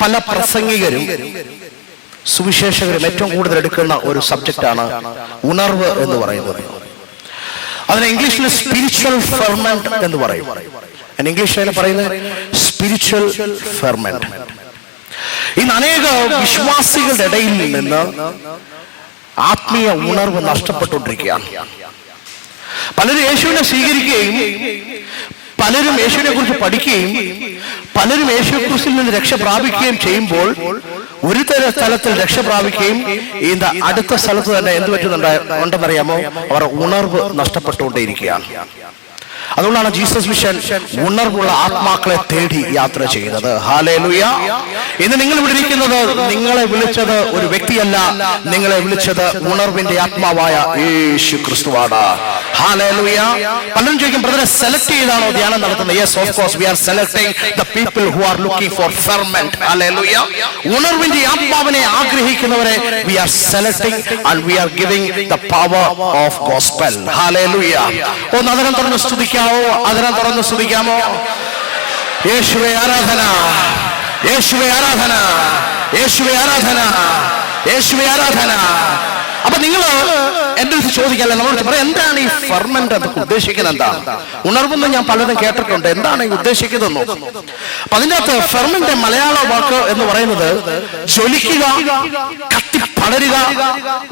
പല പ്രസംഗികരും സുവിശേഷകരും ഏറ്റവും കൂടുതൽ എടുക്കുന്ന ഒരു സബ്ജക്റ്റാണ് ഉണർവ് എന്ന് പറയുന്നത്. അതിനെ ഇംഗ്ലീഷിൽ സ്പിരിച്വൽ ഫെർമെന്റ് എന്ന് പറയും. ഇംഗ്ലീഷിൽ പറയുന്നത് സ്പിരിച്വൽ ഫെർമെന്റ്. ഇന്ന് അനേക വിശ്വാസികളുടെ ഇടയിൽ നിന്ന് ആത്മീയ ഉണർവ് നഷ്ടപ്പെട്ടുകൊണ്ടിരിക്കുകയാണ്. പലരും യേശുവിനെ സ്വീകരിക്കുകയും പലരും യേശുവിനെ കുറിച്ച് പഠിക്കുകയും പലരും യേശുക്രിസ്തുവിൽ നിന്ന് രക്ഷ പ്രാപിക്കുകയും ചെയ്യുമ്പോൾ ഒരു സ്ഥലത്തിൽ രക്ഷ പ്രാപിക്കുകയും അടുത്ത സ്ഥലത്ത് തന്നെ എന്ത് പറ്റുന്നുണ്ടെന്നറിയാമോ? അവർ ഉണർവ് നഷ്ടപ്പെട്ടുകൊണ്ടേയിരിക്കുകയാണ്. അതുകൊണ്ടാണ് ജീസസ് മിഷൻ ഉണർവുള്ള ആത്മാക്കളെ തേടി യാത്ര ചെയ്യുന്നത്. ഹല്ലേലൂയ. ഇന്ന് നിങ്ങൾ ഇവിടെ ഇരിക്കുന്നത്, നിങ്ങളെ വിളിച്ചത് ഒരു വ്യക്തിയല്ല, നിങ്ങളെ വിളിച്ചത് ഉണർവിന്റെ ആത്മാവായ യേശു ക്രിസ്തുവാണ്. ഹല്ലേലൂയ. പലരും ചോദിക്കും, ബ്രദറെ സെലക്ട് ചെയ്താണോ ധ്യാനം നടത്തുന്നത്? Yes, of course we are selecting the people who are looking for ferment. Hallelujah. ഉണർവിന്റെ ആത്മാവിനെ ആഗ്രഹിക്കുന്നവരെ we are selecting and we are giving the power of gospel. Hallelujah. ഒന്ന് അതിനെ തുറന്ന് സ്തുതിക്കാം. അതിനെ തുറന്ന് സ്തുതിക്കാമോ? യേശുവേ ആരാധന, യേശുവേ ആരാധന, യേശുവേ ആരാധന, യേശുവേ ആരാധന. അപ്പൊ നിങ്ങൾ എന്റെ അടുത്ത് ചോദിക്കാല്ലേ, നമ്മളോട് പറയാം, എന്താണ് ഈ ഫെർമെന്റ് അതൊക്കെ ഉദ്ദേശിക്കുന്നത്? എന്താണ് ഉണർവെന്ന് ഞാൻ പലതും കേട്ടിട്ടുണ്ട്, എന്താണ് ഈ ഉദ്ദേശിക്കുന്നതെന്നോ? അപ്പൊ അതിൻ്റെ അകത്ത് ഫെർമെന്റ് മലയാള വാക്ക് എന്ന് പറയുന്നത് ജ്വലിക്കുക, കത്തിപ്പടരുക,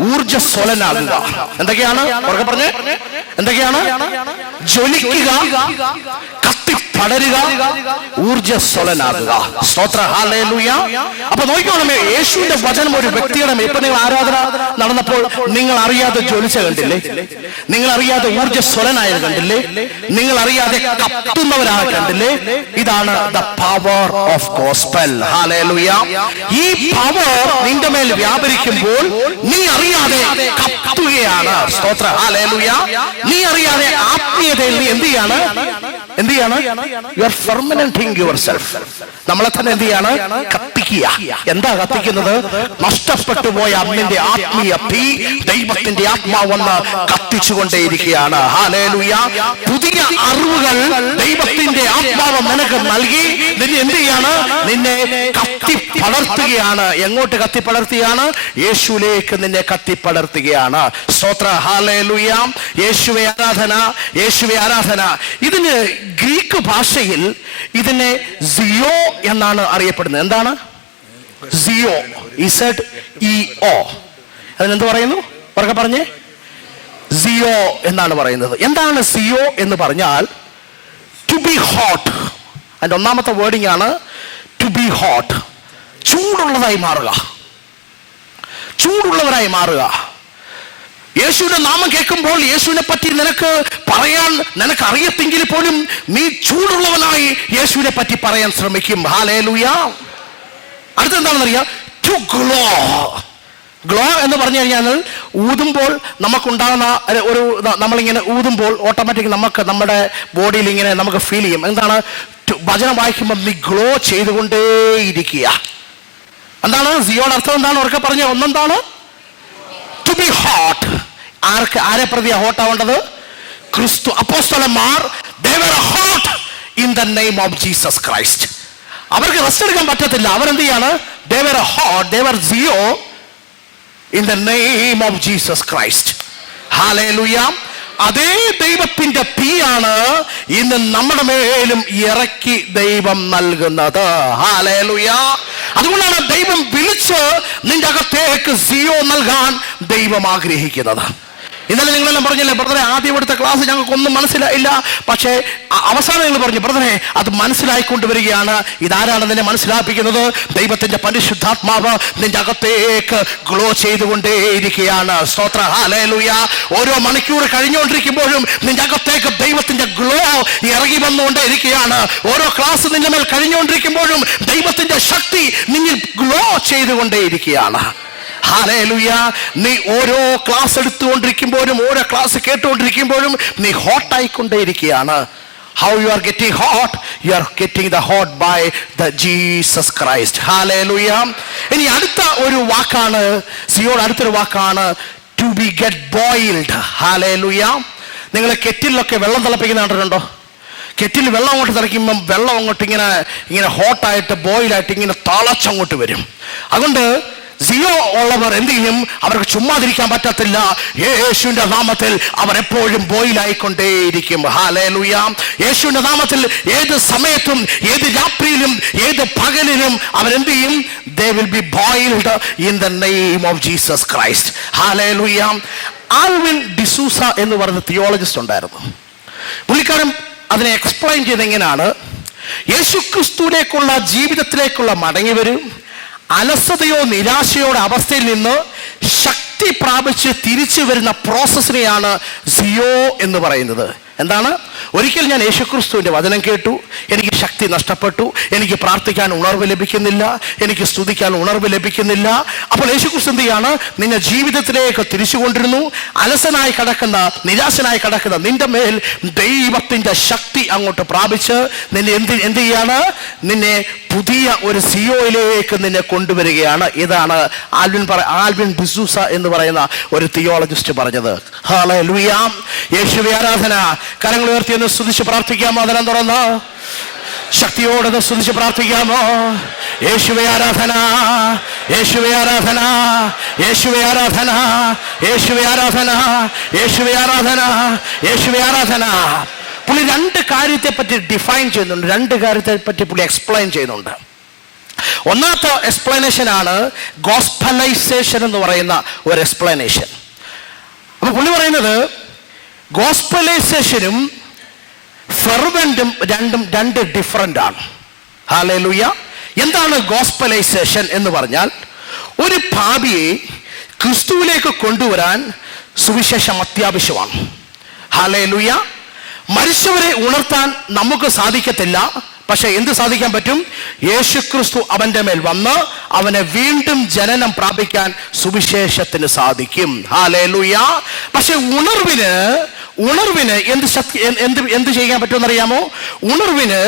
ഊർജ്ജസ്വലനാകുക. എന്തൊക്കെയാണ് ഉറക്കെ പറഞ്ഞേ? എന്തൊക്കെയാണ്? ജ്വലിക്കുക, കത്തിപ്പടരുക, ഊർജ്ജസ്വലനാകുക. സ്തോത്ര. ഹല്ലേലൂയ. അപ്പൊ നോക്കിക്കോണമേ, യേശുവിന്റെ വചനം ഒരു വ്യക്തിയുടെ ഇപ്പൊ നിങ്ങൾ ആരാധന നടന്നപ്പോൾ നിങ്ങൾ അറിയാതെ ജ്വലിച്ച കണ്ടില്ലേ? നിങ്ങൾ അറിയാതെ ഊർജ്ജസ്വലനായത് കണ്ടില്ലേ? നിങ്ങൾ അറിയാതെ കത്തുന്നവരാണ് കണ്ടില്ലേ? ഇതാണ് the power of gospel. Hallelujah. ഈ പവർ നിന്റെ മേൽ വ്യാപരിക്കുമ്പോൾ നീ അറിയാതെ കത്തുകയാണ്. സ്തോത്ര. ഹല്ലേലൂയ. നീ അറിയാതെ ആത്മീയതയിൽ നീ എന്ത് ചെയ്യാണ്? You are fermenting yourself. നമ്മളെ തന്നെ എന്ത് ചെയ്യാണ്? കത്തിക്കുക. എന്താ കത്തിക്കുന്നത്? നഷ്ടപ്പെട്ടു പോയ അമ്മിന്റെ ആത്മീയ തീ ദൈവത്തിന്റെ ആത്മാവെന്ന് കത്തിച്ചുകൊണ്ടേയിരിക്കുകയാണ്. ഹല്ലേലൂയ. പുതിയ അറിവുകൾ ദൈവത്തിന്റെ ആത്മാവ് നിനക്ക് നൽകി നിന്നെ എന്ത് ചെയ്യാണ്? നിന്നെ കത്തിപ്പടർത്തുകയാണ്. എങ്ങോട്ട് കത്തിപ്പടർത്തുകയാണ്? യേശുവിലേക്ക് നിന്നെ കത്തിപ്പടർത്തുകയാണ്. സ്തോത്ര. ഹല്ലേലൂയ. യേശുവേ ആരാധന, യേശുവേ ആരാധന. ഇതിന് ഗ്രീക്ക് ഭാഷയിൽ ഇതിനെ സിയോ എന്നാണ് അറിയപ്പെടുന്നത്. എന്താണ് സിയോ? ZEO. അതിനെന്ത് പറയുന്നു? പറക്കെ പറഞ്ഞേ. സിയോ എന്നാണ് പറയുന്നത്. എന്താണ് സിയോ എന്ന് പറഞ്ഞാൽ ടു ബി ഹോട്ട്. അതിന്റെ ഒന്നാമത്തെ വേർഡിംഗ് ആണ് ടു ബി ഹോട്ട്. ചൂടുള്ളതായി മാറുക, ചൂടുള്ളവരായി മാറുക. യേശുവിന്റെ നാമം കേൾക്കുമ്പോൾ യേശുവിനെ പറ്റി നിനക്ക് പറയാൻ നിനക്ക് അറിയത്തെങ്കിൽ പോലും നീ ചൂടുള്ളവനായി യേശുവിനെ പറ്റി പറയാൻ ശ്രമിക്കും. ഹല്ലേലൂയ. അടുത്തെന്താണെന്നറിയാം? To glow. ഗ്ലോ എന്ന് പറഞ്ഞു കഴിഞ്ഞാൽ ഊതുമ്പോൾ നമുക്കുണ്ടാകുന്ന ഒരു, നമ്മളിങ്ങനെ ഊതുമ്പോൾ ഓട്ടോമാറ്റിക് നമുക്ക് നമ്മുടെ ബോഡിയിൽ ഇങ്ങനെ നമുക്ക് ഫീൽ ചെയ്യും. എന്താണ്? വചനം വായിക്കുമ്പോൾ നീ ഗ്ലോ ചെയ്തുകൊണ്ടേയിരിക്കുക. എന്താണ് സിയോയുടെ അർത്ഥം? എന്താണ് ഉറക്കെ പറഞ്ഞ? ഒന്നെന്താണ്? To be hot. ആരെ പ്രതിയാ ഹോട്ട് ആവേണ്ടത്? ക്രിസ്തു. അപ്പോസ്തലന്മാർ they were hot in the name of Jesus Christ. അവർക്ക് റെസ്റ്റ് എടുക്കാൻ പറ്റത്തില്ല. അവരെന്ത് ചെയ്യാണ്? they were hot, they were zio in the name of Jesus Christ. Hallelujah. അതേ ദൈവത്തിന്റെ തീയാണ് ഇന്ന് നമ്മുടെ മേലും ഇറക്കി ദൈവം നൽകുന്നത്. ഹല്ലേലൂയ. അതുകൊണ്ടാണ് ദൈവം വിളിച്ച് നിന്റെ അകത്തേക്ക് സിയോ നൽകാൻ ദൈവം ആഗ്രഹിക്കുന്നത്. ഇന്നലെ നിങ്ങളെല്ലാം പറഞ്ഞില്ലേ, ബ്രദറെ ആദ്യം എടുത്ത ക്ലാസ് ഞങ്ങൾക്കൊന്നും മനസ്സിലായില്ല, പക്ഷേ അവസാനം നിങ്ങൾ പറഞ്ഞു, ബ്രദറെ അത് മനസ്സിലായിക്കൊണ്ടുവരികയാണ്. ഇതാരാണ് നിന്നെ മനസ്സിലാപ്പിക്കുന്നത്? ദൈവത്തിന്റെ പരിശുദ്ധാത്മാവ് നിന്റെ അകത്തേക്ക് ഗ്ലോ ചെയ്തുകൊണ്ടേയിരിക്കുകയാണ്. സ്തോത്ര. ഹല്ലേലൂയ. ഓരോ മണിക്കൂർ കഴിഞ്ഞുകൊണ്ടിരിക്കുമ്പോഴും നിന്റെ അകത്തേക്ക് ദൈവത്തിന്റെ ഗ്ലോ ഇറങ്ങി വന്നുകൊണ്ടേയിരിക്കുകയാണ്. ഓരോ ക്ലാസ് നിന്റെ മേൽ കഴിഞ്ഞുകൊണ്ടിരിക്കുമ്പോഴും ദൈവത്തിന്റെ ശക്തി നിന്നിൽ ഗ്ലോ ചെയ്തുകൊണ്ടേയിരിക്കുകയാണ്. ഹല്ലേലൂയ. നീ ഓരോ ക്ലാസ് എടുത്തുകൊണ്ടിരിക്കുമ്പോഴും ഓരോ ക്ലാസ് കേട്ടുകൊണ്ടിരിക്കുമ്പോഴും നീ ഹോട്ടായിക്കൊണ്ടേയിരിക്കുകയാണ്. How you are getting hot? You are getting the hot by the Jesus Christ. Hallelujah. ഇനി അടുത്ത ഒരു വാക്കാണ്, സിയോയുടെ അടുത്തൊരു വാക്കാണ് to be get boiled. Hallelujah. നിങ്ങൾ കെറ്റിലൊക്കെ വെള്ളം തിളപ്പിക്കുന്ന കണ്ടിട്ടുണ്ടോ? കെറ്റിൽ വെള്ളം അങ്ങോട്ട് തിളയ്ക്കുമ്പം വെള്ളം അങ്ങോട്ട് ഇങ്ങനെ ഹോട്ടായിട്ട് ബോയിലായിട്ട് ഇങ്ങനെ തിളച്ചങ്ങോട്ട് വരും. അതുകൊണ്ട് സിയോ ഉള്ളവർ എന്ത് ചെയ്യും? അവർക്ക് ചുമ്മാതിരിക്കാൻ പറ്റത്തില്ല. യേശുവിന്റെ നാമത്തിൽ അവർ എപ്പോഴും ബോയിലായിക്കൊണ്ടേയിരിക്കും. ഹല്ലേലൂയ. യേശുവിന്റെ നാമത്തിൽ ഏത് സമയത്തും, ഏത് രാത്രിയിലും, ഏത് പകലിലും അവരെന്ത് ചെയ്യും? They will be boiled in the name of Jesus Christ. Hallelujah. Alvin D'Souza എന്ന് പറയുന്ന തിയോളജിസ്റ്റ് ഉണ്ടായിരുന്നു. പുള്ളിക്കാരൻ അതിനെ എക്സ്പ്ലെയിൻ ചെയ്ത് എങ്ങനെയാണ്? യേശുക്രിസ്തുവിലേക്കുള്ള ജീവിതത്തിലേക്കുള്ള മടങ്ങി വരും, അലസതയോ നിരാശയോടെ അവസ്ഥയിൽ നിന്ന് ശക്തി പ്രാപിച്ച് തിരിച്ചു വരുന്ന പ്രോസസ്സിനെയാണ് സിയോ എന്ന് പറയുന്നത്. എന്താണ്? ഒരിക്കൽ ഞാൻ യേശുക്രിസ്തുവിന്റെ വചനം കേട്ടു, എനിക്ക് ശക്തി നഷ്ടപ്പെട്ടു, എനിക്ക് പ്രാർത്ഥിക്കാൻ ഉണർവ് ലഭിക്കുന്നില്ല, എനിക്ക് സ്തുതിക്കാൻ ഉണർവ് ലഭിക്കുന്നില്ല. അപ്പോൾ യേശുക്രിസ്തു എന്ത് ചെയ്യാണ്? നിന്നെ ജീവിതത്തിലേക്ക് തിരിച്ചു കൊണ്ടിരുന്നു. അലസനായി കിടക്കുന്ന, നിരാശനായി കിടക്കുന്ന നിന്റെ മേൽ ദൈവത്തിന്റെ ശക്തി അങ്ങോട്ട് പ്രാപിച്ച് നിന്നെ എന്ത് ചെയ്യാണ്? നിന്നെ പുതിയ ഒരു സിയോയിലേക്ക് നിന്നെ കൊണ്ടുവരികയാണ്. ഇതാണ് ആൽവിൻ ഡിസൂസ എന്ന് പറയുന്ന ഒരു തിയോളജിസ്റ്റ് പറഞ്ഞത്. ഹല്ലേലൂയ. യേശുവേ ആരാധന. കരങ്ങൾ ഉയർത്തി ഒന്ന് സ്തുതിച്ച് പ്രാർത്ഥിക്കാമോ? അതിനം തുറന്ന് ശക്തിയോടെ സ്തുതിച്ച് പ്രാർത്ഥിക്കാമോ? യേശുവേ ആരാധന, യേശുവേ ആരാധന, യേശുവേ ആരാധന, യേശുവേ ആരാധന, യേശുവേ ആരാധന, യേശുവേ ആരാധന. പുള്ളി രണ്ട് കാര്യത്തെ പറ്റി ഡിഫൈൻ ചെയ്യുന്നുണ്ട്, രണ്ട് കാര്യത്തെ പറ്റി പുള്ളി എക്സ്പ്ലെയിൻ ചെയ്യുന്നുണ്ട്. ഒന്നാമത്തെ എക്സ്പ്ലനേഷൻ ആണ് ഗോസ്പലൈസേഷൻ എന്ന് പറയുന്ന ഒരു എക്സ്പ്ലനേഷൻ. അപ്പൊ പുള്ളി പറയുന്നത് ഗോസ്പലൈസേഷനും ഫെർവെന്റും രണ്ട് ഡിഫറൻ്റ് ആണ്. ഹല്ലേലൂയ. എന്താണ് ഗോസ്പലൈസേഷൻ എന്ന് പറഞ്ഞാൽ? ഒരു പാപിയെ ക്രിസ്തുവിലേക്ക് കൊണ്ടുവരാൻ സുവിശേഷം അത്യാവശ്യമാണ്. ഹല്ലേലൂയ. മരിച്ചവരെ ഉണർത്താൻ നമുക്ക് സാധിക്കത്തില്ല, പക്ഷെ എന്ത് സാധിക്കാൻ പറ്റും? യേശുക്രിസ്തു അവന്റെ മേൽ വന്ന് അവനെ വീണ്ടും ജനനം പ്രാപിക്കാൻ സുവിശേഷത്തിന് സാധിക്കും. ഹല്ലേലൂയ. പക്ഷെ ഉണർവിന് എന്ത് ചെയ്യാൻ പറ്റുമെന്നറിയാമോ? ഉണർവിന്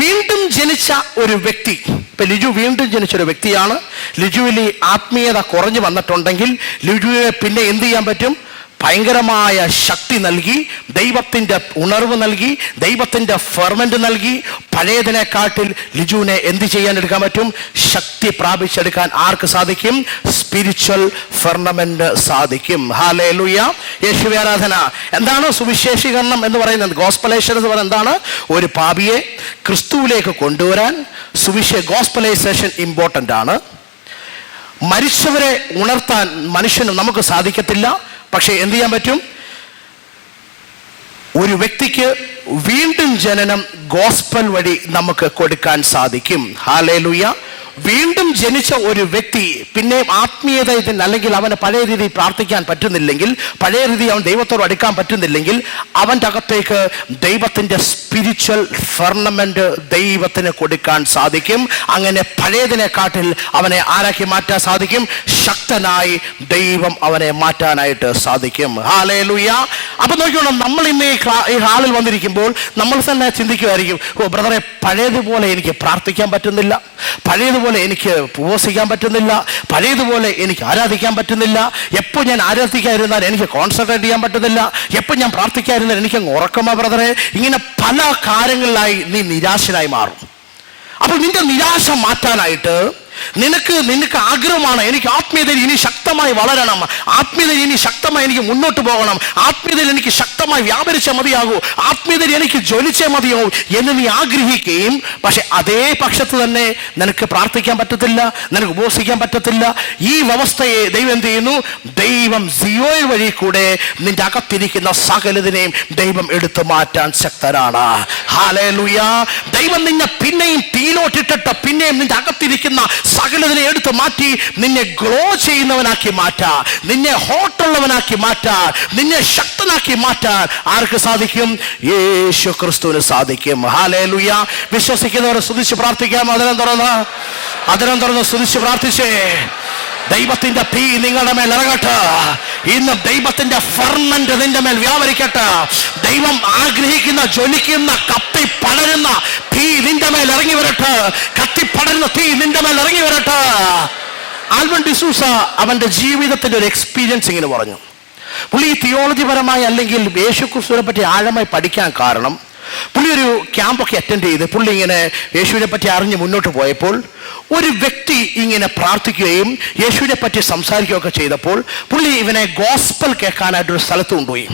വീണ്ടും ജനിച്ച ഒരു വ്യക്തി, ഇപ്പൊ ലിജു വീണ്ടും ജനിച്ചൊരു വ്യക്തിയാണ്. ലിജുവിൽ ആത്മീയത കുറഞ്ഞു വന്നിട്ടുണ്ടെങ്കിൽ ലിജുവിനെ പിന്നെ എന്ത് ചെയ്യാൻ പറ്റും? ഭയങ്കരമായ ശക്തി നൽകി, ദൈവത്തിന്റെ ഉണർവ് നൽകി, ദൈവത്തിന്റെ ഫെർമെന്റ് നൽകി, പഴയതിനെക്കാട്ടിൽ ലിജുവിനെ എന്ത് ചെയ്യാൻ എടുക്കാൻ പറ്റും? ശക്തി പ്രാപിച്ചെടുക്കാൻ ആർക്ക് സാധിക്കും? സ്പിരിച്വൽ ഫെർമെന്റ് സാധിക്കും. ഹല്ലേലൂയ. യേശുവേ ആരാധന. എന്താണ് സുവിശേഷീകരണം എന്ന് പറയുന്നത്? ഗോസ്പലൈസേഷൻ എന്ന് പറയുന്നത് എന്താണ്? ഒരു പാപിയെ ക്രിസ്തുവിലേക്ക് കൊണ്ടുവരാൻ ഗോസ്പലൈസേഷൻ ഇമ്പോർട്ടൻ്റ് ആണ്. മരിച്ചവരെ ഉണർത്താൻ മനുഷ്യനും നമുക്ക് സാധിക്കത്തില്ല, പക്ഷെ എന്ത് ചെയ്യാൻ പറ്റും? ഒരു വ്യക്തിക്ക് വീണ്ടും ജനനം ഗോസ്പൽ വഴി നമുക്ക് കൊടുക്കാൻ സാധിക്കും. ഹല്ലേലൂയ. വീണ്ടും ജനിച്ച ഒരു വ്യക്തി പിന്നെ ആത്മീയത അല്ലെങ്കിൽ അവന് പഴയ രീതിയിൽ പ്രാർത്ഥിക്കാൻ പറ്റുന്നില്ലെങ്കിൽ, പഴയ രീതിയിൽ അവൻ ദൈവത്തോട് അടുക്കാൻ പറ്റുന്നില്ലെങ്കിൽ, അവൻ്റെ അകത്തേക്ക് ദൈവത്തിൻ്റെ സ്പിരിച്വൽ ഫെർണമെന്റ് ദൈവത്തിന് കൊടുക്കാൻ സാധിക്കും. അങ്ങനെ പഴയതിനെക്കാട്ടിൽ അവനെ ആരാക്കി മാറ്റാൻ സാധിക്കും? ശക്തനായി ദൈവം അവനെ മാറ്റാനായിട്ട് സാധിക്കും. ഹല്ലേലൂയ. അപ്പൊ നോക്കിക്കോണം, നമ്മൾ ഇന്ന് ഈ ഹാളിൽ വന്നിരിക്കുമ്പോൾ നമ്മൾ തന്നെ ചിന്തിക്കുമായിരിക്കും, ഓ ബ്രദറെ, പഴയതുപോലെ എനിക്ക് പ്രാർത്ഥിക്കാൻ പറ്റുന്നില്ല, പഴയതുപോലെ എനിക്ക് ഉപവസിക്കാൻ പറ്റുന്നില്ല, പഴയതുപോലെ എനിക്ക് ആരാധിക്കാൻ പറ്റുന്നില്ല, എപ്പോൾ ഞാൻ ആരാധിക്കാതിരുന്നാൽ എനിക്ക് കോൺസെൻട്രേറ്റ് ചെയ്യാൻ പറ്റുന്നില്ല, എപ്പോൾ ഞാൻ പ്രാർത്ഥിക്കാതിരുന്നാൽ എനിക്ക് ഉറക്കമാ ബ്രദറെ. ഇങ്ങനെ പല കാര്യങ്ങളിലായി നീ നിരാശനായി മാറും. അപ്പോൾ നിന്റെ നിരാശ മാറ്റാനായിട്ട് നിനക്ക് ആഗ്രഹമാണ്, എനിക്ക് ആത്മീയതയിൽ ഇനി ശക്തമായി വളരണം, ആത്മീയതയിൽ ഇനി ശക്തമായി എനിക്ക് മുന്നോട്ട് പോകണം, ആത്മീയതയിൽ എനിക്ക് ശക്തമായി വ്യാപരിച്ചേ മതിയാകൂ, ആത്മീയതയിൽ എനിക്ക് ജ്വലിച്ചേ മതിയാകൂ എന്ന് നീ ആഗ്രഹിക്കുകയും, പക്ഷെ അതേ പക്ഷത്ത് തന്നെ നിനക്ക് പ്രാർത്ഥിക്കാൻ പറ്റത്തില്ല, നിനക്ക് ഉപവസിക്കാൻ പറ്റത്തില്ല. ഈ വ്യവസ്ഥയെ ദൈവം എന്ത് ചെയ്യുന്നു? ദൈവം സിയോയിൽ വഴി കൂടെ നിന്റെ അകത്തിരിക്കുന്ന സകലതിനെയും ദൈവം എടുത്തു മാറ്റാൻ ശക്തനാണ്. ഹല്ലേലൂയ. ദൈവം നിന്നെ പിന്നെയും തീയിലോട്ടിട്ടിട്ട് പിന്നെയും നിന്റെ അകത്തിരിക്കുന്ന സകലതിനെ എടുത്ത് മാറ്റി നിന്നെ ഗ്ലോ ചെയ്യുന്നവനാക്കി മാറ്റാ, നിന്നെ ഹോട്ടുള്ളവനാക്കി മാറ്റാ, നിന്നെ ശക്തനാക്കി മാറ്റാൻ ആർക്ക് സാധിക്കും? യേശു ക്രിസ്തുവിന് സാധിക്കും. ഹല്ലേലൂയ. വിശ്വസിക്കുന്നവരെ സ്തുതിച്ച് പ്രാർത്ഥിക്കാം. അതിനം തുറന്ന് സ്തുതിച്ച് പ്രാർത്ഥിച്ചേ. ദൈവത്തിന്റെ തീ നിങ്ങളുടെ മേൽ ഇറങ്ങട്ടെ. ഇന്ന് ദൈവത്തിന്റെ ഫെർമെന്റ് നിന്റെ മേൽ വ്യാപരിക്കട്ടെ. ദൈവം ആഗ്രഹിക്കുന്ന, ജ്വലിക്കുന്ന, കത്തിപ്പടരുന്ന തീ നിന്റെ മേൽ ഇറങ്ങി വരട്ടെ. കത്തിപ്പടരുന്ന തീ നിന്റെ മേൽ ഇറങ്ങി വരട്ടെ. ആൽവിൻ ഡിസൂസ അവന്റെ ജീവിതത്തിന്റെ ഒരു എക്സ്പീരിയൻസ് ഇങ്ങനെ പറഞ്ഞു. പുള്ളി തിയോളജി പരമായി അല്ലെങ്കിൽ യേശുക്രിസ്തുവിനെ പറ്റി ആഴമായി പഠിക്കാൻ കാരണം പുള്ളി ഒരു ക്യാമ്പൊക്കെ അറ്റൻഡ് ചെയ്ത് പുള്ളി ഇങ്ങനെ യേശുവിനെ പറ്റി അറിഞ്ഞ് മുന്നോട്ട് പോയപ്പോൾ ഒരു വ്യക്തി ഇങ്ങനെ പ്രാർത്ഥിക്കുകയും യേശുവിനെ പറ്റി സംസാരിക്കുകയൊക്കെ ചെയ്തപ്പോൾ പുള്ളി ഇവനെ ഗോസ്പൽ കേൾക്കാനായിട്ടൊരു സ്ഥലത്ത് കൊണ്ടുപോയി.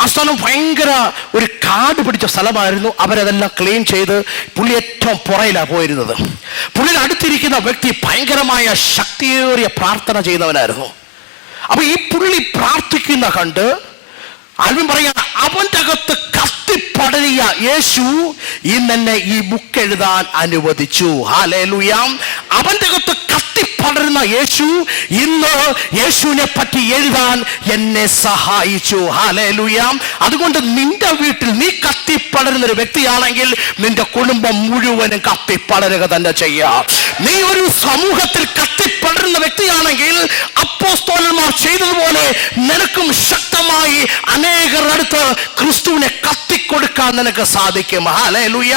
ആ സ്ഥലം ഭയങ്കര ഒരു കാട് പിടിച്ച സ്ഥലമായിരുന്നു. അവരതെല്ലാം ക്ലീൻ ചെയ്ത് പുള്ളി ഏറ്റവും പുറയിലാണ് പോയിരുന്നത്. പുള്ളിയുടെ അടുത്തിരിക്കുന്ന വ്യക്തി ഭയങ്കരമായ ശക്തിയേറിയ പ്രാർത്ഥന ചെയ്യുന്നവനായിരുന്നു. അപ്പൊ ഈ പുള്ളി പ്രാർത്ഥിക്കുന്ന കണ്ട് ആൽവിൻ പറയാ, അവന്റെ അകത്ത് കത്തിപ്പടരിയ യേശു ഇന്നെന്നെ ഈ ബുക്ക് എഴുതാൻ അനുവദിച്ചു. ഹല്ലേലൂയ. അവന്റെ അകത്ത് കത്തിപ്പടരുന്ന യേശു ഇന്ന് യേശുവിനെ പറ്റി എഴുതാൻ എന്നെ സഹായിച്ചു. ഹല്ലേലൂയ. അതുകൊണ്ട് നിന്റെ വീട്ടിൽ നീ കത്തിപ്പടരുന്ന ഒരു വ്യക്തിയാണെങ്കിൽ നിന്റെ കുടുംബം മുഴുവനും കത്തിപ്പടരുക തന്നെ ചെയ്യാം. നീ ഒരു സമൂഹത്തിൽ കത്തിപ്പടരുന്ന വ്യക്തിയാണെങ്കിൽ അപ്പോസ്തലന്മാർ ചെയ്തതുപോലെ നിനക്കും ശക്തമായി അനേകരുടെ അടുത്ത് ക്രിസ്തുവിനെ കത്തിക്കൊടുക്കാൻ നിനക്ക് സാധിക്കും. ഹല്ലേലൂയ.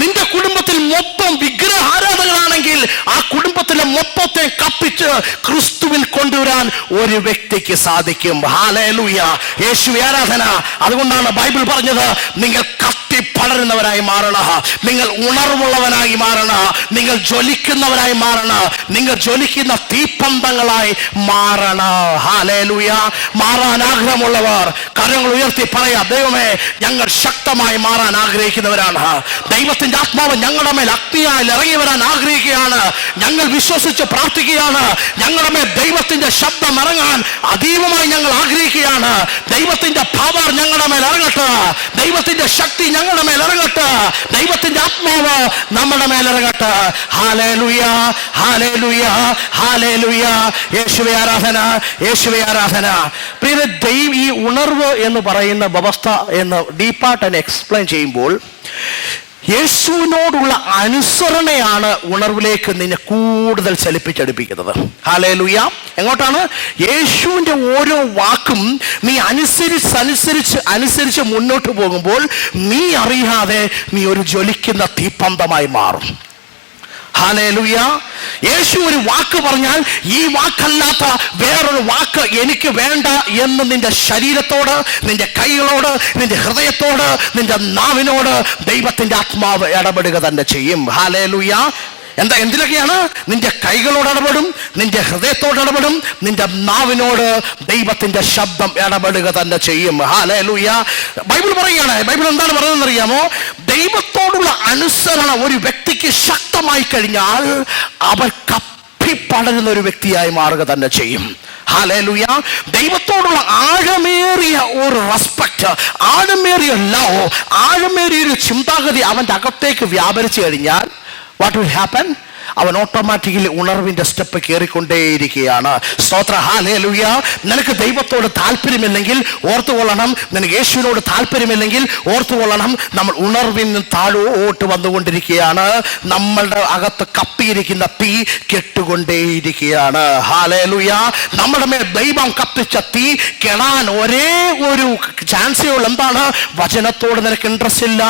നിന്റെ കുടുംബത്തിൽ മൊത്തം വിഗ്രഹാരാധകരാണെങ്കിൽ ആ കുടുംബത്തിലെ മൊത്തത്തെ കപ്പിച്ച് ക്രിസ്തുവിൽ കൊണ്ടുവരാൻ ഒരു വ്യക്തിക്ക് സാധിക്കും. ഹല്ലേലൂയ. യേശുവേ ആരാധന. അതുകൊണ്ടാണ് ബൈബിൾ പറഞ്ഞത്, നിങ്ങൾ കത്തിപ്പടരുന്നവരായി മാറണം, നിങ്ങൾ ഉണർവുള്ളവനായി മാറണം, നിങ്ങൾ ജ്വലിക്കുന്നവരായി മാറണം, നിങ്ങൾ ജ്വലിക്കുന്ന തീപ്പന്തങ്ങളായി മാറണം. ഹല്ലേലൂയ. മാറാൻ ആഗ്രഹമുള്ളവർ കരങ്ങൾ ഉയർത്തി പറയാം, ദൈവമേ ഞങ്ങൾ ശക്തമായി മാറാൻ ആഗ്രഹിക്കുന്നവരാണ്. ദൈവത്തിന്റെ ആത്മാവ് ഞങ്ങളുടെ മേൽ അഗ്നിയായി ഇറങ്ങി വരാൻ ആഗ്രഹിക്കുകയാണ്. ഞങ്ങൾ വിശ്വസിച്ച് പ്രാർത്ഥിക്കുകയാണ്. ഞങ്ങളുടെ മേൽ ദൈവത്തിന്റെ ശബ്ദം ഇറങ്ങാൻ അതീവമായി ഞങ്ങൾ ആഗ്രഹിക്കുകയാണ്. ദൈവത്തിന്റെ പവർ ഞങ്ങളുടെ മേൽ ഇറങ്ങട്ടെ, ദൈവത്തിന്റെ ശക്തി ഞങ്ങളുടെ മേൽ ഇറങ്ങട്ടെ, ദൈവത്തിന്റെ ആത്മാവ് നമ്മുടെ മേൽ ഇറങ്ങട്ടെ. Hallelujah, hallelujah, hallelujah. യേശുവേ ആരാധന, യേശുവേ ആരാധന. പ്രിയരെ, ഈ ഉണർവ് എന്ന് പറയുന്ന വ്യവസ്ഥ എന്ന് ഡീപ്പായിട്ട് എക്സ്പ്ലെയിൻ ചെയ്യുമ്പോൾ യേശുവിനോടുള്ള അനുസരണയാണ് ഉണർവിലേക്ക് നിന്നെ കൂടുതൽ ചലിപ്പിച്ചടുപ്പിക്കുന്നത്. ഹല്ലേലൂയ. എങ്ങോട്ടാണ്? യേശുവിൻ്റെ ഓരോ വാക്കും നീ അനുസരിച്ച് മുന്നോട്ട് പോകുമ്പോൾ നീ അറിയാതെ നീ ഒരു ജ്വലിക്കുന്ന തീപ്പന്തമായി മാറും. ഹല്ലേലൂയ. യേശു ഒരു വാക്ക് പറഞ്ഞാൽ ഈ വാക്കല്ലാത്ത വേറൊരു വാക്ക് എനിക്ക് വേണ്ട എന്ന് നിന്റെ ശരീരത്തോട്, നിന്റെ കൈകളോട്, നിന്റെ ഹൃദയത്തോട്, നിന്റെ നാവിനോട് ദൈവത്തിന്റെ ആത്മാവ് ഇടപെടുക തന്നെ ചെയ്യും. ഹല്ലേലൂയ. എന്തിലൊക്കെയാണ്? നിന്റെ കൈകളോട് ഇടപെടും, നിന്റെ ഹൃദയത്തോട് ഇടപെടും, നിന്റെ നാവിനോട് ദൈവത്തിന്റെ ശബ്ദം ഇടപെടുക തന്നെ ചെയ്യും. ഹല്ലേലൂയ. ബൈബിൾ പറയുകയാണ്, ബൈബിൾ എന്താണ് പറയുന്നത് അറിയാമോ? ദൈവത്തോടുള്ള അനുസരണ ഒരു വ്യക്തിക്ക് ശക്തമായി കഴിഞ്ഞാൽ അവർ കപ്പിപ്പടരുന്ന ഒരു വ്യക്തിയായി മാറുക തന്നെ ചെയ്യും. ഹല്ലേലൂയ. ദൈവത്തോടുള്ള ആഴമേറിയ ഒരു റെസ്പെക്ട്, ആഴമേറിയ ലവ്, ആഴമേറിയ ഒരു ചിന്താഗതി അവൻ്റെ അകത്തേക്ക് വ്യാപരിച്ചു കഴിഞ്ഞാൽ what will happen? അവൻ ഓട്ടോമാറ്റിക്കലി ഉണർവിന്റെ സ്റ്റെപ്പ് കയറിക്കൊണ്ടേയിരിക്കുകയാണ്. സ്തോത്ര. ഹല്ലേലൂയ. നിനക്ക് ദൈവത്തോട് താല്പര്യമില്ലെങ്കിൽ ഓർത്തുകൊള്ളണം, നിനക്ക് യേശുവിനോട് താല്പര്യമില്ലെങ്കിൽ ഓർത്തുകൊള്ളണം, നമ്മൾ ഉണർവിന് താഴോട്ട് വന്നുകൊണ്ടിരിക്കുകയാണ്. നമ്മളുടെ അകത്ത് കപ്പിയിരിക്കുന്ന തീ കെട്ടുകൊണ്ടേയിരിക്കുകയാണ്. ഹല്ലേലൂയ. നമ്മുടെ മേൽ ദൈവം കത്തിച്ച തീ കെടാൻ ഒരേ ഒരു ചാൻസേ ഉള്ളൂ. എന്താണ്? വചനത്തോട് നിനക്ക് ഇൻട്രസ്റ്റ് ഇല്ല,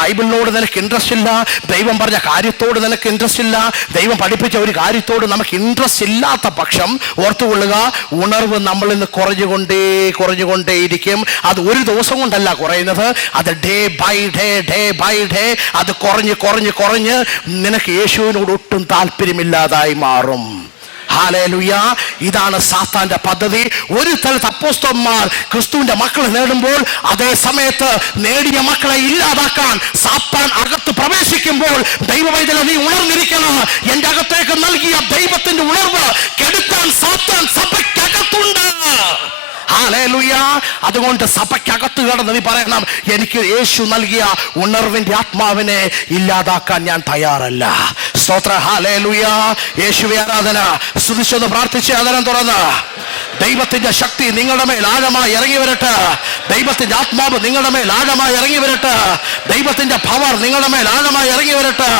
ബൈബിളിനോട് നിനക്ക് ഇൻട്രസ്റ്റ് ഇല്ല, ദൈവം പറഞ്ഞ കാര്യത്തോട് നിനക്ക് ഇൻട്രസ്റ്റ് ഇല്ല, ദൈവം പഠിപ്പിച്ച ഒരു കാര്യത്തോട് നമുക്ക് ഇൻട്രസ്റ്റ് ഇല്ലാത്ത പക്ഷം ഓർത്തുകൊള്ളുക, ഉണർവ് നമ്മളിൽ നിന്ന് കുറഞ്ഞുകൊണ്ടേയിരിക്കും. അത് ഒരു ദിവസം കൊണ്ടല്ല കുറയുന്നത്, അത് ഡേ ബൈ ഡേ അത് കുറഞ്ഞ് നിനക്ക് യേശുവിനോട് ഒട്ടും താല്പര്യമില്ലാതായി മാറും. ഹല്ലേലൂയ. ഇതാണ് സാത്താന്റെ പദ്ധതി. ഒരു സ്ഥലത്ത് അപ്പോസ്തലന്മാർ ക്രിസ്തുവിന്റെ മക്കളെ നേടുമ്പോൾ അതേ സമയത്ത് നേടിയ മക്കളെ ഇല്ലാതാക്കാൻ സാത്താൻ അകത്ത് പ്രവേശിക്കുമ്പോൾ ദൈവവൈദ്യനെ നീ ഉണർന്നിരിക്കണം. എന്റെ അകത്തേക്ക് നൽകിയ ദൈവത്തിന്റെ ഉണർവ് കെടുത്താൻ സാത്താൻ സഭയ്ക്കകത്തുണ്ട്. ഹല്ലേലൂയ. അതുകൊണ്ട് സഭയ്ക്കകത്ത് കടന്ന് നീ പറയണം, എനിക്ക് യേശു നൽകിയ ഉണർവിന്റെ ആത്മാവിനെ ഇല്ലാതാക്കാൻ ഞാൻ തയ്യാറല്ല. സ്തോത്ര. ഹല്ലേലൂയ. യേശുവേ ആരാധന. സ്തുതിച്ചൊന്ന് പ്രാർത്ഥിച്ച് ആദരം തുറന്ന് ദൈവത്തിന്റെ ശക്തി നിങ്ങളുടെ മേൽ ആഴമായി ഇറങ്ങി വരട്ടെ. ദൈവത്തിന്റെ ആത്മാവ് നിങ്ങളുടെ മേൽ ആഴമായി ഇറങ്ങി വരട്ടെ. ദൈവത്തിന്റെ പവർ നിങ്ങളുടെ മേൽ ആഴമായി ഇറങ്ങി വരട്ടെ.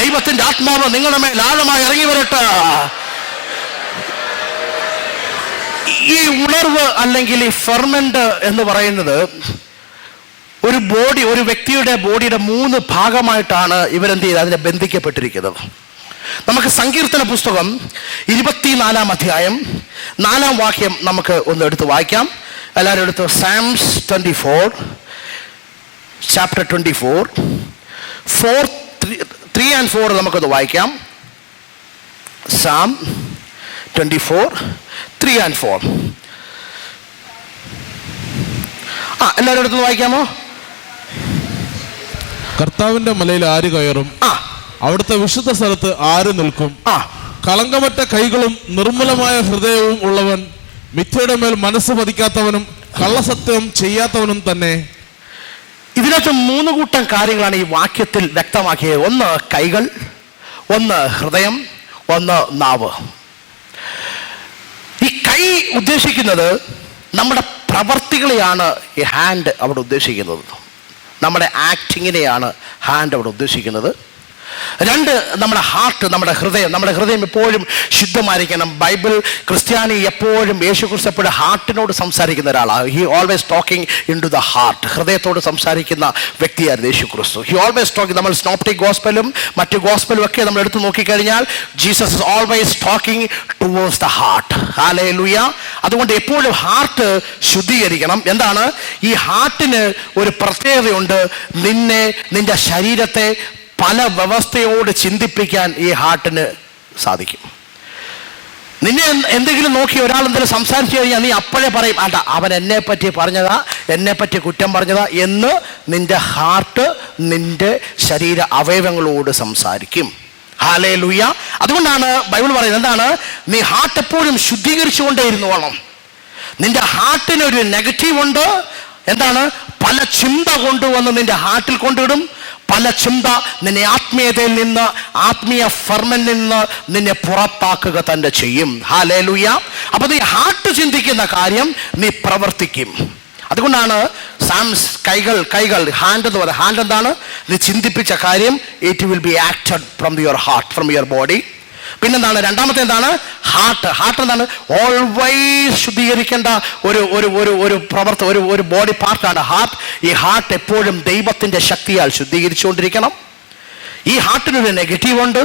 ദൈവത്തിന്റെ ആത്മാവ് നിങ്ങളുടെ മേൽ ആഴമായി ഇറങ്ങി വരട്ടെ. ഈ ഉണർവ് അല്ലെങ്കിൽ ഈ ഫെർമെന്റ് എന്ന് പറയുന്നത് ഒരു ബോഡി, ഒരു വ്യക്തിയുടെ ബോഡിയുടെ 3 ഭാഗമായിട്ടാണ് ഇവരെന്ത് ചെയ്ത് അതിനെ ബന്ധിക്കപ്പെട്ടിരിക്കുന്നത്. നമുക്ക് സങ്കീർത്തന പുസ്തകം 24-ാം അധ്യായം 4-ാം വാക്യം നമുക്ക് ഒന്ന് എടുത്ത് വായിക്കാം. എല്ലാവരും എടുത്ത്. സാംസ് 24. chapter 24, 3 and 4 നമുക്കത് വായിക്കാം. Psalm 24, 3 and 4. എല്ലാവരും അടുത്ത് വായിക്കാമോ? കർത്താവിന്റെ മലയിൽ ആര് കയറും? അവിടുത്തെ വിശുദ്ധ സ്ഥലത്ത് ആര് നിൽക്കും? കളങ്കമറ്റ കൈകളും നിർമ്മലമായ ഹൃദയവും ഉള്ളവൻ, മിഥ്യയുടെ മേൽ മനസ്സ് പതിക്കാത്തവനും കള്ളസത്യം ചെയ്യാത്തവനും തന്നെ. ഇതിനകത്ത് 3 കൂട്ടം കാര്യങ്ങളാണ് ഈ വാക്യത്തിൽ വ്യക്തമാക്കിയത്. ഒന്ന് കൈകൾ, ഒന്ന് ഹൃദയം, ഒന്ന് നാവ്. ഈ കൈ ഉദ്ദേശിക്കുന്നത് നമ്മുടെ പ്രവർത്തികളെയാണ് ഈ ഹാൻഡ് അവിടെ ഉദ്ദേശിക്കുന്നത്. നമ്മുടെ ആക്ടിങ്ങിനെയാണ് ഹാൻഡ് അവിടെ ഉദ്ദേശിക്കുന്നത്. 2, നമ്മുടെ ഹാർട്ട്, നമ്മുടെ ഹൃദയം എപ്പോഴും ശുദ്ധമായിരിക്കണം. ബൈബിൾ ക്രിസ്ത്യാനി എപ്പോഴും യേശുക്രിസ്തു എപ്പോഴും ഹാർട്ടിനോട് സംസാരിക്കുന്ന ഒരാളാണ്. He always talking in to the heart. ഹൃദയത്തോട് സംസാരിക്കുന്ന വ്യക്തിയായിരുന്നു യേശുക്രിസ്തു. He always talking. നമ്മൾ സ്നോപ്റ്റിക് ഗോസ്പലും മറ്റ് ഗോസ്പലും ഒക്കെ നമ്മൾ എടുത്തു നോക്കിക്കഴിഞ്ഞാൽ Jesus is always talking towards the heart. ഹല്ലേലൂയ. അതുകൊണ്ട് എപ്പോഴും ഹാർട്ട് ശുദ്ധീകരിക്കണം. എന്താണ് ഈ ഹാർട്ടിന് ഒരു പ്രത്യേകതയുണ്ട്. നിന്റെ ശരീരത്തെ പല വ്യവസ്ഥയോട് ചിന്തിപ്പിക്കാൻ ഈ ഹാർട്ടിന് സാധിക്കും. നിന്നെ എന്തെങ്കിലും നോക്കി ഒരാൾ എന്തെങ്കിലും സംസാരിച്ചു കഴിഞ്ഞാൽ നീ അപ്പോഴേ പറയും, അല്ല അവൻ എന്നെ പറ്റി പറഞ്ഞതാ, എന്നെ പറ്റി കുറ്റം പറഞ്ഞതാ എന്ന് നിന്റെ ഹാർട്ട് നിന്റെ ശരീര അവയവങ്ങളോട് സംസാരിക്കും. ഹല്ലേലൂയ. അതുകൊണ്ടാണ് ബൈബിൾ പറയുന്നത് എന്താണ്, നീ ഹാർട്ട് എപ്പോഴും ശുദ്ധീകരിച്ചുകൊണ്ടേ ഇരുന്നോളണം. നിന്റെ ഹാർട്ടിനൊരു നെഗറ്റീവ് ഉണ്ട്. എന്താണ്? പല ചിന്ത കൊണ്ടുവന്ന് നിന്റെ ഹാർട്ടിൽ കൊണ്ടിടും. പല ചിന്ത നിന്നെ ആത്മീയതയിൽ നിന്ന്, ആത്മീയ ഫർമനിൽ നിന്ന് നിന്നെ പുറത്താക്കുക തന്നെ ചെയ്യും. ഹല്ലേലൂയ. അപ്പൊ നീ ഹാർട്ട് ചിന്തിക്കുന്ന കാര്യം നീ പ്രവർത്തിക്കും. അതുകൊണ്ടാണ് കൈകൾ ഹാൻഡ് എന്ന് പറയുന്നത്. ഹാൻഡ് എന്താണ്? നീ ചിന്തിപ്പിച്ച കാര്യം it will be acted from your heart, from your body. പിന്നെന്താണ്? രണ്ടാമത്തെ എന്താണ്? ഹാർട്ട് എന്താണ്? ഓൾവേസ് ശുദ്ധീകരിക്കേണ്ട ഒരു പ്രവർത്തനം, ഒരു ബോഡി പാർട്ടാണ് ഹാർട്ട്. ഈ ഹാർട്ട് എപ്പോഴും ദൈവത്തിന്റെ ശക്തിയാൽ ശുദ്ധീകരിച്ചുകൊണ്ടിരിക്കണം. ഈ ഹാർട്ടിനൊരു നെഗറ്റീവ് ഉണ്ട്.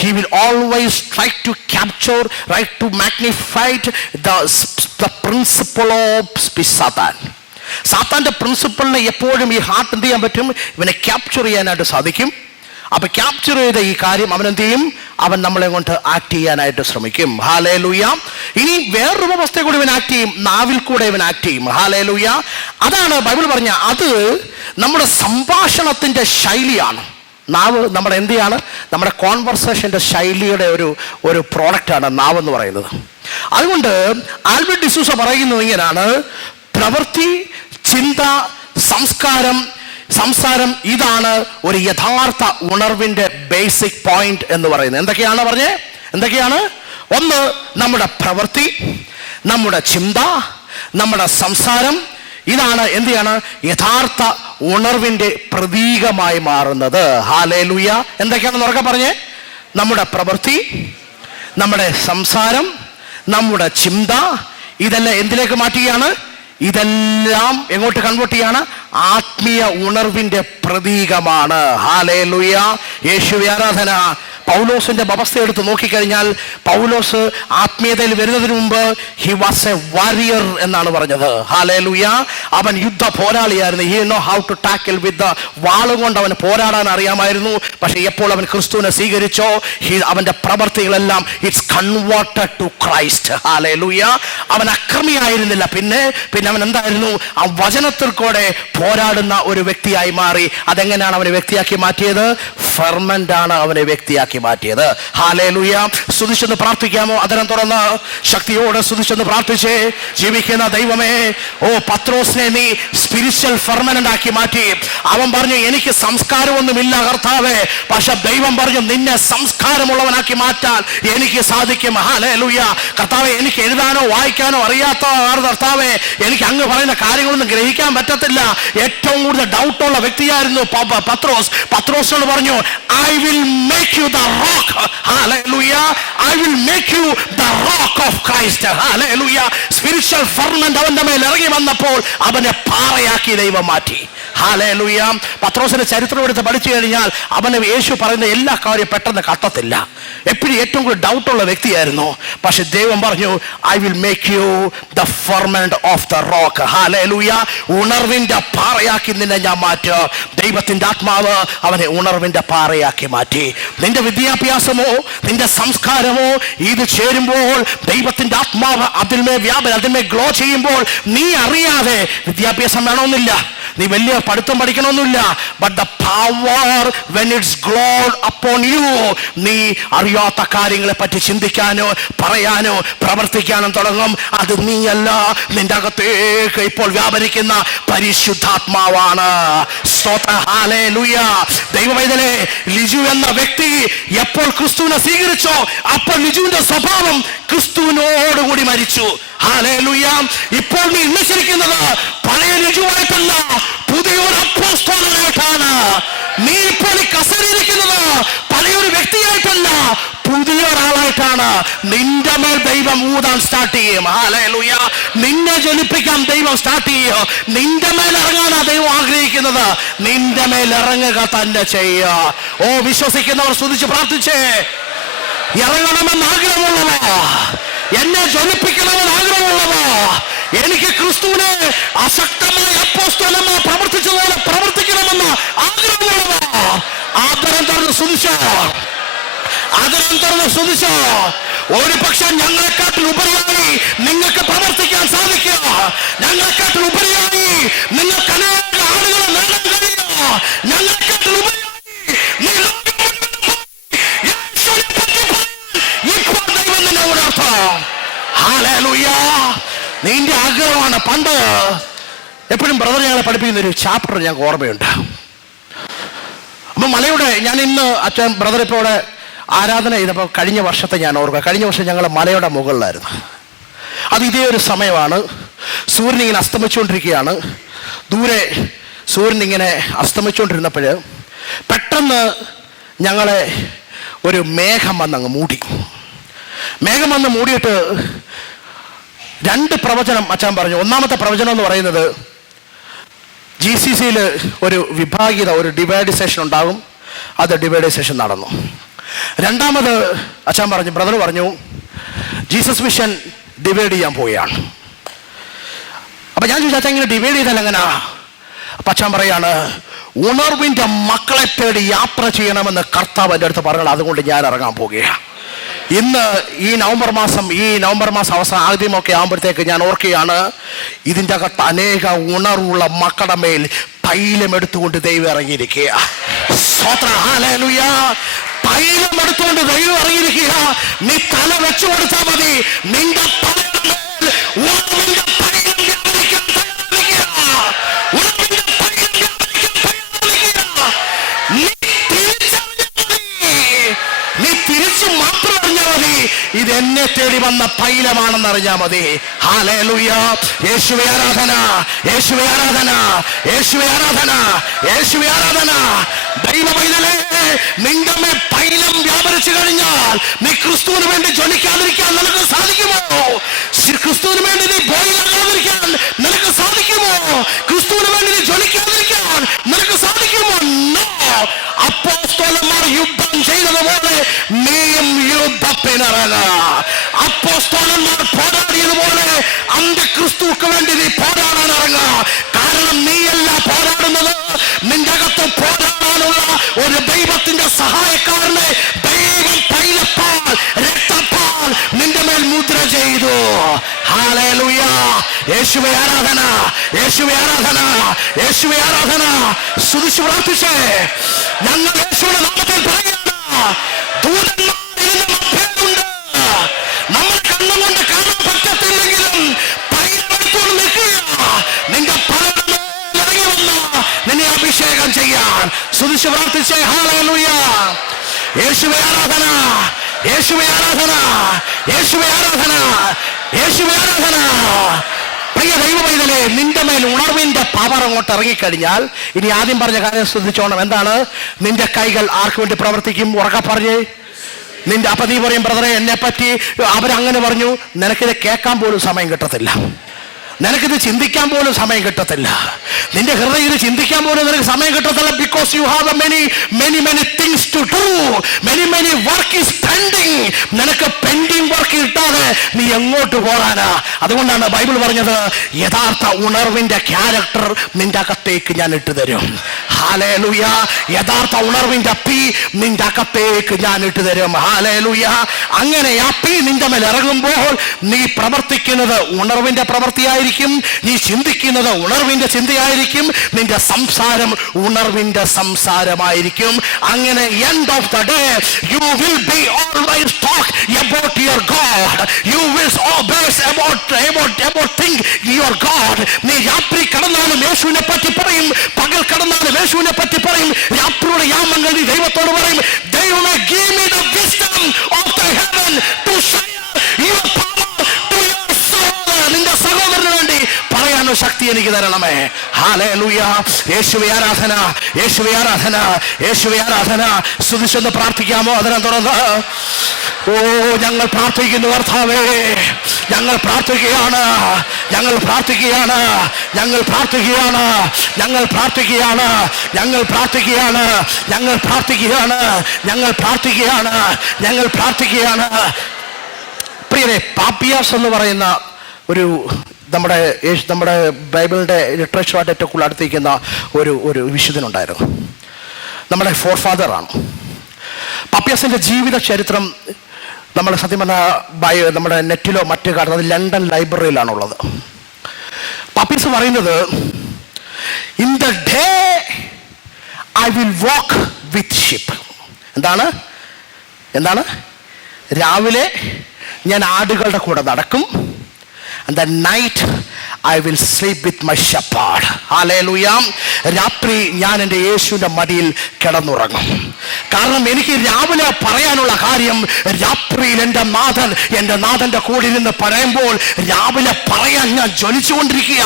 He will always try to capture, right, to magnify the principle of Satan. സാത്താന്റെ പ്രിൻസിപ്പിളിനെ എപ്പോഴും ഈ ഹാർട്ട് എന്ത് ചെയ്യാൻ പറ്റും? ഇവനെ ക്യാപ്ചർ ചെയ്യാനായിട്ട് സാധിക്കും. അപ്പൊ ക്യാപ്ചർ ചെയ്ത ഈ കാര്യം അവൻ എന്ത് ചെയ്യും? അവൻ നമ്മളെ കൊണ്ട് ആക്ട് ചെയ്യാനായിട്ട് ശ്രമിക്കും. ഹല്ലേലൂയ. ഇനി വേറൊരു അവസ്ഥയെ കൂടി ഇവൻ ആക്ട് ചെയ്യും. നാവിൽ കൂടെ ഇവൻ ആക്ട് ചെയ്യും. ഹല്ലേലൂയ. അതാണ് ബൈബിൾ പറഞ്ഞ, അത് നമ്മുടെ സംഭാഷണത്തിന്റെ ശൈലിയാണ്. നാവ് നമ്മുടെ എന്തിയാണ്? നമ്മുടെ കോൺവെർസേഷന്റെ ശൈലിയുടെ ഒരു പ്രോഡക്റ്റാണ് നാവ് എന്ന് പറയുന്നത്. അതുകൊണ്ട് ആൽബർട്ട് ഡിസൂസ പറയുന്നത് ഇങ്ങനെയാണ്, പ്രവൃത്തി, ചിന്ത, സംസാരം ഇതാണ് ഒരു യഥാർത്ഥ ഉണർവിന്റെ ബേസിക് പോയിന്റ് എന്ന് പറയുന്നത്. എന്തൊക്കെയാണ്? ഒന്ന്, നമ്മുടെ പ്രവൃത്തി, നമ്മുടെ ചിന്ത, നമ്മുടെ സംസാരം. ഇതാണ് എന്തിനാണ് യഥാർത്ഥ ഉണർവിന്റെ പ്രതീകമായി മാറുന്നത്. ഹല്ലേലൂയ. എന്തൊക്കെയാണെന്ന് ഉറക്കെ പറഞ്ഞേ. നമ്മുടെ പ്രവൃത്തി, നമ്മുടെ സംസാരം, നമ്മുടെ ചിന്ത, ഇതെല്ലാം എന്തിലേക്ക് മാറ്റുകയാണ്? ഇതെല്ലാം എങ്ങോട്ട് കൺവേർട്ട് ചെയ്യാണ്? ആത്മീയ ഉണർവിന്റെ പ്രതീകമാണ്. ഹല്ലേലൂയ. യേശുവേ ആരാധന. പൗലോസിന്റെ അവസ്ഥ എടുത്ത് നോക്കിക്കഴിഞ്ഞാൽ പൗലോസ് ആത്മീയതയിൽ വരുന്നതിന് മുമ്പ് ഹി വാസ് എ വാരിയർ എന്നാണ് പറഞ്ഞത്. ഹല്ലേലൂയ. അവൻ യുദ്ധ പോരാളിയായിരുന്നു. He know how to tackle with the വാളും കൊണ്ട് അവന് പോരാടാൻ അറിയാമായിരുന്നു. പക്ഷെ എപ്പോൾ അവൻ ക്രിസ്തുവിനെ സ്വീകരിച്ചോ അവന്റെ പ്രവർത്തികളെല്ലാം it's converted to Christ. Hallelujah. അവൻ അക്രമിയായിരുന്നില്ല. പിന്നെ അവൻ എന്തായിരുന്നു? ആ വചനത്തിൽ കൂടെ പോരാടുന്ന ഒരു വ്യക്തിയായി മാറി. അതെങ്ങനെയാണ് അവനെ വ്യക്തിയാക്കി മാറ്റിയത്? ഫെർമെന്റ് ആണ് അവനെ വ്യക്തിയാക്കി മാറ്റിയത്. ഹല്ലേലൂയ. സ്തുതിച്ചെന്ന് പ്രാർത്ഥിക്കാമോ? അതരം തുറന്ന് ശക്തിയോടെ സ്തുതിച്ചെന്ന് പ്രാർത്ഥിച്ചേ. ജീവിക്കുന്ന ദൈവമേ, പത്രോസിനെ നീ സ്പിരിച്വൽ ഫെർമനന്റ് ആക്കി മാറ്റി. അവൻ പറഞ്ഞു, എനിക്ക് സംസ്കാരമൊന്നുമില്ല കർത്താവേ, പക്ഷെ ദൈവം പറഞ്ഞു നിന്നെ സംസ്കാരമുള്ളവനാക്കി മാറ്റാൻ എനിക്ക് സാധിക്കും. ഹല്ലേലൂയ. കർത്താവേ, എനിക്ക് എഴുതാനോ വായിക്കാനോ അറിയാത്ത കർത്താവേ, എനിക്ക് അങ്ങ് പറയുന്ന കാര്യങ്ങളൊന്നും ഗ്രഹിക്കാൻ പറ്റത്തില്ല. ഏറ്റവും കൂടുതൽ ഡൗട്ടുള്ള വ്യക്തിയായിരുന്നു പത്രോസിനോട് പറഞ്ഞു, I will make you the rock. Hallelujah. I will make you the rock of Christ. Hallelujah. Spiritual ferment അവന്റെ മേൽ ഇറങ്ങി വന്നപ്പോൾ അവനെ പാറയാക്കി ദൈവം മാറ്റി. ഹല്ലേലൂയ. പത്രോസിന്റെ ചരിത്രം എടുത്ത് പഠിച്ചു കഴിഞ്ഞാൽ അവന് യേശു പറയുന്ന എല്ലാ കാര്യവും പെട്ടെന്ന് കത്തത്തില്ല. എപ്പോഴും ഏറ്റവും കൂടുതൽ ഡൗട്ടുള്ള വ്യക്തിയായിരുന്നു. പക്ഷെ ദൈവം പറഞ്ഞു, I will make you the ferment of the rock. Hallelujah. ഉണർവിന്റെ പാറയാക്കി നിന്നെ ഞാൻ മാറ്റും. ദൈവത്തിന്റെ ആത്മാവ് അവനെ ഉണർവിന്റെ പാറയാക്കി മാറ്റി. നിന്റെ വിദ്യാഭ്യാസമോ നിന്റെ സംസ്കാരമോ ഇത് ചേരുമ്പോൾ ദൈവത്തിന്റെ ആത്മാവ് അതിന്മേൽ ഗ്ലോ ചെയ്യുമ്പോൾ നീ അറിയാതെ, വിദ്യാഭ്യാസം വേണമെന്നില്ല, നീ വലിയ പഠിത്തം പഠിക്കണമെന്നില്ല, but the power when it's glowed upon you, നീ അറിയാത്ത കാര്യങ്ങളെ പറ്റി ചിന്തിക്കാനോ പറയാനോ പ്രവർത്തിക്കാനോ തുടങ്ങും. അത് നീയല്ല, നിന്റെ അകത്തേക്ക് ഇപ്പോൾ വ്യാപരിക്കുന്ന പരിശുദ്ധാത്മാവാണ്. ഹല്ലേലൂയ. ദൈവവേദനെ ലിജു എന്ന വ്യക്തി എപ്പോൾ ക്രിസ്തുവിനെ സ്വീകരിച്ചോ അപ്പോൾ ലിജുവിന്റെ സ്വഭാവം ക്രിസ്തുവിനോടുകൂടി മരിച്ചു. ഹല്ലേലൂയ. ഇപ്പോൾ നീ ഇന്നിരിക്കുന്നത് പഴയ ലിജുവായിട്ടല്ല, പുതിയൊരു അപ്പോസ്തലനായിട്ടാണ്. നീ ഇപ്പോൾ ഈ കസേരയിരിക്കുന്നത് പഴയൊരു വ്യക്തിയായിട്ടല്ല, പുതിയൊരാളായിട്ടാണ്. നിന്റെ മേൽ ദൈവം ഊതാൻ സ്റ്റാർട്ട് ചെയ്യും. ഹല്ലേലൂയ. നിന്നെ ജ്വലിപ്പിക്കാൻ ദൈവം സ്റ്റാർട്ട് ചെയ്യും. നിന്റെ മേൽ ഇറങ്ങാനാ ദൈവം ആഗ്രഹിക്കുന്നത്. നിന്റെ മേൽ ഇറങ്ങുക തന്നെ ചെയ്യുക. ഓ, വിശ്വസിക്കുന്നവർ സ്തുതിച്ച് പ്രാർത്ഥിച്ചേ. ഇറങ്ങണമെന്ന് ആഗ്രഹമുള്ളവ, എന്നെ ജ്വലിപ്പിക്കണമെന്ന് ആഗ്രഹമുള്ളവ, എനിക്ക് ക്രിസ്തുവിനെ അശക്തമായ അപ്പോസ്തലന്മാർ പ്രവർത്തിച്ചതുപോലെ പ്രവർത്തിക്കണമെന്ന് ആഗ്രഹമുള്ളവ, ആദരം തുറന്ന് സ്തുതിച്ചോ, ആദരം തുറന്ന് സ്തുതിച്ചോ. ഒരു പക്ഷെ ഞങ്ങളെക്കാട്ടിൽ ഉപരിയായി നിങ്ങൾക്ക് പ്രവർത്തിക്കാൻ സാധിക്കുക, ഞങ്ങളെക്കാട്ടിൽ ഉപരിയായി നിങ്ങൾക്ക് അനേക ആളുകളെ നേടാൻ കഴിയുക, ഞങ്ങളെക്കാട്ടിൽ ഉപരിയായി നീ ഇപ്പോൾ ദൈവം നിന്നെ ഉണർത്താം. ഹല്ലേലൂയ. നിന്റെ ആഗ്രഹമാണ്. പണ്ട് എപ്പോഴും ബ്രദർ ഞങ്ങളെ പഠിപ്പിക്കുന്ന ഒരു ചാപ്റ്റർ ഞങ്ങൾക്ക് ഓർമ്മയുണ്ട്. അപ്പൊ മലയുടെ, ഞാൻ ഇന്ന് അച്ഛൻ ബ്രദർ ഇപ്പോൾ ഇവിടെ ആരാധന ചെയ്തപ്പോൾ കഴിഞ്ഞ വർഷത്തെ ഞാൻ ഓർക്കുക. കഴിഞ്ഞ വർഷം ഞങ്ങൾ മലയുടെ മുകളിലായിരുന്നു. അത് ഇതേ ഒരു സമയമാണ്. സൂര്യൻ ഇങ്ങനെ അസ്തമിച്ചുകൊണ്ടിരിക്കുകയാണ്. ദൂരെ സൂര്യൻ ഇങ്ങനെ അസ്തമിച്ചുകൊണ്ടിരുന്നപ്പോൾ പെട്ടെന്ന് ഞങ്ങളെ ഒരു മേഘം വന്നങ്ങ് മൂടി. മേഘം വന്ന് മൂടിയിട്ട് രണ്ട് പ്രവചനം അച്ഛൻ പറഞ്ഞു. ഒന്നാമത്തെ പ്രവചനം എന്ന് പറയുന്നത് GCCയിൽ ഒരു വിഭാഗീയത, ഒരു ഡിവൈഡൈസേഷൻ ഉണ്ടാകും. അത് ഡിവൈഡൈസേഷൻ നടന്നു. രണ്ടാമത് അച്ഛൻ പറഞ്ഞു, ബ്രദർ പറഞ്ഞു, ജീസസ് മിഷൻ ഡിവൈഡ് ചെയ്യാൻ പോവുകയാണ്. അപ്പൊ ഞാൻ ചോദിച്ചാൽ ഇങ്ങനെ ഡിവൈഡ് ചെയ്താൽ എങ്ങനാ? അപ്പൊ അച്ഛൻ പറയാണ്, ഉണർവിന്റെ മക്കളെ തേടി യാത്ര ചെയ്യണമെന്ന് കർത്താവ് എൻ്റെ അടുത്ത് പറഞ്ഞാൽ അതുകൊണ്ട് ഞാൻ ഇറങ്ങാൻ പോവുകയാണ്. ഇന്ന് ഈ നവംബർ മാസം അവസാനം ആദ്യമൊക്കെ ആകുമ്പോഴത്തേക്ക് ഞാൻ ഓർക്കുകയാണ്, ഇതിൻ്റെ അകത്ത് അനേക ഉണർവുള്ള മക്കളുടെ മേൽ തൈലം എടുത്തുകൊണ്ട് ദൈവം ഇറങ്ങിയിരിക്കുക. ഹല്ലേലൂയ. തൈലം എടുത്തുകൊണ്ട് ദൈവം ഇറങ്ങിയിരിക്കുക. നീ തല വെച്ചു കൊടുത്താൽ മതി, നിന്റെ തലയുടെ മേൽ ഉണർവിന്റെ തൈലം വ്യാപരിക്കാൻ തയ്യാറായിരിക്കുക. ഉണർവിന്റെ തൈലം വ്യാപരിക്കാൻ തയ്യാറായിരിക്കുക. നീ തിരിച്ചു മാത്രം അറിഞ്ഞാൽ മതി, ഇത് എന്നെ തേടി വന്ന തൈലമാണെന്ന് അറിഞ്ഞാൽ മതി. ഹല്ലേലൂയ. യേശുവേ ആരാധന, യേശുവേ ആരാധന, യേശുവേ ആരാധന, യേശുവേ ആരാധന. ദൈവമൈതലേ, നിന്റെ മേൽ തൈലം വ്യാപരിച്ചു കഴിഞ്ഞാൽ നീ ക്രിസ്തുവിന് വേണ്ടി ജ്വലിക്കാതിരിക്കാൻ നിനക്ക് സാധിക്കുമോ? ക്രിസ്തുവിന് വേണ്ടി നീ ബോയിലാകാതിരിക്കാൻ നിനക്ക് സാധിക്കുമോ? ക്രിസ്തുവിന് വേണ്ടി നീ ജ്വലിക്കാതിരിക്കാൻ നിനക്ക് സാധിക്കുമോ? അപ്പോസ്തലന്മാർ യുദ്ധം ചെയ്തതുപോലെ നീയും യുദ്ധത്തിനിറങ്ങ. അപ്പോസ്തലന്മാർ പോരാടിയതുപോലെ അന്ത്യക്രിസ്തുക്ക് വേണ്ടി നീ പോരാടാൻ ഇറങ്ങ. കാരണം നീയല്ല പോരാടുന്നത്, നിന്റെ അകത്ത് പോരാടാനുള്ള ഒരു ദൈവത്തിന്റെ സഹായക്കാരനെ ദൈവം തൈലപ്പാൽ രക്തപ്പാൽ നിന്റെ മേൽ മുദ്ര ചെയ്തു. ഹല്ലേലൂയ. യേശുവേ ആരാധന, യേശുവേ ആരാധന, യേശുവേ ആരാധന. സ്തുതിച്ചു പ്രാർത്ഥിച്ചേ. ഞങ്ങൾ യേശുവിന്റെ നാമത്തിൽ പറയുകയാണ്, ദൂതന്മാർ ഇതിന്റെ മധ്യത്തിലുണ്ട്. നമ്മൾ കണ്ണുകൊണ്ട് കാണാൻ പറ്റത്തില്ലെങ്കിലും തൈലമെടുത്തോണ്ട് നിൽക്കുക. നിന്റെ പലരുടെ മേൽ ഇറങ്ങി വന്ന നിന്നെ അഭിഷേകം ചെയ്യാൻ. സ്തുതിച്ചു പ്രാർത്ഥിച്ചേ. ഹല്ലേലൂയ. യേശുവേ ആരാധന, യേശുവേ ആരാധന, യേശുവേ ആരാധന, യേശുവേ ആരാധന. പ്രിയ ദൈവമൈതലേ, നിന്റെ മേൽ ഉണർവിന്റെ പവർ അങ്ങോട്ട് ഇറങ്ങിക്കഴിഞ്ഞാൽ ഇനി ആദ്യം പറഞ്ഞ കാര്യം ശ്രദ്ധിച്ചോണം. എന്താണ്? നിന്റെ കൈകൾ ആർക്ക് വേണ്ടി പ്രവർത്തിക്കും? ഉറക്കെ പറഞ്ഞേ. നിന്റെ അപ്പ നീ പറയും, ബ്രദറെ എന്നെ പറ്റി അവരങ്ങനെ പറഞ്ഞു. നിനക്കിത് കേൾക്കാൻ പോലും സമയം കിട്ടത്തില്ല. നിനക്കിത് ചിന്തിക്കാൻ പോലും സമയം കിട്ടത്തില്ല. നിന്റെ ഹൃദയം ഇത് ചിന്തിക്കാൻ പോലും നിനക്ക് സമയം കിട്ടത്തില്ല. Because you have many things to do, many work is pending. നിനക്ക് പെൻഡിങ് വർക്ക് കിട്ടാതെ നീ എങ്ങോട്ട് പോകാനാ? അതുകൊണ്ടാണ് ബൈബിൾ പറഞ്ഞത്, യഥാർത്ഥ ഉണർവിന്റെ ക്യാരക്ടർ നിന്റെ അകത്തേക്ക് ഞാൻ ഇട്ടുതരും. ഹല്ലേലൂയ. യഥാർത്ഥ ഉണർവിന്റെ പി നിന്റെ അകത്തേക്ക് ഞാൻ ഇട്ടുതരും. ഹല്ലേലൂയ. അങ്ങനെ ആ പി നിന്റെ മേൽ ഇറങ്ങുമ്പോൾ നീ പ്രവർത്തിക്കുന്നത് ഉണർവിന്റെ പ്രവൃത്തിയായിരിക്കും, നീ ചിന്തിക്കുന്നത് ഉണർവിന്റെ ചിന്തയായിരിക്കും, നിന്റെ സംസാരം ഉണർവിന്റെ സംസാരമായിരിക്കും. അങ്ങനെ end of the day you will be always talk about your God. You will always about think your God. നീ രാത്രി കടന്നാലും യേശുവിനെ പറ്റി പറയും, പകൽ കടന്നാലും യേശുവിനെ പറ്റി പറയും. രാത്രിയുടെ യാമങ്ങൾ നീ ദൈവത്തോട് പറയും, ദൈവമേ give me the wisdom of the heaven to share your power to your soul. നിന്റെ സഹോദരന് വേണ്ടി പറയാനോ ശക്തി എനിക്ക് തരണമേ. ഹല്ലേലൂയ. യേശുവേ ആരാധന, യേശുവേ ആരാധന, യേശുവേ ആരാധന. സ്തുതിച്ചൊന്ന് പ്രാർത്ഥിക്കാമോ? അതിനെ തുറന്ന് ഓ ഞങ്ങൾ പ്രാർത്ഥിക്കുന്നു കർത്താവേ, ഞങ്ങൾ പ്രാർത്ഥിക്കുകയാണ്, ഞങ്ങൾ പ്രാർത്ഥിക്കുകയാണ്, ഞങ്ങൾ പ്രാർത്ഥിക്കുകയാണ്, ഞങ്ങൾ പ്രാർത്ഥിക്കുകയാണ്, ഞങ്ങൾ പ്രാർത്ഥിക്കുകയാണ്, ഞങ്ങൾ പ്രാർത്ഥിക്കുകയാണ്, ഞങ്ങൾ പ്രാർത്ഥിക്കുകയാണ്, ഞങ്ങൾ പ്രാർത്ഥിക്കുകയാണ്. പ്രിയരെ, പാപ്പിയാസ് എന്ന് പറയുന്ന ഒരു നമ്മുടെ ബൈബിളിന്റെ ലിറ്ററേച്ചറുമായിട്ട് ഏറ്റവും കൂടുതൽ അടുത്തിരിക്കുന്ന ഒരു വിശുദ്ധനുണ്ടായിരുന്നു. നമ്മുടെ ഫോർഫാദറാണ്. പാപ്പിയാസിന്റെ ജീവിത ചരിത്രം നമ്മൾ സത്യം പറഞ്ഞാൽ നമ്മുടെ നെറ്റിലോ മറ്റു കാണുന്നത് ലണ്ടൻ ലൈബ്രറിയിലാണുള്ളത്. പാപ്പിയാസ് പറയുന്നത്, in the day I will walk with ship. എന്താണ്? രാവിലെ ഞാൻ ആടുകളുടെ കൂടെ നടക്കും. And the night I will sleep with my shepherd. Hallelujah. രാത്രി ഞാൻ എൻ്റെ യേശുവിൻ്റെ മടിയിൽ കിടന്നുറങ്ങും. കാരണം എനിക്ക് രാവിലെ പറയാനുള്ള കാര്യം രാത്രിയിൽ എൻ്റെ നാഥൻ്റെ കൂടെ നിന്ന് പറയുമ്പോൾ രാവിലെ പറയാൻ ഞാൻ ജ്വലിച്ചുകൊണ്ടിരിക്കുക,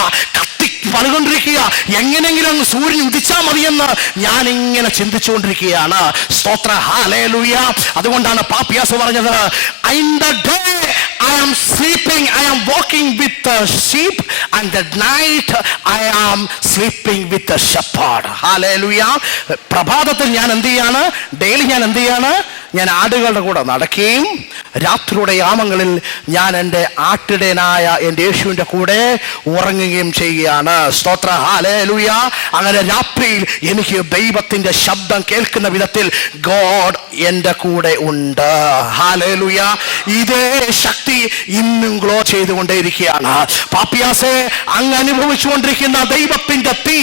പറഞ്ഞുകൊണ്ടിരിക്കുക. എങ്ങനെങ്കിലും സൂര്യൻ ഉദിച്ചാൽ മതിയെന്ന് ഞാൻ ഇങ്ങനെ ചിന്തിച്ചുകൊണ്ടിരിക്കുകയാണ്. സ്തോത്ര. ഹല്ലേലൂയ. അതുകൊണ്ടാണ് പാപ്പിയാസ് പറഞ്ഞത്, in the day I am sleeping, I am walking with the sheep, and the night I am sleeping with the shepherd. Hallelujah. പ്രഭാതത്തിൽ ഞാൻ എന്ത് ചെയ്യാണ്? ഡെയിലി ഞാൻ എന്ത് ചെയ്യാണ്? ഞാൻ ആടുകളുടെ കൂടെ നടക്കുകയും രാത്രിയുടെ യാമങ്ങളിൽ ഞാൻ എൻ്റെ ആട്ടിടയനായ എൻ്റെ യേശുവിൻ്റെ കൂടെ ഉറങ്ങുകയും ചെയ്യുകയാണ്. സ്തോത്ര. ഹല്ലേലൂയ. അങ്ങനെ രാത്രിയിൽ എനിക്ക് ദൈവത്തിൻ്റെ ശബ്ദം കേൾക്കുന്ന വിധത്തിൽ ഗോഡ് എൻ്റെ കൂടെ ഉണ്ട്. ഹല്ലേലൂയ. ഇതേ ശക്തി ഇന്നും ഗ്ലോ ചെയ്തുകൊണ്ടേയിരിക്കുകയാണ്. പാപ്പിയാസെ, അങ്ങ് അനുഭവിച്ചുകൊണ്ടിരിക്കുന്ന ദൈവത്തിൻ്റെ തീ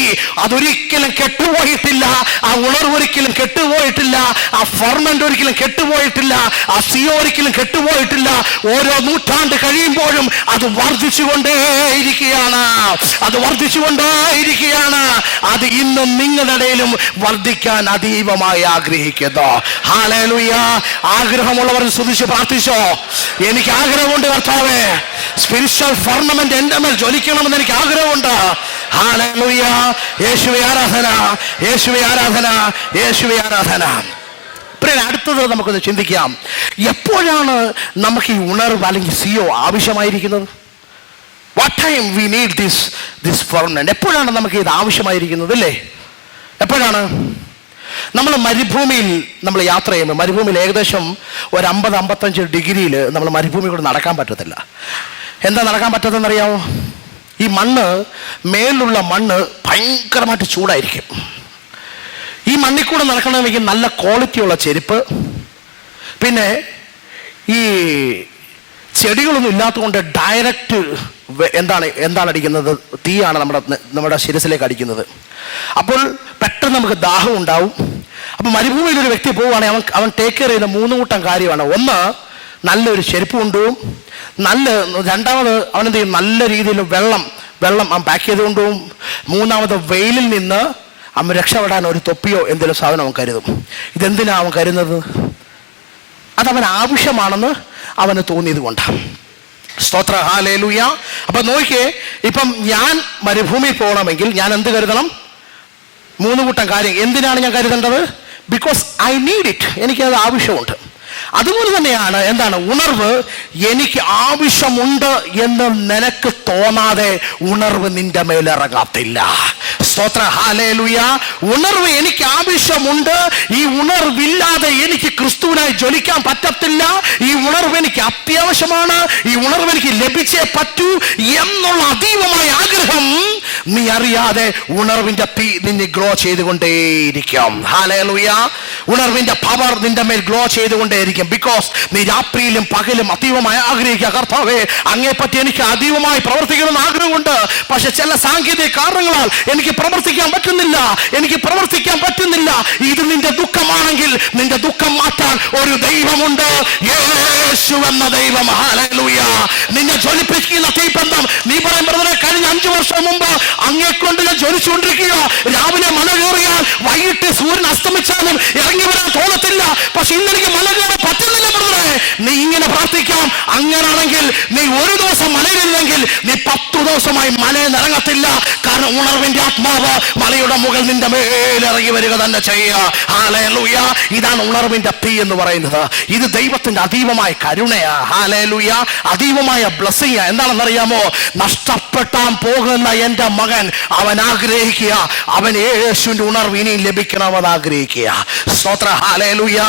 അതൊരിക്കലും കെട്ടുപോയിട്ടില്ല. ആ ഉണർവ് ഒരിക്കലും കെട്ടുപോയിട്ടില്ല. ആ ഫർമെന്റ് ഒരിക്കലും കെട്ടുപോയിട്ടില്ല. ആ സിയോ ഒരിക്കലും കെട്ടുപോയിട്ടില്ല. ഓരോ നൂറ്റാണ്ട് കഴിയുമ്പോഴും അത് വർദ്ധിച്ചുകൊണ്ടേയിരിക്കുകയാണ്. അത് വർദ്ധിച്ചുകൊണ്ടേയിരിക്കുകയാണ്. അത് ഇന്നും നിങ്ങളുടെ ഇടയിലും വർദ്ധിക്കാൻ അതീവമായി ആഗ്രഹിക്കുന്നു. ഹല്ലേലൂയ. ആഗ്രഹമുള്ളവർ സ്തുതിച്ച് പ്രാർത്ഥിച്ചോ. എനിക്ക് ആഗ്രഹമുണ്ട് കർത്താവേ, സ്പിരിച്വൽ ഫർണമെന്റ് എൻ്റെ മേൽ ജ്വലിക്കണമെന്ന് എനിക്ക് ആഗ്രഹമുണ്ട്. ഹല്ലേലൂയ. യേശുവേ ആരാധന, യേശുവേ ആരാധന, യേശുവേ ആരാധന. അടുത്തത് നമുക്കൊന്ന് ചിന്തിക്കാം, എപ്പോഴാണ് നമുക്ക് ഈ ഉണർവ് അല്ലെങ്കിൽ സിയോ ആവശ്യമായിരിക്കുന്നത്? What time we need this ferment? എപ്പോഴാണ് നമുക്ക് ഇത് ആവശ്യമായിരിക്കുന്നത്? അല്ലേ? എപ്പോഴാണ്? നമ്മൾ മരുഭൂമിയിൽ യാത്ര ചെയ്യുമ്പോൾ മരുഭൂമിയിൽ ഏകദേശം ഒരു 50-55 ഡിഗ്രിയിൽ നമ്മൾ മരുഭൂമി കൂടെ നടക്കാൻ പറ്റത്തില്ല. എന്താ നടക്കാൻ പറ്റാത്തതെന്നറിയാമോ? ഈ മേലുള്ള മണ്ണ് ഭയങ്കരമായിട്ട് ചൂടായിരിക്കും. ഈ മണ്ണിൽ കൂടെ നടക്കണമെങ്കിൽ നല്ല ക്വാളിറ്റിയുള്ള ചെരുപ്പ്, പിന്നെ ഈ ചെടികളൊന്നും ഇല്ലാത്തതുകൊണ്ട് ഡയറക്റ്റ് എന്താണ് അടിക്കുന്നത്? തീയാണ് നമ്മുടെ ശിരസിലേക്ക് അടിക്കുന്നത്. അപ്പോൾ പെട്ടെന്ന് നമുക്ക് ദാഹം ഉണ്ടാവും. അപ്പോൾ മരുഭൂമിയിൽ ഒരു വ്യക്തി പോവുകയാണെങ്കിൽ അവൻ ടേക്ക് കെയർ ചെയ്യുന്ന 3 കൂട്ടം കാര്യമാണ്. ഒന്ന്, നല്ലൊരു ചെരുപ്പ് കൊണ്ടുപോകും. രണ്ടാമത് അവനെന്ത് ചെയ്യും? നല്ല രീതിയിൽ വെള്ളം അവൻ പാക്ക് ചെയ്ത് കൊണ്ടുപോകും. മൂന്നാമത്, വെയിലിൽ നിന്ന് അവൻ രക്ഷപ്പെടാൻ ഒരു തൊപ്പിയോ എന്തെങ്കിലും സാധനം അവൻ കരുതും. ഇതെന്തിനാ അവൻ കരുതുന്നത്? അതവൻ ആവശ്യമാണെന്ന് അവന് തോന്നിയത് കൊണ്ടാണ്. സ്തോത്ര. ഹല്ലേലൂയ. അപ്പൊ നോക്കിയേ, ഇപ്പം ഞാൻ മരുഭൂമിയിൽ പോകണമെങ്കിൽ ഞാൻ എന്ത് കരുതണം? 3 കൂട്ടം കാര്യം. എന്തിനാണ് ഞാൻ കരുതേണ്ടത്? Because I need it. എനിക്കത് ആവശ്യമുണ്ട്. അതുപോലെ തന്നെയാണ് എന്താണ് ഉണർവ്. എനിക്ക് ആവശ്യമുണ്ട് എന്ന് നിനക്ക് തോന്നാതെ ഉണർവ് നിന്റെ മേലിറങ്ങത്തില്ല. സ്തോത്ര, ഹല്ലേലൂയ. ഉണർവ് എനിക്ക് ആവശ്യമുണ്ട്, ഈ ഉണർവില്ലാതെ എനിക്ക് ക്രിസ്തുവിനായി ജ്വലിക്കാൻ പറ്റത്തില്ല, ഈ ഉണർവ് എനിക്ക് അത്യാവശ്യമാണ്, ഈ ഉണർവ് എനിക്ക് ലഭിച്ചേ പറ്റൂ എന്നുള്ള അതീവമായ ആഗ്രഹം നീ അറിയാതെ ഉണർവിന്റെ തീ നിന്നെ ഗ്ലോ ചെയ്തുകൊണ്ടേയിരിക്കും. ഹല്ലേലൂയ. ഉണർവിന്റെ പവർ നിന്റെ മേൽ ഗ്ലോ ചെയ്തുകൊണ്ടേയിരിക്കും. ബിക്കോസ് നീ രാത്രിയിലും പകലും അതീവമായി ആഗ്രഹിക്കുക, കർത്താവേ അങ്ങേപ്പറ്റി എനിക്ക് അതീവമായി പ്രവർത്തിക്കണമെന്ന് ആഗ്രഹമുണ്ട്, പക്ഷെ ചില സാങ്കേതിക കാരണങ്ങളാൽ എനിക്ക് പ്രവർത്തിക്കാൻ പറ്റുന്നില്ല. ഇത് നിന്റെ ദുഃഖമാണെങ്കിൽ നിന്റെ ദുഃഖം മാറ്റാൻ ഒരു ദൈവമുണ്ട്, യേശു എന്ന ദൈവം. ഹല്ലേലൂയ. നിന്നെ ജ്വലിപ്പിക്കുന്ന തീബന്ധം. നീ പറയും, ബ്രദറെ കഴിഞ്ഞ 5 വർഷം മുമ്പ് അങ്ങേക്കൊണ്ട് ഞാൻ ജ്വലിച്ചുകൊണ്ടിരിക്കുക, രാവിലെ മല കയറിയാൽ വൈകിട്ട് സൂര്യൻ അസ്തമിച്ചാലും ഇറങ്ങി വരാൻ തോന്നത്തില്ല, പക്ഷെ ഇന്നെനിക്ക് മല കയറാൻ പറ്റുന്നില്ല ബ്രദറെ. നീ ഇങ്ങനെ പ്രാർത്ഥിക്കാം. അങ്ങനാണെങ്കിൽ നീ ഒരു ദിവസം മലയിലില്ലെങ്കിൽ നീ 10 ദിവസമായി മലയിൽ ഇറങ്ങത്തില്ല. കാരണം ഉണർവിന്റെ ആത്മാവ് മലയുടെ മുകൾ നിന്റെ മേലിറങ്ങി വരിക തന്നെ ചെയ്യുക. ഹല്ലേലൂയ. ഇതാണ് ഉണർവിന്റെ തീ എന്ന് പറയുന്നത്. ഇത് ദൈവത്തിന്റെ അതീവമായ കരുണയാ. ഹല്ലേലൂയ. അതീവമായ ബ്ലെസ്സിംഗ്. എന്താണെന്നറിയാമോ? നഷ്ടപ്പെട്ടാൻ പോകുന്ന എൻ്റെ മകൻ അവൻ ആഗ്രഹിക്കുക, അവൻ യേശുവിന്റെ ഉണർവ് ഇനിയും ലഭിക്കണമെന്ന് ആഗ്രഹിക്കുക. സ്തോത്ര, ഹല്ലേലൂയ.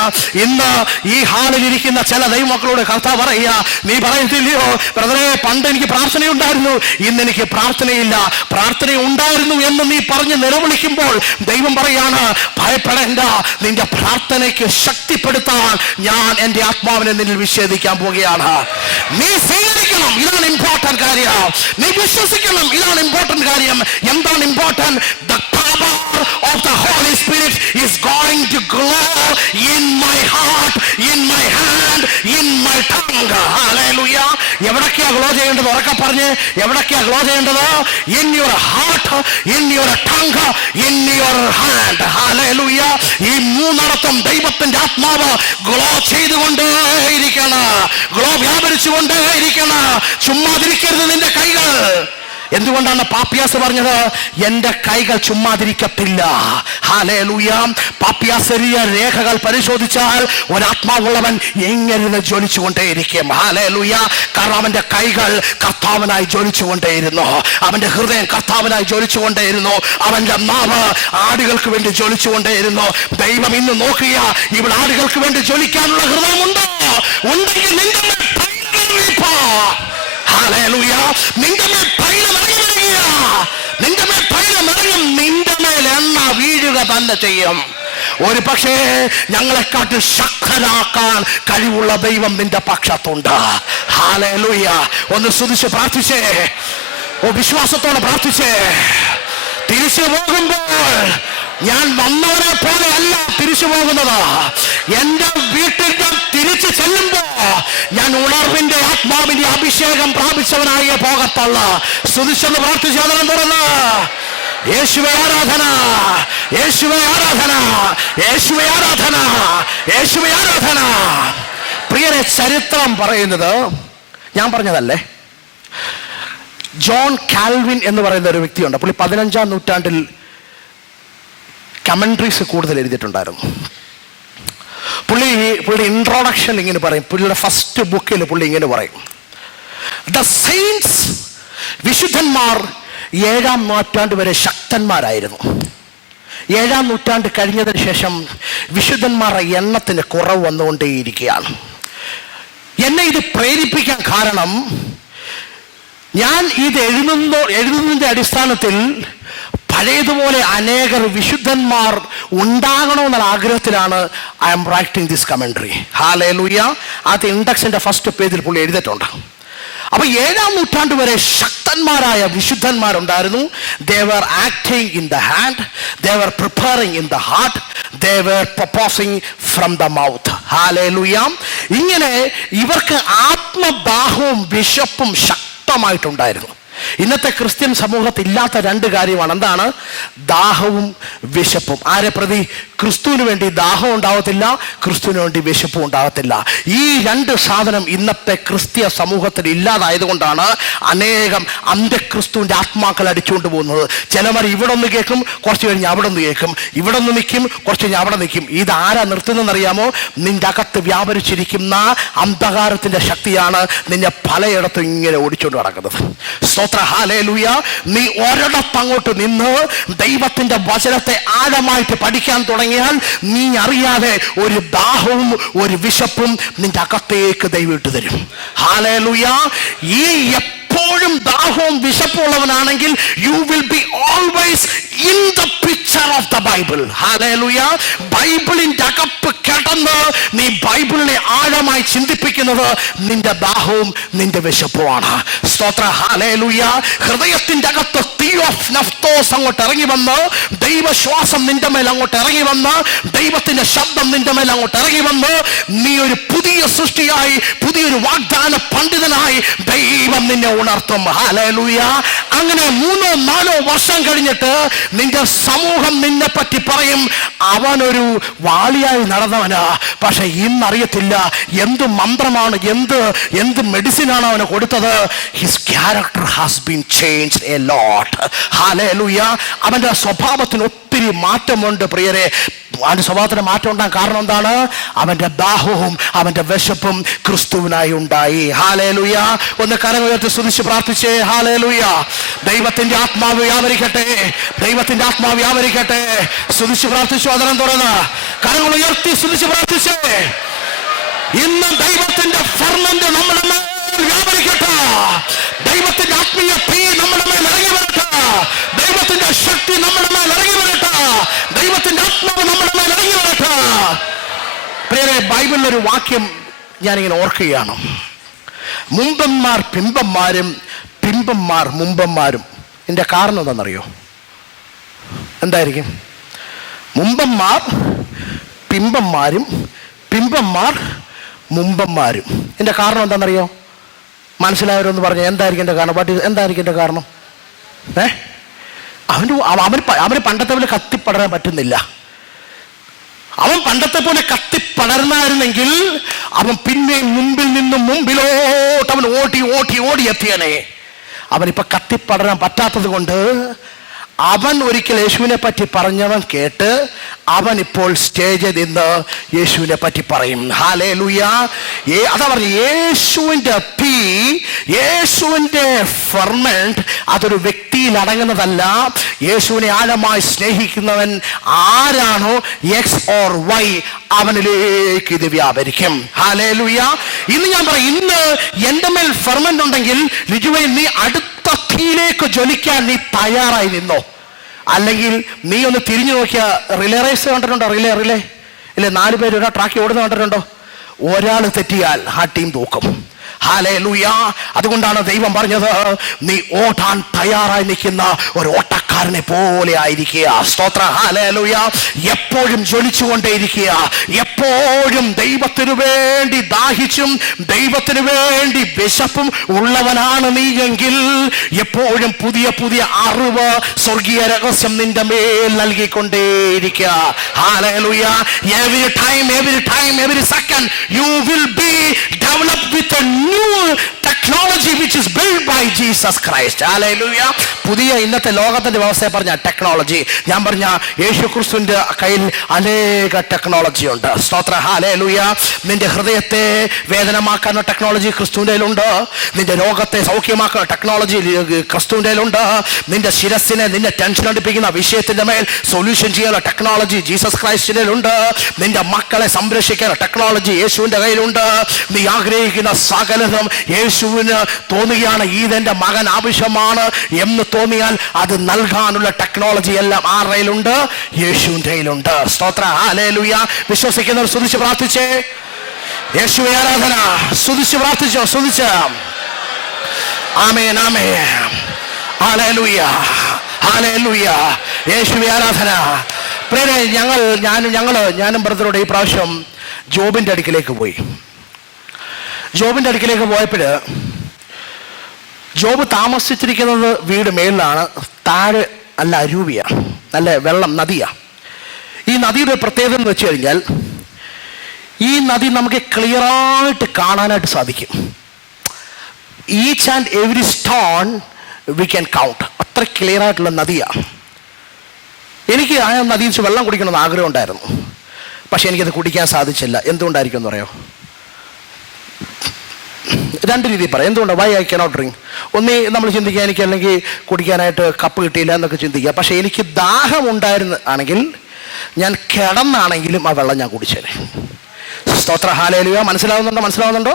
ഇന്ന് ഈ ഹാളിൽ ഇരിക്കുന്ന ചില ദൈവമക്കളോട് കർത്താവ് പറയുക, നീ പറയത്തില്ലയോ ബ്രദറെ പണ്ട് എനിക്ക് പ്രാർത്ഥനയുണ്ടായിരുന്നു, ഇന്ന് എനിക്ക് പ്രാർത്ഥനയില്ല. പ്രാർത്ഥന ഉണ്ടായിരുന്നു എന്ന് നീ പറഞ്ഞ് നിലവിളിക്കുമ്പോൾ ദൈവം പറയാണ്, ഭയപ്പെടേണ്ട, നിന്റെ പ്രാർത്ഥനയ്ക്ക് ശക്തിപ്പെടുത്താൻ ഞാൻ എൻ്റെ ആത്മാവിനെ നിന്നിൽ വിശേഷിക്കാൻ പോവുകയാണ്. നീ സ്വീകരിക്കണം, ഇതാണ് ഇമ്പോർട്ടന്റ് കാര്യം. നീ വിശ്വസിക്കണം, ഇതാണ് ഇമ്പോർട്ടന്റ് കാര്യം. എന്താണ് important? The power of the Holy Spirit is going to glow in my heart, in my hand, in my tongue. Hallelujah. എവിടൊക്കെയാ ഗ്ലോ ചെയ്യേണ്ടത്? ഉറക്കെ പറഞ്ഞ്, എവിടൊക്കെയാ ഗ്ലോ ചെയ്യേണ്ടത്? In your heart, in your tongue, in your hand. Hallelujah. ഈ മൂന്നിടത്തും ദൈവത്തിന്റെ ആത്മാവ് glow ചെയ്തുകൊണ്ടേയിരിക്കണം, glow വ്യാപരിച്ചുകൊണ്ടേയിരിക്കണം. ചുമ്മാതിരിക്കരുത് നിന്റെ കൈകൾ. എന്തുകൊണ്ടാണ് പാപ്പിയാസ് പറഞ്ഞത്, എൻ്റെ കൈകൾ ചുമ്മാതിരിക്കത്തില്ല? ഹല്ലേലൂയ. പാപ്പിയാസരിയ രേഖകൾ പരിശോധിച്ചാൽ ഒരാത്മാവുള്ളവൻ എങ്ങനെ ജ്വലിച്ചുകൊണ്ടേയിരിക്കും. ഹല്ലേലൂയ. കാരണം അവന്റെ കൈകൾ കർത്താവിനായി ജ്വലിച്ചുകൊണ്ടേയിരുന്നു, അവന്റെ ഹൃദയം കർത്താവിനായി ജ്വലിച്ചുകൊണ്ടേയിരുന്നു, അവന്റെ നാവ് ആടുകൾക്ക് വേണ്ടി ജ്വലിച്ചുകൊണ്ടേയിരുന്നു. ദൈവം ഇന്ന് നോക്കുക, ഇവിടെ ആടുകൾക്ക് വേണ്ടി ജ്വലിക്കാനുള്ള ഹൃദയമുണ്ടോ? ഉണ്ടെങ്കിൽ നിന്റെ മേൽ ഹല്ലേലൂയ. നിന്റെ മേൽ തൈലം ഇറങ്ങി വരിക, നിന്റെ മേൽ തൈലം ഇറങ്ങും, നിന്റെ മേൽ എണ്ണ വീഴുക തന്നെ ചെയ്യും. ഒരു പക്ഷേ ഞങ്ങളെക്കാട്ട് ശക്തരാക്കാൻ കഴിവുള്ള ദൈവം നിന്റെ പക്ഷത്തുണ്ട്. ഹല്ലേലൂയ. ഒന്ന് സ്തുതിച്ച് പ്രാർത്ഥിച്ചേ, വിശ്വാസത്തോടെ പ്രാർത്ഥിച്ചേ. തിരിച്ചു പോകുമ്പോൾ ഞാൻ വന്നവരെ പോലെ അല്ല തിരിച്ചു പോകുന്നത്. എന്റെ വീട്ടിൽ ഞാൻ തിരിച്ചു ചെല്ലുമ്പോ ഞാൻ ഉണർവിന്റെ ആത്മാവിന്റെ അഭിഷേകം പ്രാപിച്ചവനായേ പോകത്തുള്ളൂ. സ്തുതിച്ചെന്ന് പ്രാർത്ഥിച്ച് അതിനെ തുറന്ന് യേശുവേ ആരാധന, യേശുവേ ആരാധന, യേശുവേ ആരാധന, യേശുവേ ആരാധന. പ്രിയരെ, ചരിത്രം പറയുന്നത് ഞാൻ പറഞ്ഞതല്ലേ. ജോൺ കാൽവിൻ എന്ന് പറയുന്ന ഒരു വ്യക്തിയുണ്ട്. പുള്ളി 15-ാം നൂറ്റാണ്ടിൽ കമൻട്രീസ് കൂടുതൽ എഴുതിയിട്ടുണ്ടായിരുന്നു. പുള്ളിയുടെ ഇൻട്രോഡക്ഷൻ ഇങ്ങനെ പറയും, പുള്ളിയുടെ ഫസ്റ്റ് ബുക്കിൽ പുള്ളി ഇങ്ങനെ പറയും, ദ സെയിൻസ്, വിശുദ്ധന്മാർ 7-ാം നൂറ്റാണ്ട് വരെ ശക്തന്മാരായിരുന്നു. 7-ാം നൂറ്റാണ്ട് കഴിഞ്ഞതിന് ശേഷം വിശുദ്ധന്മാരുടെ എണ്ണത്തിന് കുറവ് വന്നുകൊണ്ടേയിരിക്കുകയാണ്. എന്നെ ഇത് പ്രേരിപ്പിക്കാൻ കാരണം, ഞാൻ ഇത് എഴുതുന്നതിൻ്റെ അടിസ്ഥാനത്തിൽ പഴയതുപോലെ അനേകർ വിശുദ്ധന്മാർ ഉണ്ടാകണമെന്നുള്ള ആഗ്രഹത്തിലാണ് I am writing this commentary. Hallelujah. അത് ഇൻഡക്സിന്റെ ഫസ്റ്റ് പേജിൽ പുള്ളി എഴുതിയിട്ടുണ്ട്. അപ്പൊ 7-ാം നൂറ്റാണ്ട് വരെ ശക്തന്മാരായ വിശുദ്ധന്മാരുണ്ടായിരുന്നു. They were acting in the hand, they were preparing in the heart, they were proposing from the mouth. Hallelujah. ഇങ്ങനെ ഇവർക്ക് ആത്മദാഹവും വിശപ്പും ശക്തമായിട്ടുണ്ടായിരുന്നു. ഇന്നത്തെ ക്രിസ്ത്യൻ സമൂഹത്തിൽ ഇല്ലാത്ത രണ്ട് കാര്യമാണ്. എന്താണ്? ദാഹവും വിശപ്പും. ആരെ പ്രതി? ക്രിസ്തുവിന് വേണ്ടി ദാഹം ഉണ്ടാവത്തില്ല, ക്രിസ്തുവിന് വേണ്ടി വിശപ്പും ഉണ്ടാകത്തില്ല. ഈ രണ്ട് സാധനം ഇന്നത്തെ ക്രിസ്തീയ സമൂഹത്തിൽ ഇല്ലാതായതുകൊണ്ടാണ് അനേകം അന്ത്യക്രിസ്തുവിന്റെ ആത്മാക്കൾ അടിച്ചുകൊണ്ട് പോകുന്നത്. ചിലവർ ഇവിടെ ഒന്ന് കേൾക്കും, കുറച്ച് കഴിഞ്ഞ് അവിടെ ഒന്ന് കേൾക്കും, ഇവിടെ ഒന്ന് നിൽക്കും, കുറച്ച് കഴിഞ്ഞ് അവിടെ നിൽക്കും. ഇതാരാ നിർത്തുന്നതെന്നറിയാമോ? നിന്റെ അകത്ത് വ്യാപരിച്ചിരിക്കുന്ന അന്ധകാരത്തിന്റെ ശക്തിയാണ് നിന്നെ പലയിടത്തും ഇങ്ങനെ ഓടിച്ചുകൊണ്ട് നടക്കുന്നത്. സ്തോത്ര, ഹല്ലേലൂയ. നീ ഒരിടത്ത് അങ്ങോട്ട് നിന്ന് ദൈവത്തിന്റെ വചനത്തെ ആഴമായിട്ട് പഠിക്കാൻ തുടങ്ങിയാൽ നീ അറിയാതെ ഒരു ദാഹവും ഒരു വിശപ്പും നിന്റെ അകത്തേക്ക് ദൈവം ഇട്ട് തരും. ഹല്ലേലൂയ. ഈ എപ്പോഴും ദാഹവും വിശപ്പുള്ളവനാണെങ്കിൽ you will be always in the picture of the Bible. Hallelujah. ബൈബിളിന്റെ അകത്ത് കിടന്ന് നീ ബൈബിളിനെ ആഴമായി ചിന്തിപ്പിക്കുന്നത് നിന്റെ ദാഹവും നിന്റെ വിശപ്പുമാണ്. സ്തോത്ര, ഹല്ലേലൂയ. ഹൃദയത്തിന്റെ അകത്ത് തീ ഓഫ് നഫ്തോസ് അങ്ങോട്ട് ഇറങ്ങി വന്ന്, ദൈവശ്വാസം നിന്റെ മേൽ അങ്ങോട്ട് ഇറങ്ങി വന്ന്, ദൈവത്തിന്റെ ശബ്ദം നിന്റെ മേൽ അങ്ങോട്ട് ഇറങ്ങി വന്ന്, നീ ഒരു പുതിയ സൃഷ്ടിയായി, പുതിയൊരു വാഗ്ദാന പണ്ഡിതനായി ദൈവം നിന്നെ ഉണർത്തും. ഹല്ലേലൂയ. അങ്ങനെ 3-4 വർഷം കഴിഞ്ഞിട്ട് നിന്റെ സമൂഹം നിന്നെ പറ്റി പറയും, അവനൊരു വാളിയായി നടന്നവനാ, പക്ഷെ ഇന്നറിയത്തില്ല എന്ത് മന്ത്രമാണ്, എന്ത് മെഡിസിനാണ് അവന് കൊടുത്തത്. His character has been changed a lot. Hallelujah. അവന്റെ സ്വഭാവത്തിന് ഒത്തിരി മാറ്റമുണ്ട് പ്രിയരെ. അവന്റെ സ്വഭാവത്തിന് മാറ്റം ഉണ്ടാകാൻ കാരണം എന്താണ്? അവന്റെ ദാഹവും അവന്റെ വിശപ്പും ക്രിസ്തുവിനായി ഉണ്ടായി. ഹല്ലേലൂയ. ഒന്ന് കരമുയർത്തി സ്തുതിച്ച് പ്രാർത്ഥിച്ചേ. ഹല്ലേലൂയ. ദൈവത്തിന്റെ ആത്മാവ് വ്യാപരിക്കട്ടെ, ദൈവത്തിന്റെ ആത്മാവ് വ്യാപരിക്കട്ടെ. സ്തുതിച്ച് പ്രാർത്ഥിച്ചു. അതരം തുറന്ന് കരങ്ങൾ ഉയർത്തി സ്തുതിച്ച് പ്രാർത്ഥിച്ചേ. ഇന്ന് ദൈവത്തിന്റെ ഫർമന്റ് നമ്മുടെ മേൽ വ്യാപരിക്കട്ടെ. ദൈവത്തിന്റെ ആത്മീയ തീ നമ്മുടെ മേൽ ഇറങ്ങി വരട്ടെ. ദൈവത്തിന്റെ ശക്തി നമ്മുടെ മേൽ ഇറങ്ങി വരട്ടെ. ദൈവത്തിന്റെ ആത്മാവ് നമ്മുടെ മേൽ ഇറങ്ങി വരട്ടെ. പ്രിയരെ, ബൈബിളിലൊരു വാക്യം ഞാനിങ്ങനെ ഓർക്കുകയാണ്. മുമ്പന്മാർ പിമ്പന്മാരും പിമ്പന്മാർ മുമ്പന്മാരും. ഇതിന്റെ കാരണം എന്താണെന്നറിയോ? എന്തായിരിക്കും? മുമ്പന്മാർ പിമ്പന്മാരും പിമ്പന്മാർ മുമ്പന്മാരും. ഇതിന്റെ കാരണം എന്താണെന്നറിയോ? മനസ്സിലായവരൊന്ന് പറഞ്ഞു എന്തായിരിക്കും എൻ്റെ കാരണം? എന്തായിരിക്കും എൻ്റെ കാരണം? അവന് പണ്ടത്തെ പോലെ കത്തിപ്പടരാൻ പറ്റുന്നില്ല. അവൻ പണ്ടത്തെ പോലെ കത്തിപ്പടർന്നായിരുന്നെങ്കിൽ അവൻ പിന്നെയും മുമ്പിൽ നിന്നും മുമ്പിലോട്ട് അവൻ ഓടി എത്തിയനെ. അവനിപ്പോ കത്തിപ്പടരാൻ പറ്റാത്തത് കൊണ്ട് അവൻ ഒരിക്കൽ യേശുവിനെ പറ്റി പറഞ്ഞവൻ കേട്ട് അവൻ ഇപ്പോൾ സ്റ്റേജിൽ നിന്ന് യേശുവിനെ പറ്റി പറയും. ഹല്ലേലൂയ. അതാ പറഞ്ഞു, യേശുവിന്റെ തീ, യേശുവിന്റെ ഫെർമെന്റ് അതൊരു വ്യക്തിയിൽ അടങ്ങുന്നതല്ല. യേശുവിനെ ആഴമായി സ്നേഹിക്കുന്നവൻ ആരാണോ എക്സ് ഓർ വൈ, അവനിലേക്ക് ഇത് വ്യാപരിക്കും. ഹല്ലേലൂയ. ഇന്ന് ഞാൻ പറയും, ഇന്ന് എന്റെ മേൽ ഫെർമെന്റ് ഉണ്ടെങ്കിൽ ലിജുവേ, നീ അടുത്ത തീയിലേക്ക് ജ്വലിക്കാൻ നീ തയ്യാറായി നിന്നോ. അല്ലെങ്കിൽ നീ ഒന്ന് തിരിഞ്ഞു നോക്കിയ റിലേ റേസ് കണ്ടിട്ടുണ്ടോ? റിലേ ഇല്ലേ, 4 പേര് ഒരാ ട്രാക്കിൽ ഓടുന്ന കണ്ടിട്ടുണ്ടോ? ഒരാൾ തെറ്റിയാൽ ആ ടീം തൂക്കും. ഹല്ലേലൂയ. അതുകൊണ്ടാണ് ദൈവം പറഞ്ഞത്, നീ ഓടാൻ തയ്യാറായി നിൽക്കുന്ന ഒരു ഓട്ടക്കാരനെ പോലെ ആയിരിക്കുക. സ്തോത്ര, ഹല്ലേലൂയ. എപ്പോഴും ജ്വലിച്ചുകൊണ്ടേയിരിക്കുക. എപ്പോഴും ദൈവത്തിനു വേണ്ടി ദാഹിച്ചും ദൈവത്തിനു വേണ്ടി വിശപ്പും ഉള്ളവനാണ് നീ എങ്കിൽ എപ്പോഴും പുതിയ പുതിയ അറിവ്, സ്വർഗീയ രഹസ്യം നിന്റെ മേൽ നൽകിക്കൊണ്ടേയിരിക്കുക. Hallelujah. Every time, every second you will be developed with a new technology which is built by Jesus Christ. Hallelujah. പുതിയ ഇന്നത്തെ ലോകത്തിന്റെ വ്യവസ്ഥയെ പറഞ്ഞ ടെക്നോളജി, ഞാൻ പറഞ്ഞ യേശു ക്രിസ്തുവിന്റെ കയ്യിൽ അനേക ടെക്നോളജി ഉണ്ട്. സ്തോത്ര, ഹല്ലേലൂയ. നിന്റെ ഹൃദയത്തെ വേദനമാക്കാനുള്ള ടെക്നോളജി ക്രിസ്തുവിന്റെ കയ്യിലുണ്ട്. നിന്റെ രോഗത്തെ സൗഖ്യമാക്കുന്ന ടെക്നോളജി ക്രിസ്തുവിന്റെ കയ്യിലുണ്ട്. നിന്റെ ശിരസിനെ, നിന്നെ ടെൻഷൻ അടിപ്പിക്കുന്ന വിഷയത്തിന്റെ മേൽ സൊല്യൂഷൻ ചെയ്യാനുള്ള ടെക്നോളജി ജീസസ് ക്രൈസ്റ്റിന്റെ കയ്യിലുണ്ട്. നിന്റെ മക്കളെ സംരക്ഷിക്കാനുള്ള ടെക്നോളജി യേശുവിന്റെ കയ്യിലുണ്ട്. നീ ആഗ്രഹിക്കുന്ന സകലതും യേശുവിന് തോന്നുകയാണ് ഇതെന്റെ മകൻ ആവശ്യമാണ് എന്ന് തോന്നിയാൽ അത് നൽകാനുള്ള ടെക്നോളജി എല്ലാം ആരുടെ കയ്യിലുണ്ട്? യേശുവിന്റെ കയ്യിലുണ്ട്. സ്തോത്ര, ഹല്ലേലൂയ. വിശ്വസിക്കുന്നവർ സ്തുതിച്ച് പ്രാർത്ഥിച്ചേ. യേശുവേ ആരാധന. സ്തുതിച്ച് പ്രാർത്ഥിച്ചോ, സ്തുതിച്ച്. Amen, amen. Hallelujah, hallelujah. യേശുവേ ആരാധന. പ്രിയരെ, ഞാനും ബ്രദറോട് ഈ പ്രാവശ്യം ജോബിന്റെ അടുക്കിലേക്ക് പോയി. ജോബിന്റെ അടുക്കിലേക്ക് പോയപ്പോൾ ജോബ് താമസിച്ചിരിക്കുന്നത് വീട് മേളിലാണ്, താഴെ നല്ല അരൂപിയാണ്, നല്ല വെള്ളം നദിയാണ്. ഈ നദിയുടെ പ്രത്യേകത എന്ന് വെച്ച് കഴിഞ്ഞാൽ ഈ നദി നമുക്ക് ക്ലിയറായിട്ട് കാണാനായിട്ട് സാധിക്കും. Each and every stone we can count. അത്ര ക്ലിയർ ആയിട്ടുള്ള നദിയാണ്. എനിക്ക് ആ നദിയിൽ വെച്ച് വെള്ളം കുടിക്കണമെന്ന് ആഗ്രഹം ഉണ്ടായിരുന്നു, പക്ഷെ എനിക്കത് കുടിക്കാൻ സാധിച്ചില്ല. എന്തുകൊണ്ടായിരിക്കും എന്ന് പറയോ? രണ്ട് രീതിയിൽ പറയാം എന്തുകൊണ്ട്. Why I cannot drink. ഒന്നേ നമ്മൾ ചിന്തിക്കുക എനിക്ക് അല്ലെങ്കിൽ കുടിക്കാനായിട്ട് കപ്പ് കിട്ടിയില്ല എന്നൊക്കെ ചിന്തിക്കുക. പക്ഷെ എനിക്ക് ദാഹം ഉണ്ടായിരുന്ന ആണെങ്കിൽ ഞാൻ കിടന്നാണെങ്കിലും ആ വെള്ളം ഞാൻ കുടിച്ചേനെ. സ്തോത്ര ഹല്ലേലൂയ. മനസ്സിലാവുന്നുണ്ടോ?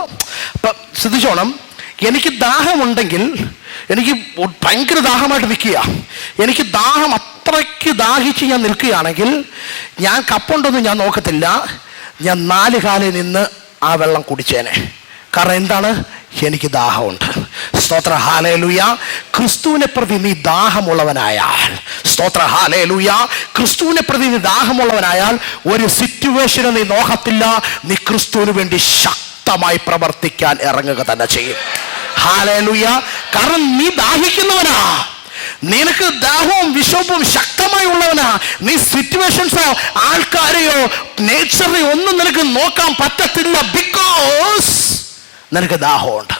അപ്പം ശ്രദ്ധിച്ചോണം, എനിക്ക് ദാഹമുണ്ടെങ്കിൽ, എനിക്ക് ഭയങ്കര ദാഹമായിട്ട് നിൽക്കുക, എനിക്ക് ദാഹം അത്രയ്ക്ക് ദാഹിച്ച് ഞാൻ നിൽക്കുകയാണെങ്കിൽ ഞാൻ കപ്പുണ്ടൊന്നും ഞാൻ നോക്കത്തില്ല, ഞാൻ 4 കാലിൽ നിന്ന് ആ വെള്ളം കുടിച്ചേനെ. കാരണം എന്താണ്? എനിക്ക് ദാഹമുണ്ട്. സ്തോത്ര ഹല്ലേലൂയ. ക്രിസ്തുവിനെ പ്രതി നീ ദാഹമുള്ളവനായാൽ, സ്തോത്ര ഹല്ലേലൂയ, ക്രിസ്തുവിനെ പ്രതി നീ ദാഹമുള്ളവനായാൽ ഒരു സിറ്റുവേഷനെ നീ നോക്കത്തില്ല, നീ ക്രിസ്തുവിന് വേണ്ടി ശക്തമായി പ്രവർത്തിക്കാൻ ഇറങ്ങുക തന്നെ ചെയ്യും. ഹല്ലേലൂയ. കാരണം നീ ദാഹിക്കുന്നവനാ, നിനക്ക് ദാഹവും വിശപ്പും ശക്തമായി ഉള്ളവനാ. നീ സിറ്റുവേഷൻസോ ആൾക്കാരെയോ നേച്ചറിനെയോ ഒന്നും നിനക്ക് നോക്കാൻ പറ്റത്തില്ല. ബിക്കോസ് നിനക്ക് ദാഹമുണ്ട്.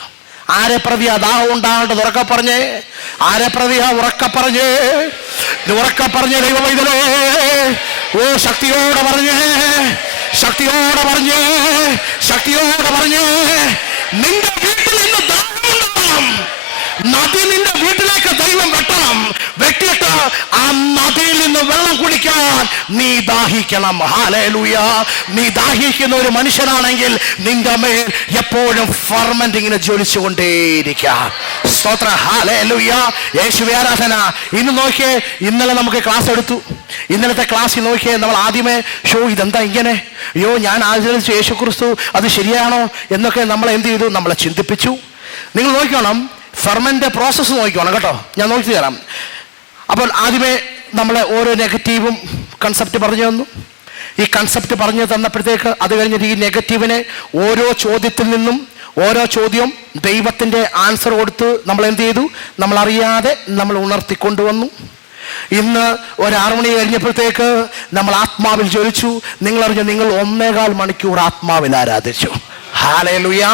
ആരെ പ്രതിയാ ദാഹം ഉണ്ടാകേണ്ടത്? ഉറക്കെ പറഞ്ഞേ. ആരെ പ്രതിയാ? ഉറക്കെ പറഞ്ഞേ. ദൈവമൈതലേ, ഓ ശക്തിയോടെ പറഞ്ഞേ, ശക്തിയോടെ പറഞ്ഞേ, ശക്തിയോടെ പറഞ്ഞേ. നിന്റെ വീട്ടിൽ നിന്ന് ദാഹമുണ്ടാകും. നദി നിന്റെ വീട്ടിലേക്ക് ദൈവം വെട്ടിയിട്ട് ആ നദിയിൽ നിന്ന് വെള്ളം കുടിക്കാൻ നീ ദാഹിക്കണം. ഹല്ലേലൂയ. നീ ദാഹിക്കുന്ന ഒരു മനുഷ്യനാണെങ്കിൽ നിന്റെ മേൽ എപ്പോഴും ഫെർമെന്റ് ഇങ്ങനെ ജ്വലിച്ചുകൊണ്ടേയിരിക്കാം. സ്തോത്ര ഹല്ലേലൂയ. യേശുവേ ആരാധന. ഇന്ന് നോക്കിയേ, ഇന്നലെ നമുക്ക് ക്ലാസ് എടുത്തു. ഇന്നലത്തെ ക്ലാസ്സിൽ നോക്കിയേ, നമ്മൾ ആദ്യമേ ഇതെന്താ ഇങ്ങനെ, അയ്യോ ഞാൻ ആചരിച്ചു യേശു ക്രിസ്തു, അത് ശരിയാണോ എന്നൊക്കെ നമ്മൾ എന്ത് ചെയ്തു? നമ്മളെ ചിന്തിപ്പിച്ചു. നിങ്ങൾ നോക്കണം, ഫെർമെന്റ് പ്രോസസ്സ് നോക്കിക്കോണം കേട്ടോ, ഞാൻ നോക്കി തരാം. അപ്പോൾ ആദ്യമേ നമ്മളെ ഓരോ നെഗറ്റീവും കൺസെപ്റ്റ് പറഞ്ഞു തന്നു. ഈ കൺസെപ്റ്റ് പറഞ്ഞു തന്നപ്പോഴത്തേക്ക് അത് കഴിഞ്ഞിട്ട് ഈ നെഗറ്റീവിനെ ഓരോ ചോദ്യത്തിൽ നിന്നും ഓരോ ചോദ്യവും ദൈവത്തിൻ്റെ ആൻസർ കൊടുത്ത് നമ്മൾ എന്ത് ചെയ്തു? നമ്മൾ അറിയാതെ നമ്മൾ ഉണർത്തിക്കൊണ്ടുവന്നു. ഇന്ന് ഒരു 6 മണി കഴിഞ്ഞപ്പോഴത്തേക്ക് നമ്മൾ ആത്മാവിൽ ജ്വലിച്ചു. നിങ്ങളറിഞ്ഞ നിങ്ങൾ 1.25 മണിക്കൂർ ആത്മാവിൽ ആരാധിച്ചു. ഹല്ലേലൂയ.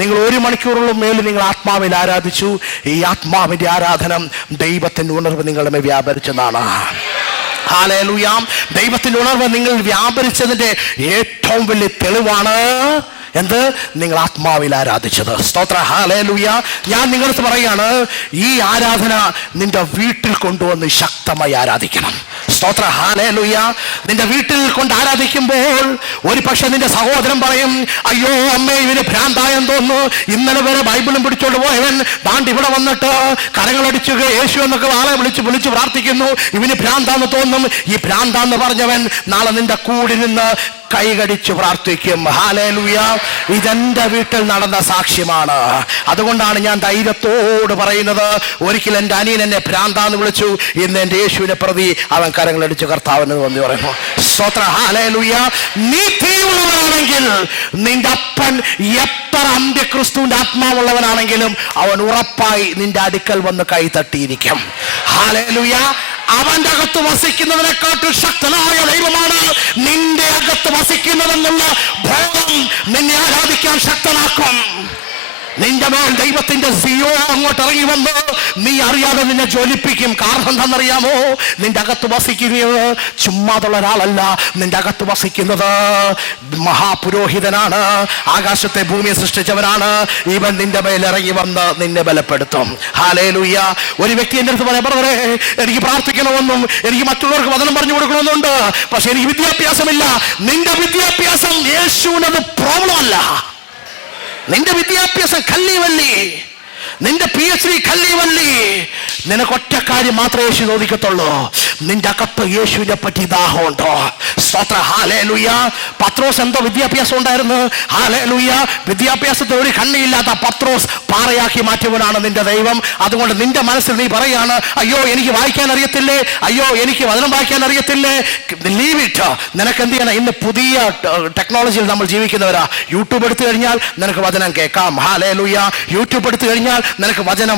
നിങ്ങൾ 1 മണിക്കൂറുള്ള മേലിൽ നിങ്ങൾ ആത്മാവിൽ ആരാധിച്ചു. ഈ ആത്മാവിന്റെ ആരാധന ദൈവത്തിന്റെ ഉണർവ് നിങ്ങളുടെ മേൽ വ്യാപരിച്ചതാണ്. ഹല്ലേലൂയ. ദൈവത്തിന്റെ ഉണർവ് നിങ്ങൾ വ്യാപരിച്ചതിന്റെ ഏറ്റവും വലിയ തെളിവാണ് എന്ത്? നിങ്ങൾ ആത്മാവിൽ ആരാധിച്ചത്. സ്തോത്ര ഹല്ലേലൂയ. ഞാൻ നിങ്ങളടുത്ത് പറയാണ്, ഈ ആരാധന നിന്റെ വീട്ടിൽ കൊണ്ടുവന്ന് ശക്തമായി ആരാധിക്കണം. സ്തോത്ര ഹല്ലേലൂയ. നിന്റെ വീട്ടിൽ കൊണ്ട് ആരാധിക്കുമ്പോൾ ഒരു പക്ഷെ നിന്റെ സഹോദരൻ പറയും, അയ്യോ അമ്മേ ഇവന് ഭ്രാന്തായെന്ന് തോന്നുന്നു, ഇന്നലെ വരെ ബൈബിളും പിടിച്ചോണ്ട് പോയവൻ ദാണ്ട് ഇവിടെ വന്നിട്ട് കരങ്ങളടിച്ചു യേശു എന്നൊക്കെ ആളെ വിളിച്ച് പ്രാർത്ഥിക്കുന്നു, ഇവന് ഭ്രാന്താന്ന് തോന്നും. ഈ ഭ്രാന്താന്ന് പറഞ്ഞവൻ നാളെ നിന്റെ കൂടി നിന്ന് കൈകടിച്ചു പ്രാർത്ഥിക്കും. ഹല്ലേലൂയ. ഇതെന്റെ വീട്ടിൽ നടന്ന സാക്ഷ്യമാണ്. അതുകൊണ്ടാണ് ഞാൻ ധൈര്യത്തോട് പറയുന്നത്, ഒരിക്കൽ എൻ്റെ അനിയൻ എന്നെ ഭ്രാന്താന്ന് വിളിച്ചു, ഇന്ന് എൻ്റെ യേശുവിനെ പ്രതി അവൻ കരങ്ങളടിച്ച് കർത്താവിന് വന്നു പറയുന്നു. സ്തോത്ര ഹല്ലേലൂയ. നീ തീയുള്ളവനാണെങ്കിൽ നിന്റെ അപ്പൻ എത്ര അന്ത്യക്രിസ്തുവിന്റെ ആത്മാവുള്ളവനാണെങ്കിലും അവൻ ഉറപ്പായി നിന്റെ അടുക്കൽ വന്ന് കൈ തട്ടിയിരിക്കും. ഹല്ലേലൂയ. അവന്റെ അകത്ത് വസിക്കുന്നതിനെക്കാട്ടും ശക്തനായ ദൈവമാണ് നിന്റെ അകത്ത് വസിക്കുന്നതെന്നുള്ള ബോധം നിന്നെ ആരാധിക്കാൻ ശക്തനാക്കും. നിന്റെ മേൽ ദൈവത്തിന്റെ സിയോ അങ്ങോട്ട് ഇറങ്ങി വന്ന് നീ അറിയാതെ നിന്നെ ജ്വലിപ്പിക്കും. കാരണം എന്താണെന്നറിയാമോ? നിന്റെ അകത്ത് വസിക്കുന്നത് ചുമ്മാതുള്ള ഒരാളല്ല, നിന്റെ അകത്ത് വസിക്കുന്നത് മഹാപുരോഹിതനാണ്, ആകാശത്തെ ഭൂമിയെ സൃഷ്ടിച്ചവനാണ്. ഇവൻ നിന്റെ മേൽ ഇറങ്ങി വന്ന് നിന്നെ ബലപ്പെടുത്തും. ഹല്ലേലൂയ. ഒരു വ്യക്തി എൻ്റെ അടുത്ത് പറയാം, ബ്രദറെ എനിക്ക് പ്രാർത്ഥിക്കണമെന്നും എനിക്ക് മറ്റുള്ളവർക്ക് വചനം പറഞ്ഞു കൊടുക്കണമെന്നുണ്ട്, പക്ഷെ എനിക്ക് വിദ്യാഭ്യാസമില്ല. നിന്റെ വിദ്യാഭ്യാസം യേശുവിനത് പ്രോബ്ലം അല്ല. നിന്റെ വിദ്യാഭ്യാസം കല്ലിവല്ലി, നിന്റെ PhD കല്ലിവല്ലി. നിനക്ക് ഒറ്റ കാര്യം മാത്രമേ യേശു ചോദിക്കത്തുള്ളൂ, നിന്റെ അകത്ത് യേശുവിനെ പറ്റി ദാഹമുണ്ടോ? സ്തോത്ര. ഹല്ലേലൂയ. പത്രോസ് എന്തോ വിദ്യാഭ്യാസം ഉണ്ടായിരുന്നു. ഹല്ലേലൂയ. വിദ്യാഭ്യാസത്തിൽ ഒരു കണ്ണിയില്ലാത്ത പത്രോസ് പാറയാക്കി മാറ്റിയവനാണ് നിന്റെ ദൈവം. അതുകൊണ്ട് നിന്റെ മനസ്സിൽ നീ പറയാണ്, അയ്യോ എനിക്ക് വായിക്കാൻ അറിയത്തില്ലേ, അയ്യോ എനിക്ക് വചനം വായിക്കാൻ അറിയത്തില്ലേ. Leave it. നിനക്ക് എന്ത് ചെയ്യണം? ഇന്ന് പുതിയ ടെക്നോളജിയിൽ നമ്മൾ ജീവിക്കുന്നവരാ. യൂട്യൂബ് എടുത്തു കഴിഞ്ഞാൽ നിനക്ക് വചനം കേൾക്കാം. ഹല്ലേലൂയ. യൂട്യൂബ് എടുത്തു കഴിഞ്ഞാൽ നിനക്ക് വചനം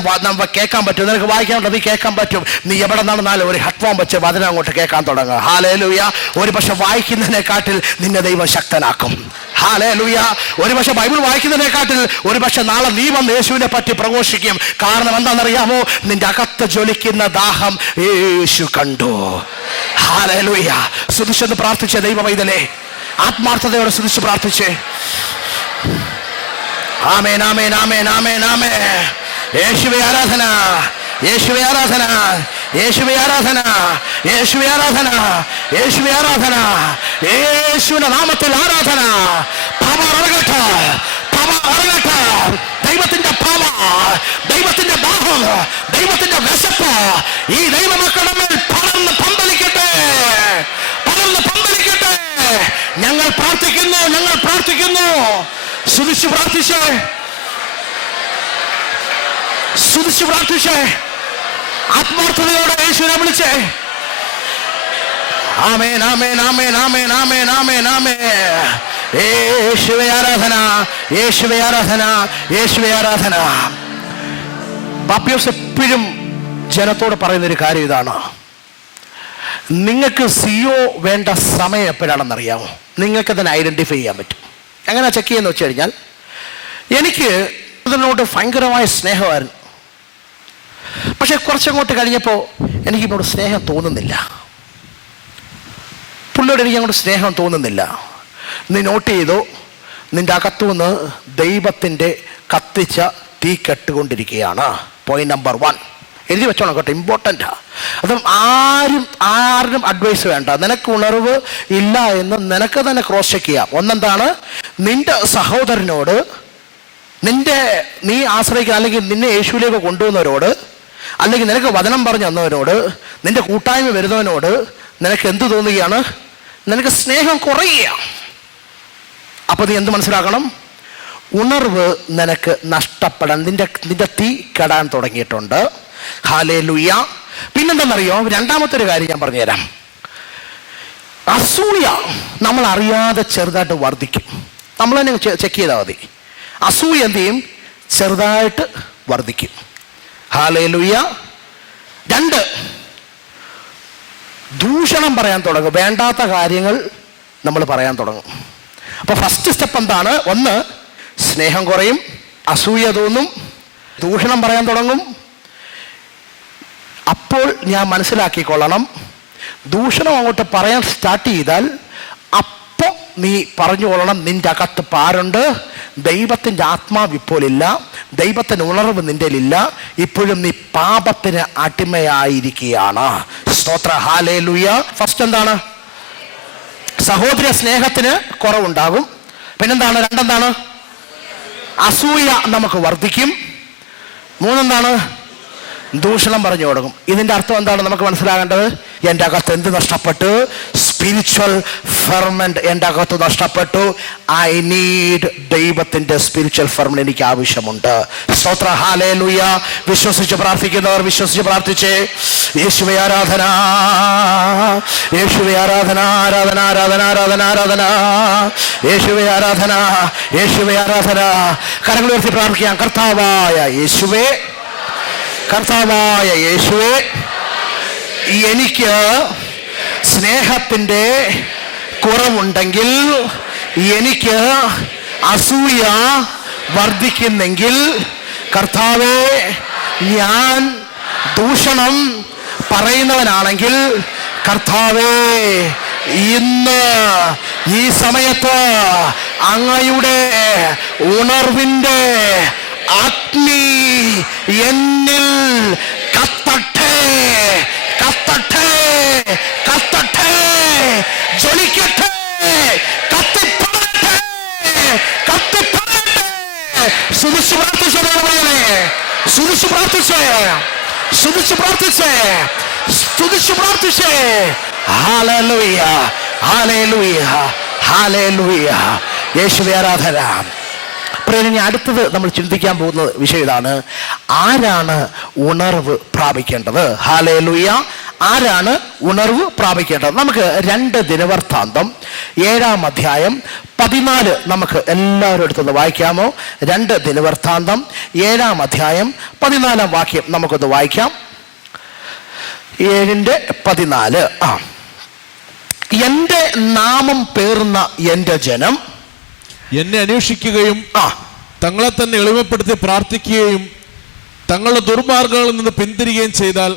കേൾക്കാൻ പറ്റും. നിനക്ക് വായിക്കാനുള്ളത് നീ കേൾക്കാൻ പറ്റും. നീ എവിടെ നടന്നാലും ഒരു ഹെഡ്ഫോൺ വെച്ച് വചനം അങ്ങോട്ട് കേൾക്കാൻ തുടങ്ങുക. ഹല്ലേലൂയ. ഒരു പക്ഷെ വായിക്കുന്നതിനെക്കാട്ടിൽ നിന്നെ ദൈവം ശക്തനാക്കും. ഹല്ലേലൂയ. ഒരു പക്ഷെ ബൈബിൾ വായിക്കുന്നതിനെക്കാട്ടിൽ ഒരു പക്ഷെ നാളെ നീ വന്ന് യേശുവിനെ പറ്റി പ്രഘോഷിക്കും. കാരണം എന്താണെന്നറിയാമോ? നിന്റെ അകത്ത് ജ്വലിക്കുന്ന ദാഹം യേശു കണ്ടു. ഹല്ലേലൂയ. സ്തുതിച്ചെന്ന് പ്രാർത്ഥിച്ച ദൈവ പൈതലേ, ആത്മാർത്ഥതയോടെ സ്തുതിച്ച് പ്രാർത്ഥിച്ചേ. ആമേൻ, ആമേൻ, ആമേൻ, ആമേൻ, ആമേൻ. യേശുവേ ആരാധന, യേശുവേ ആരാധന, യേശുവേ ആരാധന, യേശുവേ ആരാധന, യേശുവേ ആരാധന. യേശുവിന്റെ നാമത്തിൽ ആരാധന. പവർ ഇറങ്ങട്ടെ, പവർ ഇറങ്ങട്ടെ. ദൈവത്തിന്റെ പവർ, ദൈവത്തിന്റെ ദാഹം, ദൈവത്തിന്റെ വിശപ്പ് ഈ ദൈവമക്കളുടെ മേൽ പടർന്ന് പന്തലിക്കട്ടെ, പടർന്ന് പന്തലിക്കട്ടെ. ഞങ്ങൾ പ്രാർത്ഥിക്കുന്നു, ഞങ്ങൾ പ്രാർത്ഥിക്കുന്നു. സ്തുതിച്ച് പ്രാർത്ഥിച്ചേ, സ്തുതിച്ച് പ്രാർത്ഥിച്ചേ. ആത്മാർത്ഥതയോടെ യേശുവിനെ വിളിച്ചേ. ആമേൻ, ആമേൻ, ആമേൻ, ആമേൻ, ആമേൻ, ആമേൻ, ആമേൻ. യേശുവേ ആരാധന, യേശുവേ ആരാധന, യേശുവേ ആരാധന. പാപ്പിയോസ് എപ്പോഴും ജനത്തോട് പറയുന്നൊരു കാര്യം ഇതാണ്: നിങ്ങൾക്ക് സിയോ വേണ്ട സമയം എപ്പോഴാണെന്നറിയാമോ? നിങ്ങൾക്ക് തന്നെ ഐഡന്റിഫൈ ചെയ്യാൻ പറ്റും. എങ്ങനെ ചെക്ക് ചെയ്യുന്ന വെച്ച് കഴിഞ്ഞാൽ, എനിക്ക് ഇതിനോട് ഭയങ്കരമായ സ്നേഹമായിരുന്നു. പക്ഷെ കുറച്ചങ്ങോട്ട് കഴിഞ്ഞപ്പോൾ എനിക്കിങ്ങോട്ട് സ്നേഹം തോന്നുന്നില്ല. പുള്ളിയോട് എനിക്ക് അങ്ങോട്ട് സ്നേഹം തോന്നുന്നില്ല. നീ നോട്ട് ചെയ്തോ, നിന്റെ അകത്തുനിന്ന് ദൈവത്തിൻ്റെ കത്തിച്ച തീ കെട്ടുകൊണ്ടിരിക്കുകയാണ്. പോയിന്റ് നമ്പർ 1 എഴുതി വെച്ചോണം കേട്ടോ, ഇമ്പോർട്ടൻ്റാ. അതും ആരും അഡ്വൈസ് വേണ്ട. നിനക്ക് ഉണർവ് ഇല്ല എന്ന് നിനക്ക് തന്നെ ക്രോസ് ചെക്ക് ചെയ്യാം. ഒന്നെന്താണ്? നിന്റെ സഹോദരനോട്, നീ ആശ്രയിക്കുന്ന അല്ലെങ്കിൽ നിന്നെ യേശുവിലേക്ക് കൊണ്ടുവന്നവരോട്, അല്ലെങ്കിൽ നിനക്ക് വചനം പറഞ്ഞു തന്നവരോട്, നിന്റെ കൂട്ടായ്മ വരുന്നവനോട് നിനക്ക് എന്ത് തോന്നുകയാണ്? നിനക്ക് സ്നേഹം കുറയുക. അപ്പോൾ നീ എന്ത് മനസ്സിലാക്കണം? ഉണർവ് നിനക്ക് നഷ്ടപ്പെടാൻ, നിന്റെ തീ കെടാൻ തുടങ്ങിയിട്ടുണ്ട്. ഹല്ലേലൂയ. പിന്നെന്താണെന്നറിയോ? രണ്ടാമത്തെ ഒരു കാര്യം ഞാൻ പറഞ്ഞുതരാം. അസൂയ നമ്മൾ അറിയാതെ ചെറുതായിട്ട് വർദ്ധിക്കും. നമ്മൾ തന്നെ ചെക്ക് ചെയ്താൽ മതി. അസൂയ എന്ത് ചെയ്യും? ചെറുതായിട്ട് വർദ്ധിക്കും. ഹല്ലേലൂയ. 2, ദൂഷണം പറയാൻ തുടങ്ങും. വേണ്ടാത്ത കാര്യങ്ങൾ നമ്മൾ പറയാൻ തുടങ്ങും. അപ്പോൾ ഫസ്റ്റ് സ്റ്റെപ്പ് എന്താണ്? 1, സ്നേഹം കുറയും, അസൂയ തോന്നും, ദൂഷണം പറയാൻ തുടങ്ങും. അപ്പോൾ ഞാൻ മനസ്സിലാക്കിക്കൊള്ളണം, ദൂഷണം അങ്ങോട്ട് പറയാൻ സ്റ്റാർട്ട് ചെയ്താൽ അപ്പോൾ നീ പറഞ്ഞുകൊള്ളണം, നിന്റെ അകത്ത് പാരുണ്ട്. ദൈവത്തിൻ്റെ ആത്മാവ് ഇപ്പോഴില്ല, ദൈവത്തിൻ്റെ ഉണർവ് നിൻ്റെയിലില്ല. ഇപ്പോഴും നീ പാപത്തിന് അടിമയായിരിക്കുകയാണ്. സ്തോത്ര. ഹല്ലേലൂയ. ഫസ്റ്റ് എന്താണ്? സഹോദര സ്നേഹത്തിന് കുറവുണ്ടാകും. പിന്നെന്താണ്? 2 എന്താണ്? അസൂയ നമുക്ക് വർദ്ധിക്കും. 3 എന്താണ്? ദൂഷണം പറഞ്ഞു തുടങ്ങും. ഇതിൻ്റെ അർത്ഥം എന്താണ് നമുക്ക് മനസ്സിലാകേണ്ടത്? എൻ്റെ അകത്ത് എന്ത് നഷ്ടപ്പെട്ടു? സ്പിരിച്വൽ ഫെർമെന്റ് എൻ്റെ അകത്ത് നഷ്ടപ്പെട്ടു. ഐ നീഡ് ദൈവത്തിൻ്റെ സ്പിരിച്വൽ ഫെർമെന്റ് എനിക്ക് ആവശ്യമുണ്ട്. സ്തോത്ര. ഹല്ലേലൂയ. വിശ്വസിച്ച് പ്രാർത്ഥിക്കുന്നവർ വിശ്വസിച്ച് പ്രാർത്ഥിച്ചേ. യേശുവേ ആരാധന, യേശുവേ ആരാധന, ആരാധന, ആരാധന, ആരാധന, ആരാധന. യേശുവേ ആരാധന, യേശുവേ ആരാധന. കരങ്ങൾ ഉയർത്തി പ്രാർത്ഥിക്കാം. കർത്താവായ യേശുവേ, കർത്താവായ യേശുവേ, എനിക്ക് സ്നേഹത്തിൻ്റെ കുറവുണ്ടെങ്കിൽ, എനിക്ക് അസൂയ വർദ്ധിക്കുന്നെങ്കിൽ, കർത്താവേ, ഞാൻ ദൂഷണം പറയുന്നവനാണെങ്കിൽ, കർത്താവേ, ഇന്ന് ഈ സമയത്ത് അങ്ങയുടെ ഉണർവിൻ്റെ അഗ്നി എന്നിൽ കത്തട്ടെ, കത്തട്ടെ, കത്തട്ടെ, ജ്വലിക്കട്ടെ, കത്തിപ്പടട്ടെ, കത്തിപ്പടട്ടെ. സുധിച്ചു പ്രാർത്ഥിച്ചേ, സുധിച്ചു പ്രാർത്ഥിച്ചേ, സുധിച്ചു പ്രാർത്ഥിച്ചേ. സ്തുതിച്ചു പ്രാർത്ഥിച്ചേ. Hallelujah, hallelujah, hallelujah. യേശുവേ ആരാധന. പ്രിയരെ, അടുത്തത് നമ്മൾ ചിന്തിക്കാൻ പോകുന്ന വിഷയം ഇതാണ്: ആരാണ് ഉണർവ് പ്രാപിക്കേണ്ടത്? ഹല്ലേലൂയ. ആരാണ് ഉണർവ് പ്രാപിക്കേണ്ടത്? നമുക്ക് 2 ദിനവൃത്താന്തം 7-ാം അധ്യായം 14 നമുക്ക് എല്ലാവരും എടുത്തൊന്ന് വായിക്കാമോ? 2 ദിനവൃത്താന്തം 7-ാം അധ്യായം 14-ാം വാക്യം നമുക്കൊന്ന് വായിക്കാം. 7:14. എന്റെ നാമം പേർന്ന എന്റെ ജനം എന്നെ അന്വേഷിക്കുകയും തങ്ങളെ തന്നെ എളിമപ്പെടുത്തി പ്രാർത്ഥിക്കുകയും തങ്ങളുടെ ദുർമാർഗങ്ങളിൽ നിന്ന് പിന്തിരികയും ചെയ്താൽ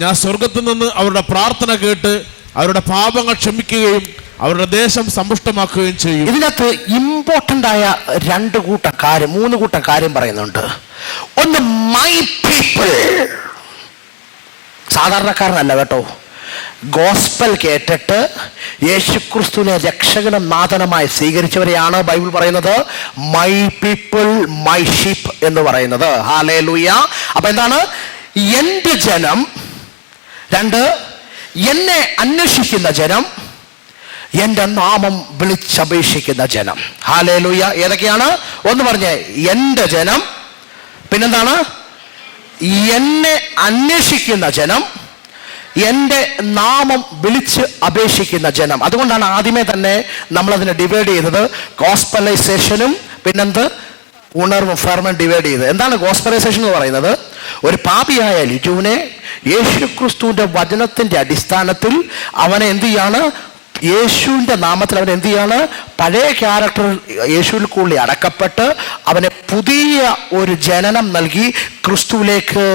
ഞാൻ സ്വർഗത്തിൽ നിന്ന് അവരുടെ പ്രാർത്ഥന കേട്ട് അവരുടെ പാപങ്ങൾ ക്ഷമിക്കുകയും അവരുടെ ദേശം സമ്പുഷ്ടമാക്കുകയും ചെയ്യും. ഇതിനകത്ത് ഇമ്പോർട്ടന്റ് ആയ 3 കൂട്ടം കാര്യം പറയുന്നുണ്ട്. ഒന്ന്, മൈ പീപ്പിൾ. സാധാരണക്കാരനല്ല കേട്ടോ. ഗോസ്പൽ കേട്ടിട്ട് യേശുക്രിസ്തുവിനെ രക്ഷകനും നാഥനുമായി സ്വീകരിച്ചവരെയാണ് ബൈബിൾ പറയുന്നത് മൈ പീപ്പിൾ, മൈ ഷീപ്പ് എന്ന് പറയുന്നത്. ഹല്ലേലൂയ. അപ്പൊ എന്താണ്? എന്റെ ജനം. 2, എന്നെ അന്വേഷിക്കുന്ന ജനം, എന്റെ നാമം വിളിച്ചപേക്ഷിക്കുന്ന ജനം. ഹല്ലേലൂയ. ഏതൊക്കെയാണ്? ഒന്ന് പറഞ്ഞേ, എന്റെ ജനം. പിന്നെന്താണ്? എന്നെ അന്വേഷിക്കുന്ന ജനം, എന്റെ നാമം വിളിച്ച് അപേക്ഷിക്കുന്ന ജനം. അതുകൊണ്ടാണ് ആദ്യമേ തന്നെ നമ്മളതിനെ ഡിവൈഡ് ചെയ്തത് ഗോസ്പലൈസേഷനും പിന്നെന്ത് ഉണർവും ഫെർമെന്റ് ഡിവൈഡ് ചെയ്തത്. എന്താണ് ഗോസ്പലൈസേഷൻ എന്ന് പറയുന്നത്? ഒരു പാപിയായ ലിജുവിനെ യേശുക്രിസ്തുവിന്റെ വചനത്തിന്റെ അടിസ്ഥാനത്തിൽ അവനെ എന്ത് ചെയ്യാണ്? യേശുവിൻ്റെ നാമത്തിൽ അവൻ എന്ത് ചെയ്യാണ്? പഴയ ക്യാരക്ടർ യേശുവിൽ കൂടി അടക്കപ്പെട്ട് അവനെ പുതിയ ഒരു ജനനം നൽകി ക്രിസ്തുവിലേക്ക്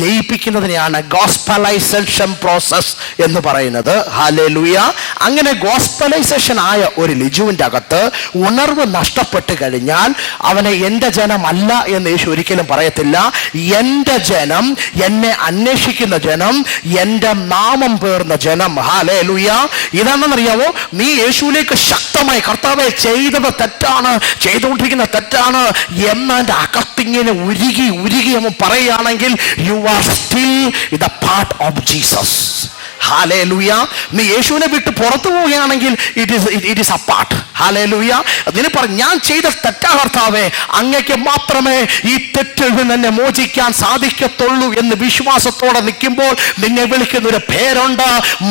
ലയിപ്പിക്കുന്നതിനെയാണ് ഗോസ്പലൈസേഷൻ പ്രോസസ് എന്ന് പറയുന്നത്. ഹല്ലേലൂയ. അങ്ങനെ ഗോസ്പലൈസേഷൻ ആയ ഒരു ലിജുവിൻ്റെ അകത്ത് ഉണർവ് നഷ്ടപ്പെട്ട് കഴിഞ്ഞാൽ അവനെ എൻ്റെ ജനമല്ല എന്ന് യേശു ഒരിക്കലും പറയത്തില്ല. എൻ്റെ ജനം, എന്നെ അന്വേഷിക്കുന്ന ജനം, എൻ്റെ നാമം പേർന്ന ജനം. ഹല്ലേലൂയ. ഇതാണെന്നറിയാവോ? നീ യേശുവിലേക്ക് ശക്തമായി കർത്താവെ ചെയ്തത് തെറ്റാണ്, ചെയ്തുകൊണ്ടിരിക്കുന്ന തെറ്റാണ് എന്നതിൻ്റെ അകത്തിങ്ങനെ ഉരുകി അവൻ പറയുകയാണെങ്കിൽ you are still the part of Jesus. Hallelujah. നീ യേശുവിനെ വിട്ട് പുറത്തു പോവുകയാണെങ്കിൽ it is a part. Hallelujah. നിന്നെ പറഞ്ഞു, ഞാൻ ചെയ്ത തെറ്റാ കർത്താവേ, അങ്ങയ്ക്ക് മാത്രമേ ഈ തെറ്റിൽ നിന്ന് എന്നെ മോചിക്കാൻ സാധിക്കത്തുള്ളൂ എന്ന് വിശ്വാസത്തോടെ നിൽക്കുമ്പോൾ നിന്നെ വിളിക്കുന്ന ഒരു പേരുണ്ട്,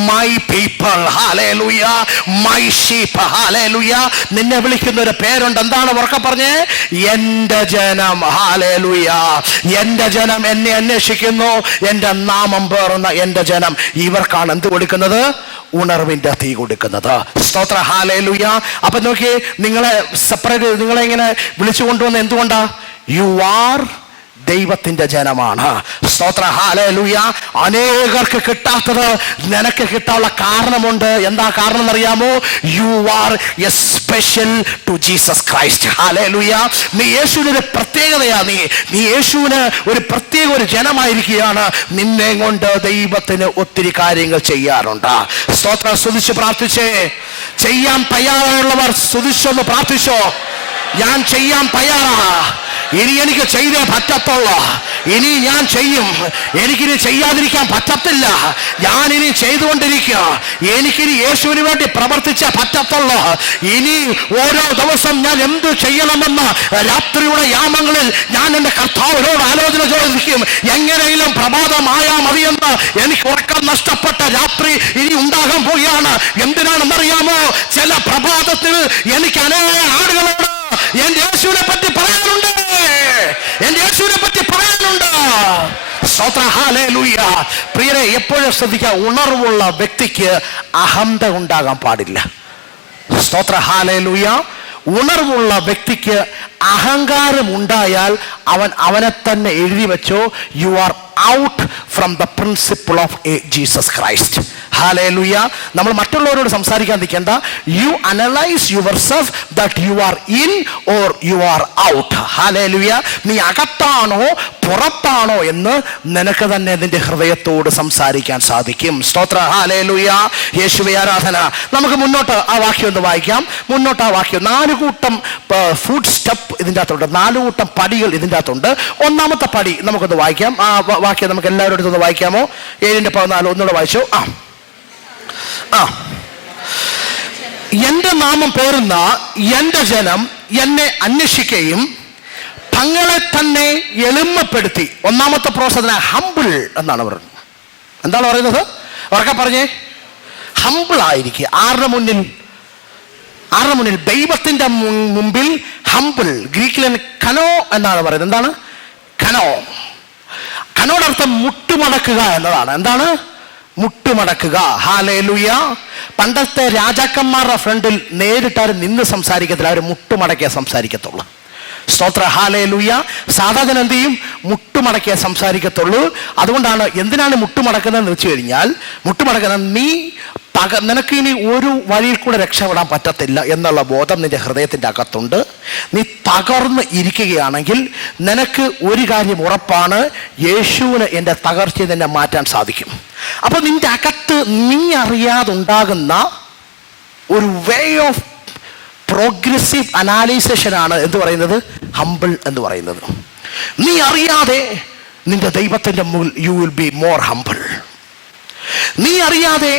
my people. Hallelujah. My sheep. Hallelujah. നിന്നെ വിളിക്കുന്ന ഒരു പേരുണ്ട്. എന്താണ്? ഉറക്കെ പറഞ്ഞേ, എൻ്റെ ജനം. ഹല്ലേലൂയ. എൻ്റെ ജനം എന്നെ അന്വേഷിക്കുന്നു, എൻ്റെ നാമം പേർന്ന എൻ്റെ ജനം. ഇവർക്കാണ് എന്ത് കൊടുക്കുന്നത്? ഉണർവിന്റെ തീ കൊടുക്കുന്നത്. സ്തോത്ര. ഹല്ലേലൂയ. അപ്പൊ നോക്കിയേ, നിങ്ങളെ സെപ്പറേറ്റ്, നിങ്ങളെ ഇങ്ങനെ വിളിച്ചു കൊണ്ടുവന്ന എന്തുകൊണ്ടാ? യു ആർ ദൈവത്തിന്റെ ജനമാണ്. സ്തോത്ര. ഹല്ലേലൂയ. അനേകർക്ക് കിട്ടാത്തത് നിനക്ക് കിട്ടാനുള്ള കാരണമുണ്ട്. എന്താ കാരണം എന്നറിയാമോ? You are a special to Jesus Christ. ഹല്ലേലൂയ. നീ യേശുവിന് ഒരു പ്രത്യേകതയാ. നീ യേശുവിന് ഒരു പ്രത്യേക ഒരു ജനമായിരിക്കുകയാണ്. നിന്നെ കൊണ്ട് ദൈവത്തിന് ഒത്തിരി കാര്യങ്ങൾ ചെയ്യാറുണ്ട്. സ്തോത്ര. സ്തുതിച്ച് പ്രാർത്ഥിച്ചേ. ചെയ്യാൻ തയ്യാറുള്ളവർ സ്തുതിച്ചൊന്ന് പ്രാർത്ഥിച്ചോ. ഞാൻ ചെയ്യാൻ തയ്യാറാ. ഇനി എനിക്ക് ചെയ്തേ പറ്റത്തുള്ളൂ. ഇനി ഞാൻ ചെയ്യും. എനിക്കിനി ചെയ്യാതിരിക്കാൻ പറ്റത്തില്ല. ഞാനിനി ചെയ്തുകൊണ്ടിരിക്കുക. എനിക്കിനി യേശുവിന് വേണ്ടി പ്രവർത്തിച്ചേ പറ്റത്തുള്ളൂ. ഇനി ഓരോ ദിവസം ഞാൻ എന്ത് ചെയ്യണമെന്ന് രാത്രിയുടെ യാമങ്ങളിൽ ഞാൻ എൻ്റെ കർത്താവിനോട് ആലോചന ചോദിക്കും. എങ്ങനെയും പ്രഭാതമായാ മതിയെന്ന് എനിക്ക് ഉറക്കം നഷ്ടപ്പെട്ട രാത്രി ഇനി ഉണ്ടാകാൻ പോവുകയാണ്. എന്തിനാണെന്നറിയാമോ? ചില പ്രഭാതത്തിൽ എനിക്ക് അനേക ആളുകളോട് എന്റെ യേശുവിനെ പറ്റി പറയാനുണ്ട്. എന്റെ യേശുവിനെ പറ്റി പറയാനുണ്ട്. സ്തോത്ര. ഹല്ലേലൂയ. പ്രിയരെ, എപ്പോഴും ശ്രദ്ധിക്കുക, ഉണർവുള്ള വ്യക്തിക്ക് അഹന്ത ഉണ്ടാകാൻ പാടില്ല. സ്തോത്ര. ഹല്ലേലൂയ. ഉണർവുള്ള വ്യക്തിക്ക് അഹങ്കാരം ഉണ്ടായാൽ അവനെ തന്നെ എഴുതി വെച്ചോ, you are out from the principle of Jesus Christ. ഹല്ലേലൂയ. നമ്മൾ മറ്റുള്ളവരോട് സംസാരിക്കാൻ നിൽക്കേണ്ട. You analyse yourself that you are in or you are out. ഹല്ലേലൂയ. നീ അകത്താണോ പുറത്താണോ എന്ന് നിനക്ക് തന്നെ നിന്റെ ഹൃദയത്തോട് സംസാരിക്കാൻ സാധിക്കും. സ്തോത്ര. ഹല്ലേലൂയ. യേശുവേ ആരാധന. നമുക്ക് മുന്നോട്ട് ആ വാക്യം ഒന്ന് വായിക്കാം. മുന്നോട്ട് ആ വാക്യം 4 കൂട്ടം ഫുഡ് സ്റ്റെപ്പ് ഇതിൻ്റെ അകത്തുണ്ട്, 4 കൂട്ടം പടികൾ ഇതിൻ്റെ അകത്തുണ്ട്. ഒന്നാമത്തെ പടി നമുക്കൊന്ന് വായിക്കാം. ആ വാക്യം നമുക്ക് എല്ലാവരും അടുത്തൊന്ന് വായിക്കാമോ? 7:14 ഒന്നുകൂടെ വായിച്ചു. എന്റെ നാമം പേറുന്ന എന്റെ ജനം എന്നെ അന്വേഷിക്കുകയും തങ്ങളെ തന്നെ എളിമപ്പെടുത്തി. ഒന്നാമത്തെ പ്രോസസ് ഹംബിൾ എന്നാണ് പറയുന്നത്. എന്താണ് പറയുന്നത്? അവർക്ക് പറഞ്ഞേ, ഹംബിൾ ആയിരിക്കുക. ആരുടെ മുന്നിൽ? ദൈവത്തിന്റെ മുമ്പിൽ ഹംബിൾ. ഗ്രീക്കിൽ കനോ എന്നാണ് പറയുന്നത്. എന്താണ് കനോ? കനോയുടെ അർത്ഥം മുട്ടുമടക്കുക എന്നതാണ്. എന്താണ് മുട്ടുമടക്കുക? ഹല്ലേലൂയ. പണ്ടത്തെ രാജാക്കന്മാരുടെ ഫ്രണ്ടിൽ നേരിട്ടാരും നിന്ന് സംസാരിക്കത്തില്ല, അവർ മുട്ടുമടക്കിയ സംസാരിക്കത്തുള്ളൂ. സ്തോത്ര. ഹല്ലേലൂയ. സാധാരണ എന്ത് ചെയ്യും? മുട്ടുമടക്കിയ സംസാരിക്കത്തുള്ളൂ. അതുകൊണ്ടാണ് എന്തിനാണ് മുട്ടുമടക്കുന്നതെന്ന് വെച്ച് കഴിഞ്ഞാൽ, മുട്ടുമടക്കുന്നത് നിനക്ക് ഇനി ഒരു വഴിയിൽ കൂടെ രക്ഷപ്പെടാൻ പറ്റത്തില്ല എന്നുള്ള ബോധം നിന്റെ ഹൃദയത്തിൻ്റെ അകത്തുണ്ട്. നീ തകർന്ന് ഇരിക്കുകയാണെങ്കിൽ നിനക്ക് ഒരു കാര്യം ഉറപ്പാണ്, യേശുവിന് എൻ്റെ തകർച്ചയെ തന്നെ മാറ്റാൻ സാധിക്കും. അപ്പോൾ നിന്റെ അകത്ത് നീ അറിയാതുണ്ടാകുന്ന ഒരു വേ ഓഫ് പ്രോഗ്രസീവ് അനാലിസേഷനാണ് എന്ത് പറയുന്നത്? ഹംബിൾ എന്ന് പറയുന്നത്. നീ അറിയാതെ നിന്റെ ദൈവത്തിൻ്റെ മുന്നിൽ U will be more humble. നീ അറിയാതെ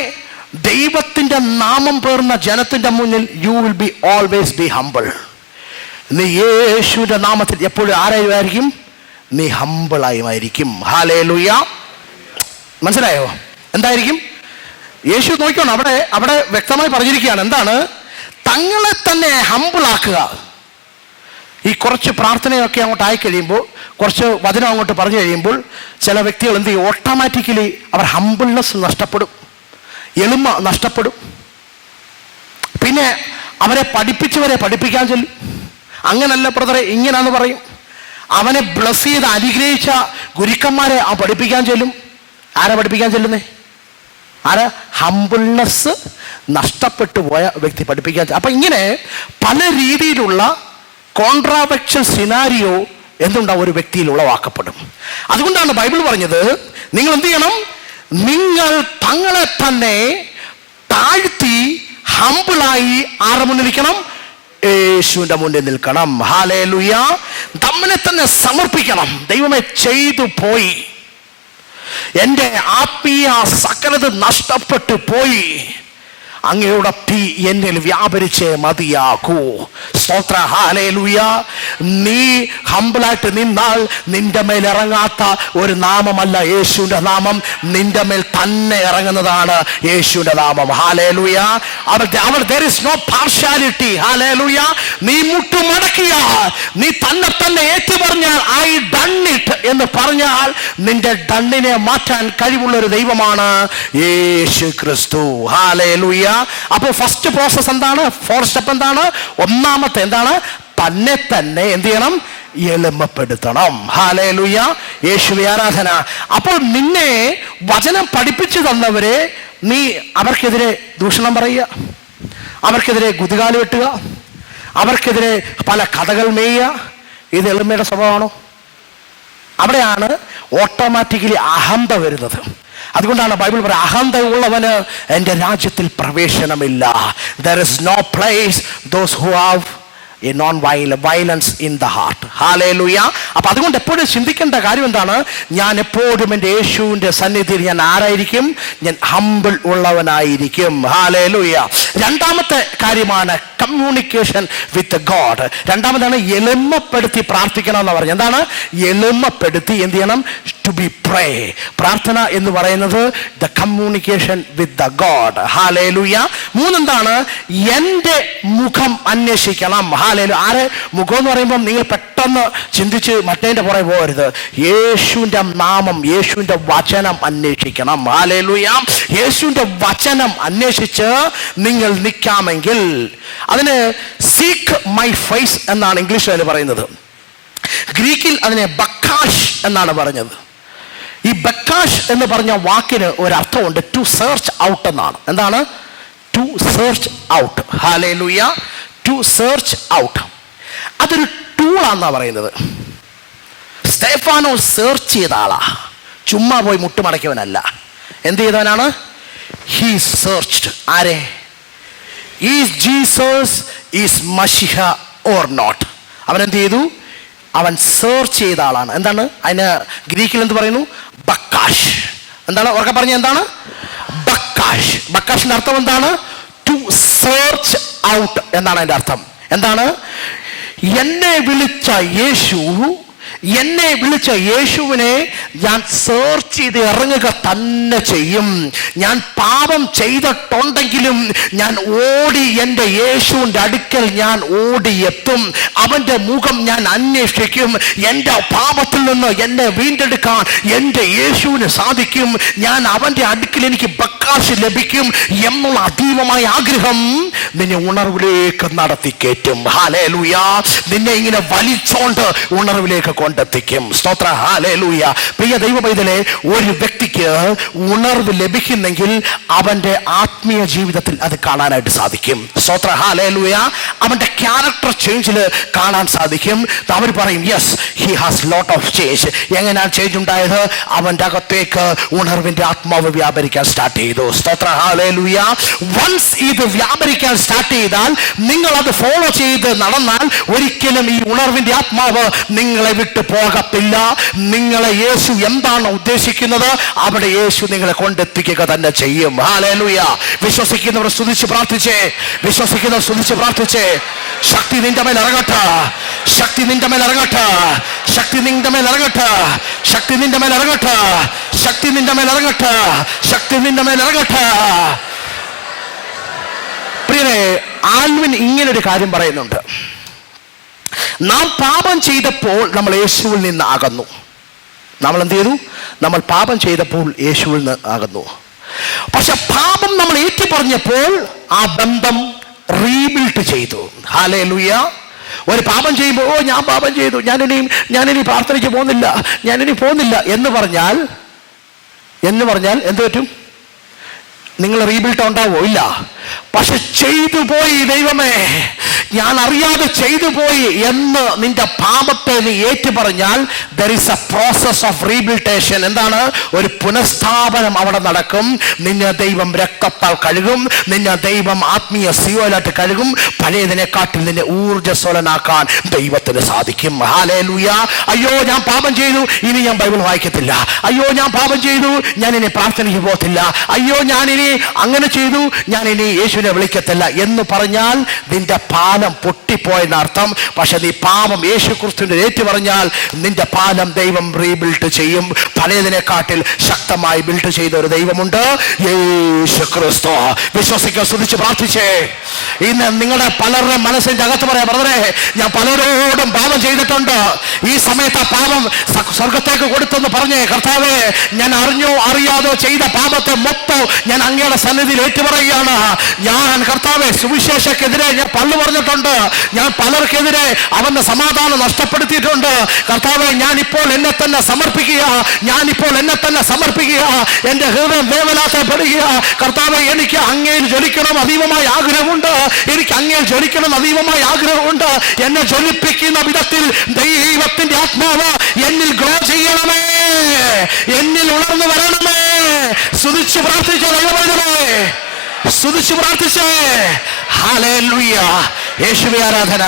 ദൈവത്തിൻ്റെ നാമം പേർന്ന ജനത്തിൻ്റെ മുന്നിൽ U will be always be humble. നീ യേശുവിൻ്റെ നാമത്തിൽ എപ്പോഴും ആരായിരിക്കും? നീ ഹംബിളായുമായിരിക്കും. ഹല്ലേലൂയ. മനസ്സിലായോ? എന്തായിരിക്കും? യേശു നോക്കണം, അവിടെ വ്യക്തമായി പറഞ്ഞിരിക്കുകയാണ്. എന്താണ്? തങ്ങളെ തന്നെ ഹംബിളാക്കുക. ഈ കുറച്ച് പ്രാർത്ഥനയൊക്കെ അങ്ങോട്ട് ആയി കഴിയുമ്പോൾ, കുറച്ച് വചനം അങ്ങോട്ട് പറഞ്ഞു കഴിയുമ്പോൾ ചില വ്യക്തികൾ എന്ത് ചെയ്യും? ഓട്ടോമാറ്റിക്കലി അവർ ഹംബിൾനെസ് നഷ്ടപ്പെടും, എളിമ നഷ്ടപ്പെടും. പിന്നെ അവരെ പഠിപ്പിച്ചവരെ പഠിപ്പിക്കാൻ ചൊല്ലും. അങ്ങനല്ല ബ്രദറെ, ഇങ്ങനാന്ന് പറയും. അവനെ ബ്ലസ് ചെയ്ത് അനുഗ്രഹിച്ച ഗുരുക്കന്മാരെ ആ പഠിപ്പിക്കാൻ ചൊല്ലും. ആരാ പഠിപ്പിക്കാൻ ചെല്ലുന്നേ? ആരാ? ഹംബിൾനെസ് നഷ്ടപ്പെട്ടു പോയ വ്യക്തി പഠിപ്പിക്കാൻ. അപ്പൊ ഇങ്ങനെ പല രീതിയിലുള്ള കോൺട്രാവെക്ഷൻ സിനാരിയോ എന്തുണ്ടാവും? ഒരു വ്യക്തിയിൽ ഉളവാക്കപ്പെടും. അതുകൊണ്ടാണ് ബൈബിൾ പറഞ്ഞത്, നിങ്ങൾ എന്ത് ചെയ്യണം? നിങ്ങൾ തങ്ങളെ തന്നെ താഴ്ത്തി ഹംബിളായി ആരുടെ മുന്നിൽ നിൽക്കണം? യേശുവിന്റെ മുന്നിൽ നിൽക്കണം. ഹല്ലേലൂയ. തമ്മനെ തന്നെ സമർപ്പിക്കണം. ദൈവമേ, ചെയ്തു പോയി, എൻ്റെ ആത്മീയ സകലത് നഷ്ടപ്പെട്ടു പോയി, അങ്ങയുടെ തീ എന്നിൽ വ്യാപരിച്ചേ മതിയാകൂ. സ്തോത്ര. ഹല്ലേലൂയ. നീ ഹംബിളായിട്ട് നിന്നാൽ നിന്റെ മേൽ ഇറങ്ങാത്ത ഒരു നാമമല്ല യേശുവിൻ്റെ നാമം, നിന്റെ മേൽ തന്നെ ഇറങ്ങുന്നതാണ് യേശുവിൻ്റെ നാമം. Hallelujah. there is no partiality. Hallelujah. നീ മുട്ടുമടക്കിയാൽ, നീ തന്നെ ഏറ്റുപറഞ്ഞാൽ ഐ ഡൺ ഇറ്റ് എന്ന് പറഞ്ഞാൽ നിന്റെ ഡണ്ണിനെ മാറ്റാൻ കഴിവുള്ള ഒരു ദൈവമാണ് യേശു ക്രിസ്തു. ഹല്ലേലൂയ. അപ്പോൾ ഫസ്റ്റ് പ്രോസസ് എന്താണ്? 4 സ്റ്റെപ്പ് എന്താണ്? ഒന്നാമത്തെ എന്താണ്? തന്നെ തന്നെ എന്ത് ചെയ്യണം? എളിമപ്പെടുത്തണം. ഹല്ലേലൂയ. യേശുവേ ആരാധന. അപ്പോൾ നിന്നെ വചനം പഠിപ്പിച്ചു തന്നവരെ നീ അവർക്കെതിരെ ദൂഷണം പറയുക, അവർക്കെതിരെ കുതികാല് വെട്ടുക, അവർക്കെതിരെ പല കഥകൾ മേയുക, ഇത് എളിമയുടെ സ്വഭാവമാണോ? അവിടെയാണ് ഓട്ടോമാറ്റിക്കലി അഹന്ത വരുന്നത്. അതുകൊണ്ടാണ് ബൈബിൾ പറയുന്നത്, അഹന്ത ഉള്ളവന് എൻ്റെ രാജ്യത്തിൽ പ്രവേശനമില്ല. There is no place those who have a non-violence in the heart. Hallelujah. അപ്പം അതുകൊണ്ട് എപ്പോഴും ചിന്തിക്കേണ്ട കാര്യം എന്താണ്? ഞാൻ എപ്പോഴും എൻ്റെ യേശുവിൻ്റെ സന്നിധിയിൽ ഞാൻ ആരായിരിക്കും? ഞാൻ ഹംബിൾ ഉള്ളവനായിരിക്കും. ഹല്ലേലൂയ. രണ്ടാമത്തെ കാര്യമാണ് കമ്മ്യൂണിക്കേഷൻ വിത്ത് ഗോഡ്. രണ്ടാമതാണ് എളിമപ്പെടുത്തി പ്രാർത്ഥിക്കണം എന്ന് പറഞ്ഞു. എന്താണ്? എളിമപ്പെടുത്തി എന്ത് ചെയ്യണം? To be pray. പ്രാർത്ഥന എന്ന് പറയുന്നത് the communication with the God. Hallelujah. മൂന്നെന്താണ്? എൻ്റെ മുഖം അന്വേഷിക്കണം. ഹല്ലേലൂയ. ആരെ മുഖം എന്ന് പറയുമ്പോൾ നിങ്ങൾ പെട്ടെന്ന് ചിന്തിച്ച് മറ്റേൻ്റെ പുറകെ പോകരുത്. യേശുവിൻ്റെ നാമം, യേശുവിൻ്റെ വചനം അന്വേഷിക്കണം. ഹല്ലേലൂയ. യേശുവിൻ്റെ വചനം അന്വേഷിച്ച് നിങ്ങൾ നിൽക്കാമെങ്കിൽ അതിന് സീക്ക് മൈ ഫേസ് എന്നാണ് ഇംഗ്ലീഷിൽ അതിന് പറയുന്നത്. ഗ്രീക്കിൽ അതിനെ ബക്കാഷ് എന്നാണ് പറഞ്ഞത്. ഈ ബക്കാഷ് എന്ന് പറഞ്ഞ വാക്കിന് ഒരർത്ഥമുണ്ട്, ടു സെർച്ച് ഔട്ട് എന്നാണ്. എന്താണ്? To search out. ഹല്ലേലൂയ. To search out. അതൊരു ടൂളാന്നാ പറയുന്നത്. സ്തെഫാനോ സെർച്ച് ചെയ്ത ആളാ, ചുമ്മാ പോയി മുട്ടുമടക്കിയവനല്ല. എന്ത് ചെയ്തവനാണ്? He searched. ആരെ? Is Jesus is messiah or not? അവൻ എന്ത് ചെയ്തു? അവൻ സെർച്ച് ചെയ്ത ആളാണ്. എന്താണ് അതിന് ഗ്രീക്കിൽ എന്ത് പറയുന്നു? ബക്കാഷ്. എന്താണ്? ഉറക്കെ പറഞ്ഞ എന്താണ്? ബക്കാഷ്. ബക്കാഷിന്റെ അർത്ഥം എന്താണ്? ടു സെർച്ച് ഔട്ട് എന്നാണ് അതിന്റെ അർത്ഥം. എന്താണ്? എന്നെ വിളിച്ച യേശുവിനെ ഞാൻ സെർച്ച് ചെയ്ത് ഇറങ്ങുക തന്നെ ചെയ്യും. ഞാൻ പാപം ചെയ്തിട്ടുണ്ടെങ്കിലും ഞാൻ ഓടി എൻ്റെ യേശുവിൻ്റെ അടുക്കൽ ഞാൻ ഓടിയെത്തും. അവൻ്റെ മുഖം ഞാൻ അന്വേഷിക്കും. എൻ്റെ പാപത്തിൽ നിന്ന് എന്നെ വീണ്ടെടുക്കാൻ എൻ്റെ യേശുവിന് സാധിക്കും. ഞാൻ അവൻ്റെ അടുക്കൽ എനിക്ക് ബക്കാഷ് ലഭിക്കും എന്നുള്ള അതീവമായ ആഗ്രഹം നിന്നെ ഉണർവിലേക്ക് നടത്തി കയറ്റും. ഹല്ലേലൂയ. നിന്നെ ഇങ്ങനെ വലിച്ചോണ്ട് ഉണർവിലേക്ക് കൊണ്ടെത്തിക്കും. സ്തോത്ര. ഹല്ലേലൂയ. പ്രിയ ദൈവ പൈതലേ, ഒരു വ്യക്തിക്ക് ഉണർവ് ലഭിക്കുന്നെങ്കിൽ അവന്റെ ആത്മീയ ജീവിതത്തിൽ അത് കാണാനായിട്ട് സാധിക്കും. സ്തോത്ര. ഹല്ലേലൂയ. അവന്റെ ക്യാരക്ടർ ചേഞ്ചിൽ കാണാൻ സാധിക്കും. അവർ പറയും yes he has lot of change. എങ്ങനെയാണ് ചേഞ്ച് ഉണ്ടായത്? അവന്റെ അകത്തേക്ക് ഉണർവിന്റെ ആത്മാവ് വ്യാപരിക്കാൻ സ്റ്റാർട്ട് ചെയ്തു. സ്തോത്ര. ഹല്ലേലൂയ. വൺസ് ഇത് വ്യാപരിക്കാൻ സ്റ്റാർട്ട് ചെയ്താൽ, നിങ്ങൾ അത് ഫോളോ ചെയ്ത് നടന്നാൽ ഒരിക്കലും ഈ ഉണർവിന്റെ ആത്മാവ് നിങ്ങളെ വിട്ടു പോകത്തില്ല. നിങ്ങളെ യേശു എന്താണ് ഉദ്ദേശിക്കുന്നത് അവിടെ യേശു നിങ്ങളെ കൊണ്ടെത്തിക്കുക തന്നെ ചെയ്യും. ഹല്ലേലൂയ. വിശ്വസിക്കുന്നവർ സ്തുതിച്ച് പ്രാർത്ഥിച്ചേ. വിശ്വസിക്കുന്നവർ സ്തുതിച്ച് പ്രാർത്ഥിച്ചേ. ശക്തി നിന്റെ മേൽ ഇറങ്ങട്ടെ. ശക്തി നിന്റെ മേൽ ഇറങ്ങട്ടെ. ശക്തി നിന്റെ മേൽ ഇറങ്ങട്ടെ. ശക്തി നിന്റെ മേൽ ഇറങ്ങട്ടെ. ശക്തി നിന്റെ മേൽ ഇറങ്ങട്ടെ. ശക്തി നിന്റെ മേൽ ഇറങ്ങട്ടെ. പ്രിയരെ, ആൽവിൻ ഇങ്ങനൊരു കാര്യം പറയുന്നുണ്ട്. നാം പാപം ചെയ്തപ്പോൾ നമ്മൾ യേശുവിൽ നിന്ന് അകന്നു. നമ്മൾ എന്ത് ചെയ്തു? നമ്മൾ പാപം ചെയ്തപ്പോൾ യേശുവിൽ നിന്ന് അകന്നു. പക്ഷെ പാപം നമ്മൾ ഏറ്റുപറഞ്ഞപ്പോൾ ആ ബന്ധം റീബിൽഡ് ചെയ്തു. ഹല്ലേലൂയ. ഒരു പാപം ചെയ്യുമ്പോൾ ഓ ഞാൻ പാപം ചെയ്തു, ഞാനിനി പ്രാർത്ഥനയ്ക്ക് പോകുന്നില്ല എന്ന് പറഞ്ഞാൽ എന്ത് പറ്റും? നിങ്ങൾ റീബിൽഡ് ഉണ്ടാവോ? ഇല്ല. പക്ഷെ ചെയ്തു പോയി, ദൈവമേ ഞാൻ അറിയാതെ ചെയ്തു പോയി എന്ന് നിന്റെ പാപത്തെ നീ ഏറ്റു പറഞ്ഞാൽ there is a process of rehabilitation. എന്താണ്? ഒരു പുനഃസ്ഥാപനം അവിടെ നടക്കും. നിന്നെ ദൈവം രക്തത്താൽ കഴുകും. നിന്നെ ദൈവം ആത്മീയ സിയോലായിട്ട് കഴുകും. പഴയതിനെക്കാട്ടിൽ നിന്നെ ഊർജ്ജസ്വലനാക്കാൻ ദൈവത്തിന് സാധിക്കും. ഹല്ലേലൂയ. അയ്യോ ഞാൻ പാപം ചെയ്തു, ഇനി ഞാൻ ബൈബിൾ വായിക്കത്തില്ല. അയ്യോ ഞാൻ പാപം ചെയ്തു, ഞാൻ ഇനി പ്രാർത്ഥനയ്ക്ക് പോകത്തില്ല. അയ്യോ ഞാൻ ഇനി അങ്ങനെ ചെയ്തു, ഞാൻ ഇനി യേശുവിനെ വിളിക്കത്തില്ല എന്ന് പറഞ്ഞാൽ നിന്റെ പാലം പൊട്ടിപ്പോയെന്ന് അർത്ഥം. പക്ഷെ നീ പാപം യേശു ക്രിസ്തുവിന്റെ ഏറ്റു പറഞ്ഞാൽ നിന്റെ പാലം ദൈവം റീബിൽഡ് ചെയ്യും. പഴയതിനെക്കാട്ടിൽ ശക്തമായി ബിൽഡ് ചെയ്ത ഒരു ദൈവമുണ്ട്, യേശു ക്രിസ്തു. വിശ്വസിക്കാൻ സ്തുതിച്ച് പ്രാർത്ഥിച്ചേ. ഇന്ന് നിങ്ങളുടെ പലരുടെ മനസ്സിന്റെ അകത്ത് പറയാം, ബ്രദറെ ഞാൻ പലരോടും പാപം ചെയ്തിട്ടുണ്ട്. ഈ സമയത്ത് ആ പാപം സ്വർഗത്തേക്ക് കൊടുത്തെന്ന് പറഞ്ഞേ, കർത്താവേ ഞാൻ അറിഞ്ഞോ അറിയാതോ ചെയ്ത പാപത്തെ മൊത്തം ഞാൻ അങ്ങയുടെ സന്നിധിയിൽ ഏറ്റുപറയുകയാണ്. ഞാൻ കർത്താവെ സുവിശേഷക്കെതിരെ ഞാൻ പള്ളു പറഞ്ഞിട്ടുണ്ട്. ഞാൻ പലർക്കെതിരെ അവന്റെ സമാധാനം നഷ്ടപ്പെടുത്തിയിട്ടുണ്ട്. കർത്താവെ ഞാനിപ്പോൾ എന്നെ തന്നെ സമർപ്പിക്കുക. എന്റെ ഹൃദയം വേവലാത്തപ്പെടുക. കർത്താവെ എനിക്ക് അങ്ങയിൽ ജ്വലിക്കണം അതീവമായ ആഗ്രഹമുണ്ട്. എന്നെ ജ്വലിപ്പിക്കുന്ന വിധത്തിൽ ദൈവത്തിന്റെ ആത്മാവ് എന്നിൽ ഗ്രോ ചെയ്യണമേ, എന്നിൽ ഉണർന്നു വരണമേ. സ്തുതിച്ച് പ്രാർത്ഥിച്ച ദൈവമേ, സ്തുതിച്ച് പ്രാർത്ഥിച്ചേ. ഹല്ലേലൂയ. യേശുവേ ആരാധന.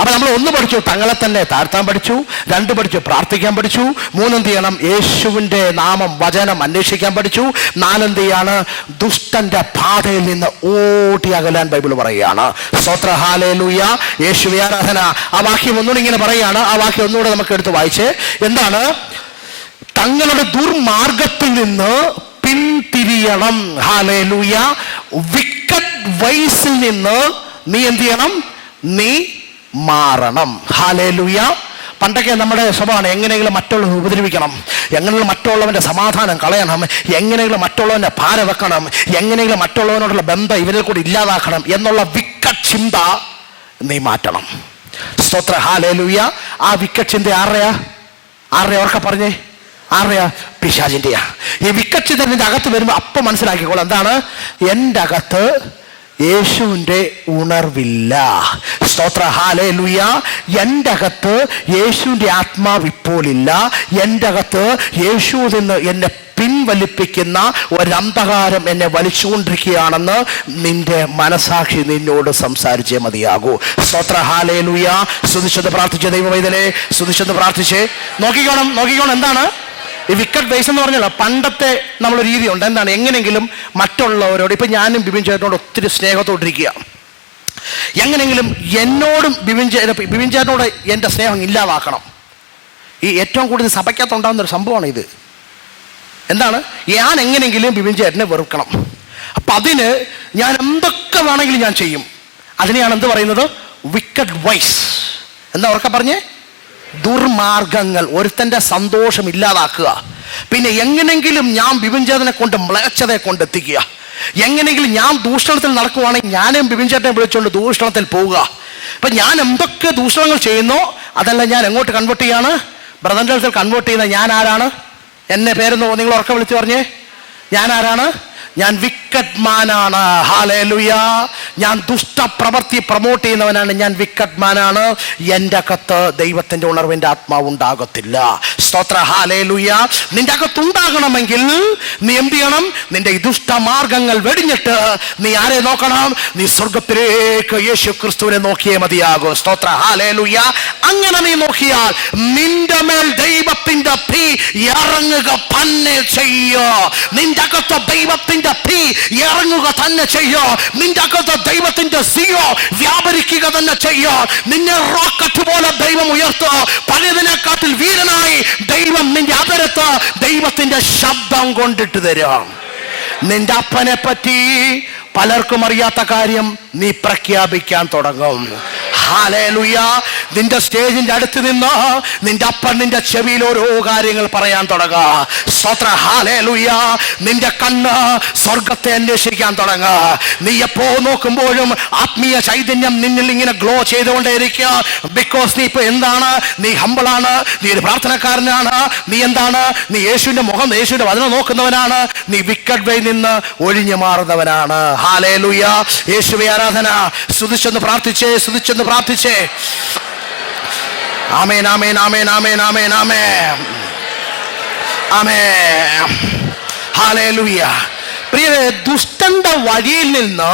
അപ്പൊ നമ്മൾ 1 പഠിച്ചു, തങ്ങളെ തന്നെ താഴ്ത്താൻ പഠിച്ചു. 2 പഠിച്ചു, പ്രാർത്ഥിക്കാൻ പഠിച്ചു. 3 എന്ത് ചെയ്യണം? യേശുവിന്റെ നാമം വചനം അന്വേഷിക്കാൻ പഠിച്ചു. 4 എന്ത് ചെയ്യാണ്? ദുഷ്ടന്റെ പാതയിൽ നിന്ന് ഓടി അകലാൻ ബൈബിൾ പറയുകയാണ്. സ്തോത്ര. ഹല്ലേലൂയ. യേശുവേ ആരാധന. ആ വാക്യം ഒന്നുകൂടി ഇങ്ങനെ പറയുകയാണ്. ആ വാക്യം ഒന്നുകൂടെ നമുക്ക് എടുത്ത് വായിച്ചേ. എന്താണ്? തങ്ങളുടെ ദുർമാർഗത്തിൽ നിന്ന് പിന്തിരിയണം. ഹല്ലേലൂയ. വിക്കറ്റ് വൈസിൽ നിന്ന് നീ എന്ത് ചെയ്യണം? നീ മാറണം. ഹല്ലേലൂയ. പണ്ടൊക്കെ നമ്മുടെ സ്വഭാവമാണ് എങ്ങനെയെങ്കിലും മറ്റുള്ളവരെ ഉപദ്രവിക്കണം, എങ്ങനെയെങ്കിലും മറ്റുള്ളവന്റെ സമാധാനം കളയണം, എങ്ങനെയെങ്കിലും മറ്റുള്ളവന്റെ ഭാര വെക്കണം, എങ്ങനെയെങ്കിലും മറ്റുള്ളവനോടുള്ള ബന്ധം ഇവരെ കൂടി ഇല്ലാതാക്കണം എന്നുള്ള വിക്കറ്റ് ചിന്ത നീ മാറ്റണം. സ്തോത്ര. ഹല്ലേലൂയ. ആ വിക്കറ്റ് ചിന്ത ആരുടെയാ? ഓർക്ക പറഞ്ഞേ. ആരെയാ? പിശാചിന്റെയാ. ഈ വിക്കറ്റ് ചിന്തന്റെ അകത്ത് വരുമ്പോൾ അപ്പം മനസ്സിലാക്കിക്കോളാം, എന്താണ്? എൻ്റെ അകത്ത് യേശുവിൻ്റെ ഉണർവില്ല. സ്തോത്ര, ഹല്ലേലൂയ. എൻ്റെ അകത്ത് യേശുവിൻ്റെ ആത്മാവ് ഇപ്പോഴില്ല. എൻ്റെ അകത്ത് യേശുവിൽ നിന്ന് എന്നെ പിൻവലിപ്പിക്കുന്ന ഒരന്ധകാരം എന്നെ വലിച്ചുകൊണ്ടിരിക്കുകയാണെന്ന് നിന്റെ മനസാക്ഷി നിന്നോട് സംസാരിച്ചേ മതിയാകൂ. സ്തോത്ര, ഹല്ലേലൂയ. സ്തുതിച്ചെന്ന് പ്രാർത്ഥിച്ചേ ദൈവവൈതലേ, സ്തുതിച്ചെന്ന് പ്രാർത്ഥിച്ചേ. നോക്കിക്കോണം എന്താണ് ഈ വിക്കറ്റ് ബേസ് എന്ന് പറഞ്ഞല്ലോ. പണ്ടത്തെ നമ്മളൊരു രീതിയുണ്ട്, എന്താണ്? എങ്ങനെയെങ്കിലും മറ്റുള്ളവരോട്, ഇപ്പം ഞാനും ബിബിൻ ചേട്ടനോട് ഒത്തിരി സ്നേഹത്തോട്ടിരിക്കുക, എങ്ങനെയെങ്കിലും എന്നോടും ബിബിൻ ചേട്ടനോട് എൻ്റെ സ്നേഹം ഇല്ലാതാക്കണം. ഈ ഏറ്റവും കൂടുതൽ സഭയ്ക്കകത്തുണ്ടാകുന്ന ഒരു സംഭവമാണ് ഇത്. എന്താണ്? ഞാൻ എങ്ങനെയെങ്കിലും ബിബിൻ ചേട്ടനെ വെറുക്കണം. അപ്പം അതിന് ഞാൻ എന്തൊക്കെ വേണമെങ്കിലും ഞാൻ ചെയ്യും. അതിനെയാണ് എന്ത് പറയുന്നത്? Wicket wise. എന്താ ഉറക്കെ പറഞ്ഞേ? ദുർമാർഗങ്ങൾ, ഒരുത്തൻ്റെ സന്തോഷം ഇല്ലാതാക്കുക. പിന്നെ എങ്ങനെങ്കിലും ഞാൻ ബിബിൻ ചേട്ടനെ കൊണ്ട് മ്ലേച്ഛതയെ കൊണ്ടെത്തിക്കുക. എങ്ങനെയെങ്കിലും ഞാൻ ദൂഷണത്തിൽ നടക്കുവാണെങ്കിൽ ഞാനും ബിബിൻ ചേട്ടനെ വിളിച്ചുകൊണ്ട് ദൂഷണത്തിൽ പോവുക. അപ്പം ഞാൻ എന്തൊക്കെ ദൂഷണങ്ങൾ ചെയ്യുന്നോ അതെല്ലാം ഞാൻ എങ്ങോട്ട് കൺവേർട്ട് ചെയ്യാണ്? ബ്രദറിൻ്റെ അടുത്ത് കൺവേർട്ട് ചെയ്യുന്ന ഞാൻ ആരാണ്? എന്നെ പേരെന്നോ നിങ്ങൾ ഉറക്കം വിളിച്ച് പറഞ്ഞേ. ഞാൻ ആരാണ്? ഞാൻ വിക്കറ്റ് മാനാണ്. ഹല്ലേലൂയ. ഞാൻ ദുഷ്ടപ്രവൃത്തി പ്രൊമോട്ട് ചെയ്യുന്നവനാണ്. ഞാൻ വിക്കറ്റ് മാനാണ്. എൻ്റെ അകത്ത് ദൈവത്തിൻ്റെ ഉണർവിൻ്റെ ആത്മാവ് ഉണ്ടാകത്തില്ല. സ്തോത്ര, ഹല്ലേലൂയ. നിന്റെ അകത്തുണ്ടാകണമെങ്കിൽ നീ എന്ത് ചെയ്യണം? നിന്റെ ഈ ദുഷ്ടമാർഗങ്ങൾ വെടിഞ്ഞിട്ട് നീ ആരെ നോക്കണം? നീ സ്വർഗത്തിലേക്ക് യേശു ക്രിസ്തുവിനെ നോക്കിയേ മതിയാകൂ. സ്തോത്ര, ഹല്ലേലൂയ. അങ്ങനെ നീ നോക്കിയാൽ നിന്റെ മേൽ ദൈവത്തിന്റെ തീ ഇറങ്ങുക തന്നെ ചെയ്യോ. നിന്റെ അകത്ത് ദൈവത്തിന്റെ തീ ഇറങ്ങുക തന്നെ ചെയ്യോ. നിന്റെ അകത്ത് ദൈവത്തിന്റെ സിയോ വ്യാപരിക്കുക തന്നെ ചെയ്യോ. നിന്നെ റോക്കറ്റ് പോലെ ദൈവം ഉയർത്തോ. പലതിനെക്കാട്ടിൽ വീരനായി ദൈവം നിന്റെ അതരത്ത് ദൈവത്തിന്റെ ശബ്ദം കൊണ്ടിട്ട് തരും. നിന്റെ അപ്പനെ പറ്റി പലർക്കും അറിയാത്ത കാര്യം നീ പ്രഖ്യാപിക്കാൻ തുടങ്ങും. ഹല്ലേലൂയ. നിന്റെ സ്റ്റേജിന്റെ അടുത്ത് നിന്ന് നിന്റെ അപ്പൻ നിന്റെ ചെവിയിൽ ഓരോ കാര്യങ്ങൾ പറയാൻ തുടങ്ങുക. സ്തോത്ര, ഹല്ലേലൂയ. നിന്റെ കണ്ണ് സ്വർഗത്തെ അന്വേഷിക്കാൻ തുടങ്ങുക. നീ എപ്പോ നോക്കുമ്പോഴും ആത്മീയ ചൈതന്യം നിന്നിൽ ഇങ്ങനെ ഗ്ലോ ചെയ്തുകൊണ്ടേയിരിക്കുക. ബിക്കോസ് നീ ഇപ്പൊ എന്താണ്? നീ ഹമ്പിളാണ്, നീ ഒരു പ്രാർത്ഥനക്കാരനാണ്, നീ എന്താണ്? നീ യേശുവിന്റെ മുഖം, യേശുവിന്റെ വചനം നോക്കുന്നവനാണ്. നീ വിക്കറ്റ് വേ നിന്ന് ഒഴിഞ്ഞു മാറുന്നവനാണ്. ഹല്ലേലൂയ. യേശുവേ ആരാധന. സ്തുതിച്ചെന്ന് പ്രാർത്ഥിച്ചേ, സ്തുതിച്ചെന്ന് പ്രാർത്ഥിച്ചേ. ആമേൻ, ആമേൻ, ആമേൻ, ആമേൻ, ആമേൻ, ആമേൻ, ആമേൻ. ഹല്ലേലൂയ. പ്രിയരേ, ദുഷ്ടന്റെ വഴിയിൽ നിന്ന്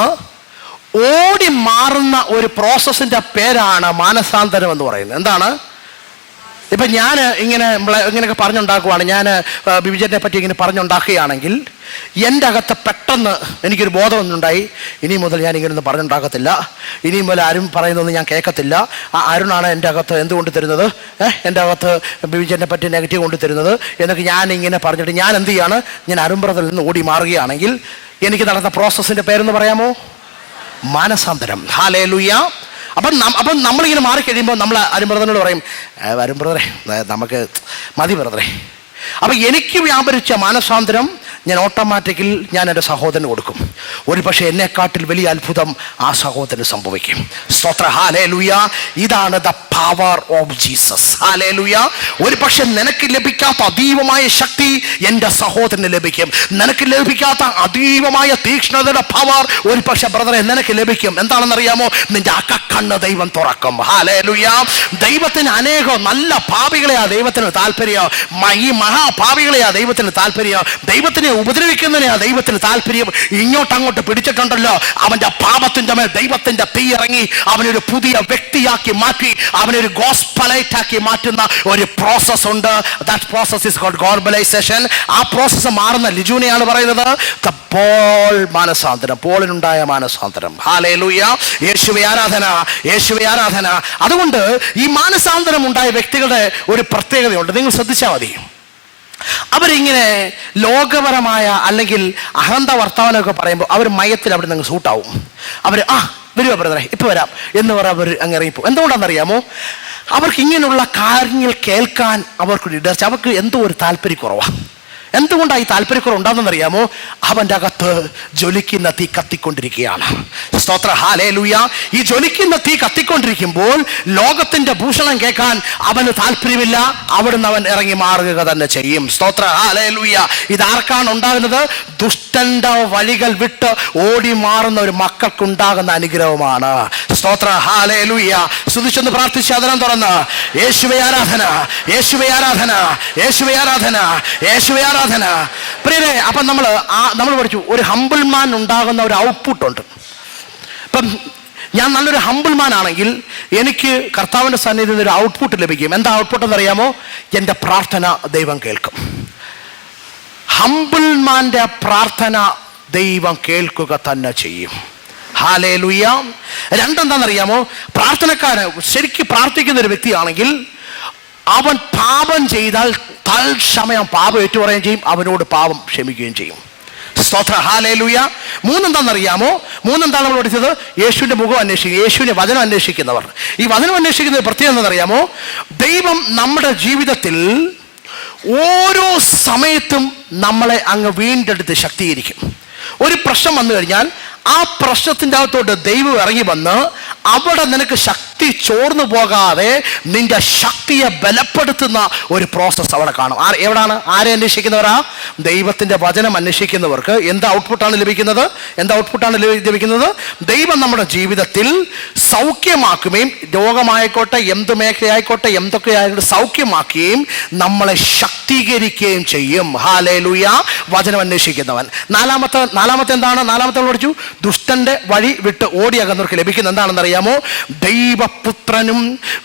ഓടി മാറുന്ന ഒരു പ്രോസസ്സിന്റെ പേരാണ് മാനസാന്തരം എന്ന് പറയുന്നത്. എന്താണ്? ഇപ്പം ഞാൻ ഇങ്ങനെയൊക്കെ പറഞ്ഞുണ്ടാക്കുവാണ്, ഞാൻ ബിബിജനെ പറ്റി ഇങ്ങനെ പറഞ്ഞുണ്ടാക്കുകയാണെങ്കിൽ എൻ്റെ അകത്ത് പെട്ടെന്ന് എനിക്കൊരു ബോധമൊന്നുണ്ടായി, ഇനി മുതൽ ഞാൻ ഇങ്ങനെയൊന്നും പറഞ്ഞുണ്ടാക്കത്തില്ല, ഇനി മുതൽ ആരും പറയുന്നതൊന്നും ഞാൻ കേൾക്കത്തില്ല. അരുണാണ് എൻ്റെ അകത്ത് എന്തുകൊണ്ട് തരുന്നത്, എൻ്റെ അകത്ത് ബിബിജനെ പറ്റി നെഗറ്റീവ് കൊണ്ട് തരുന്നത് എന്നൊക്കെ ഞാൻ ഇങ്ങനെ പറഞ്ഞിട്ട് ഞാൻ എന്ത് ചെയ്യാണ്? ഞാൻ അരുൺ ബ്രദറിൽ നിന്ന് ഓടി മാറുകയാണെങ്കിൽ എനിക്ക് നടന്ന പ്രോസസ്സിൻ്റെ പേരെന്ന് പറയാമോ? മാനസാന്തരം. ഹല്ലേലൂയ. അപ്പം നമ്മളിങ്ങനെ മാറിക്കഴിയുമ്പോൾ നമ്മൾ അരുൺ ബ്രദറിനോട് പറയും, അരുൺ ബ്രദറെ നമുക്ക് മതി ബ്രദറെ. അപ്പം എനിക്ക് വ്യാപരിച്ച മാനസാന്തരം ഞാൻ ഓട്ടോമാറ്റിക്കിൽ ഞാൻ എൻ്റെ സഹോദരന് കൊടുക്കും. ഒരു പക്ഷേ എന്നെക്കാട്ടിൽ വലിയ അത്ഭുതം ആ സഹോദരന് സംഭവിക്കും. സ്തോത്ര, ഹല്ലേലൂയ. ഇതാണ് the power of Jesus. Hallelujah. ഒരു പക്ഷെ നിനക്ക് ലഭിക്കാത്ത അതീവമായ ശക്തി എൻ്റെ സഹോദരന് ലഭിക്കും. നിനക്ക് ലഭിക്കാത്ത അതീവമായ തീക്ഷ്ണതയുടെ പവർ ഒരു പക്ഷെ ബ്രദറെ നിനക്ക് ലഭിക്കും. എന്താണെന്നറിയാമോ? നിന്റെ അകക്കണ്ണ് ദൈവം തുറക്കും. ഹല്ലേലൂയ. ദൈവത്തിന് അനേകം നല്ല പാപികളെയാ ദൈവത്തിന് താല്പര്യം. ഈ മഹാപാപികളെയാ ദൈവത്തിന് താല്പര്യം. ദൈവത്തിനെ ഉപദ്രവിക്കുന്നതിനെയാ ദൈവത്തിന് താല്പര്യം. ഇങ്ങോട്ടങ്ങോട്ട് പിടിച്ചിട്ടുണ്ടല്ലോ, അവന്റെ പാപത്തിന്റെ മേൽ ദൈവത്തിന്റെ തീ ഇറങ്ങി അവനൊരു പുതിയ വ്യക്തിയാക്കി മാറ്റി, അവനൊരു ഗോസ്പലൈറ്റാക്കി മാറ്റുന്ന ഒരു പ്രോസസ് ഉണ്ട്. That process is called gospelization. ആ പ്രോസസ്സ് മാറുന്ന ലിജുവിനെയാണ് പറയുന്നത് പോൾ മാനസാന്തരം, പോളിനുണ്ടായ മാനസാന്തരം. ഹല്ലേലൂയ. യേശുവേ ആരാധന, യേശുവേ ആരാധന. അതുകൊണ്ട് ഈ മാനസാന്തരം ഉണ്ടായ വ്യക്തികളുടെ ഒരു പ്രത്യേകതയുണ്ട്, നിങ്ങൾ ശ്രദ്ധിച്ചാൽ മതി. അവരിങ്ങനെ ലോകപരമായ അല്ലെങ്കിൽ അഹന്ത വർത്തമാനമൊക്കെ പറയുമ്പോൾ അവർ മയത്തിൽ അവിടെ നിങ്ങൾ സൂട്ടാവും. അവർ വരുവാ ബ്രദറെ ഇപ്പം വരാം എന്ന് പറയാൻ അവർ അങ്ങ് ഇറങ്ങിപ്പോവും. എന്തുകൊണ്ടാണെന്നറിയാമോ? അവർക്ക് ഇങ്ങനെയുള്ള കാര്യങ്ങൾ കേൾക്കാൻ അവർക്കൊരു ഇടർച്ച, അവർക്ക് എന്തോ ഒരു താല്പര്യക്കുറവാണ്. എന്തുകൊണ്ടാണ് ഈ താല്പര്യക്കുറവ് ഉണ്ടാകുന്നറിയാമോ? അവൻ്റെ അകത്ത് ജ്വലിക്കുന്ന തീ കത്തിക്കൊണ്ടിരിക്കുകയാണ്. സ്തോത്ര, ഹല്ലേലൂയ. ഈ ജ്വലിക്കുന്ന തീ കത്തിക്കൊണ്ടിരിക്കുമ്പോൾ ലോകത്തിന്റെ ഭൂഷണം കേൾക്കാൻ അവന് താല്പര്യമില്ല. അവിടുന്ന് അവൻ ഇറങ്ങി മാറുക തന്നെ ചെയ്യും. സ്തോത്ര, ഹല്ലേലൂയ. ഇതാർക്കാണ് ഉണ്ടാകുന്നത്? ദുഷ്ടന്റെ വഴികൾ വിട്ട് ഓടി മാറുന്ന ഒരു മക്കൾക്കുണ്ടാകുന്ന അനുഗ്രഹമാണ്. സ്തോത്ര, ഹല്ലേലൂയ. സ്തുതിച്ചൊന്ന് പ്രാർത്ഥിച്ച് അതിനം തുറന്ന് യേശുവേ ആരാധന, യേശുവേ ആരാധന, യേശുവേ ആരാധന, യേശുവേ ആരാധന. പ്രിയരെ, അപ്പം നമ്മൾ പഠിച്ചു ഒരു ഹംബിൾ മാൻ ഉണ്ടാകുന്ന ഒരു ഔട്ട്പുട്ട് ഉണ്ട്. ഇപ്പം ഞാൻ നല്ലൊരു ഹംബിൾ മാൻ ആണെങ്കിൽ എനിക്ക് കർത്താവിൻ്റെ സന്നിധിയിൽ നിന്ന് ഒരു ഔട്ട്പുട്ട് ലഭിക്കും. എന്താ ഔട്ട്പുട്ട് എന്നറിയാമോ? എൻ്റെ പ്രാർത്ഥന ദൈവം കേൾക്കും. ഹംബിൾ മാൻ്റെ പ്രാർത്ഥന ദൈവം കേൾക്കുക തന്നെ ചെയ്യും. ഹല്ലേലൂയ. രണ്ടെന്താണെന്നറിയാമോ? പ്രാർത്ഥനക്കാരൻ ശരിക്കും പ്രാർത്ഥിക്കുന്ന ഒരു വ്യക്തിയാണെങ്കിൽ അവൻ പാപം ചെയ്താൽ തൽക്ഷമയം പാപം ഏറ്റുപറയുകയും ചെയ്യും, അവനോട് പാപം ക്ഷമിക്കുകയും ചെയ്യും. സ്തോത്ര, ഹല്ലേലൂയ. മൂന്നെന്താണെന്നറിയാമോ? മൂന്നെന്താണ് നമ്മൾ പഠിച്ചത്? യേശുവിൻ്റെ മുഖം അന്വേഷിക്കുക, യേശുവിൻ്റെ വചനം അന്വേഷിക്കുന്നവർ. ഈ വചനം അന്വേഷിക്കുന്ന പ്രത്യേകത എന്താണെന്നറിയാമോ? ദൈവം നമ്മുടെ ജീവിതത്തിൽ ഓരോ സമയത്തും നമ്മളെ അങ്ങ് വീണ്ടെടുത്ത് ശക്തീകരിക്കും. ഒരു പ്രശ്നം വന്നു കഴിഞ്ഞാൽ ആ പ്രശ്നത്തിൻ്റെ അകത്തോട്ട് ദൈവം ഇറങ്ങി വന്ന് അവിടെ നിനക്ക് ശക്തി ചോർന്നു പോകാതെ നിന്റെ ശക്തിയെ ബലപ്പെടുത്തുന്ന ഒരു പ്രോസസ്സ് അവിടെ കാണും. എവിടാണ്? ആരെ അന്വേഷിക്കുന്നവരാ? ദൈവത്തിൻ്റെ വചനം അന്വേഷിക്കുന്നവർക്ക് എന്ത് ഔട്ട്പുട്ടാണ് ലഭിക്കുന്നത്? എന്ത് ഔട്ട്പുട്ടാണ് ലഭിക്കുന്നത്? ദൈവം നമ്മുടെ ജീവിതത്തിൽ സൗഖ്യമാക്കുകയും, രോഗമായിക്കോട്ടെ എന്ത് മേഖലയായിക്കോട്ടെ എന്തൊക്കെ ആയിക്കോട്ടെ സൗഖ്യമാക്കുകയും നമ്മളെ ശക്തീകരിക്കുകയും ചെയ്യും. ഹല്ലേലൂയ. വചനം അന്വേഷിക്കുന്നവൻ. നാലാമത്തെ എന്താണ്? നാലാമത്തെ പഠിച്ചു ദുഷ്ടന്റെ വഴി വിട്ട് ഓടിയകന്നവർക്ക് ലഭിക്കുന്ന എന്താണെന്നറിയാമോ? ദൈവപുത്രനും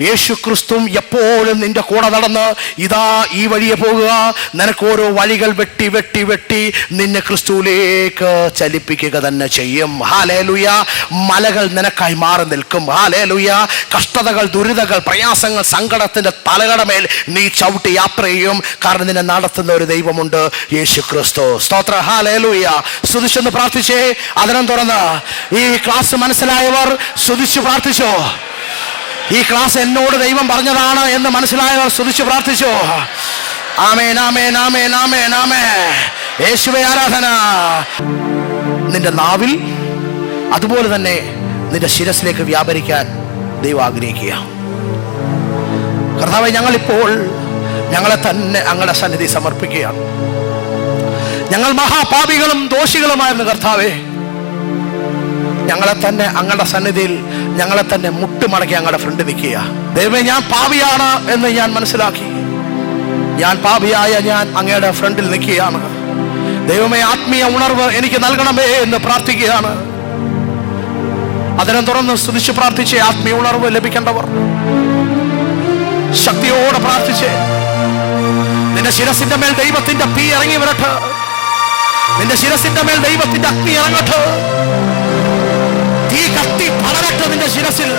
യേശു ക്രിസ്തുവും എപ്പോഴും നിന്റെ കൂടെ നടന്ന് ഇതാ ഈ വഴിയെ പോകുക, നിനക്ക് ഓരോ വഴികൾ വെട്ടി വെട്ടി വെട്ടി നിന്നെ ക്രിസ്തുവിലേക്ക് ചലിപ്പിക്കുക തന്നെ ചെയ്യും. ഹല്ലേലൂയ. മലകൾ നിനക്കായി മാറി നിൽക്കും. ഹല്ലേലൂയ. കഷ്ടതകൾ, ദുരിതങ്ങൾ, പ്രയാസങ്ങൾ, സങ്കടത്തിന്റെ തലകടമേൽ നീ ചവിട്ടി യാത്ര ചെയ്യും. കാരണം നിന്നെ നടത്തുന്ന ഒരു ദൈവമുണ്ട്, യേശു ക്രിസ്തു. സ്തോത്ര, ഹല്ലേലൂയ. സ്തുതിച്ചൊന്ന് പ്രാർത്ഥിച്ചേ. അതിനം തുറന്ന് ഈ ക്ലാസ് മനസ്സിലായവർ സ്തുതിച്ചു പ്രാർത്ഥിച്ചോ? ഈ ക്ലാസ് എന്നോട് ദൈവം പറഞ്ഞതാണ് എന്ന് മനസ്സിലായവർ സ്തുതിച്ചു പ്രാർത്ഥിച്ചോ? ആമേൻ, ആമേൻ, ആമേൻ, ആമേൻ, ആമേൻ. യേശുവേ ആരാധന. നിന്റെ നാവിൽ അതുപോലെ തന്നെ നിന്റെ ശിരസിലേക്ക് വ്യാപരിക്കാൻ ദൈവം ആഗ്രഹിക്കുക. കർത്താവേ, ഞങ്ങളിപ്പോൾ ഞങ്ങളെ തന്നെ അങ്ങയുടെ സന്നിധി സമർപ്പിക്കുകയാണ്. ഞങ്ങൾ മഹാപാപികളും ദോഷികളുമായിരുന്നു കർത്താവേ. ഞങ്ങളെ തന്നെ അങ്ങയുടെ സന്നിധിയിൽ ഞങ്ങളെ തന്നെ മുട്ടുമടക്കി അങ്ങയുടെ ഫ്രണ്ട് നിൽക്കുക. ദൈവമേ, ഞാൻ പാപിയാണ് എന്ന് ഞാൻ മനസ്സിലാക്കി. ഞാൻ പാപിയായ ഞാൻ അങ്ങയുടെ ഫ്രണ്ടിൽ നിൽക്കുകയാണ്. ദൈവമേ, ആത്മീയ ഉണർവ് എനിക്ക് നൽകണമേ എന്ന് പ്രാർത്ഥിക്കുകയാണ്. അതിനെ തുറന്ന് സ്തുതിച്ച് പ്രാർത്ഥിച്ച് ആത്മീയ ഉണർവ് ലഭിക്കേണ്ടവർ ശക്തിയോടെ പ്രാർത്ഥിച്ച് നിന്റെ ശിരസിന്റെ മേൽ ദൈവത്തിന്റെ തീ ഇറങ്ങി വരട്ടെ. നിന്റെ ശിരസിന്റെ മേൽ ദൈവത്തിന്റെ അഗ്നി ഇറങ്ങട്ടെ. തീ കത്തി പടരട്ടെ നിന്റെ ശിരസിൽ.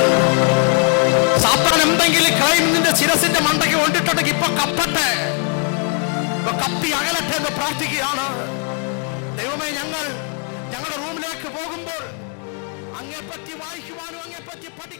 സാത്താൻ എന്തെങ്കിലും ക്രൈം നിന്റെ ശിരസിന്റെ മണ്ടയ്ക്ക് കൊണ്ടിട്ടുണ്ടെങ്കിൽ ഇപ്പൊ കപ്പട്ടെ, ഇപ്പൊ കത്തി അകലട്ടെ എന്ന് പ്രാർത്ഥിക്കുകയാണ്. ദൈവമേ, ഞങ്ങളുടെ റൂമിലേക്ക് പോകുമ്പോൾ അങ്ങേപ്പറ്റി വായിക്കുവാനും അങ്ങേപ്പറ്റി പഠിക്കും.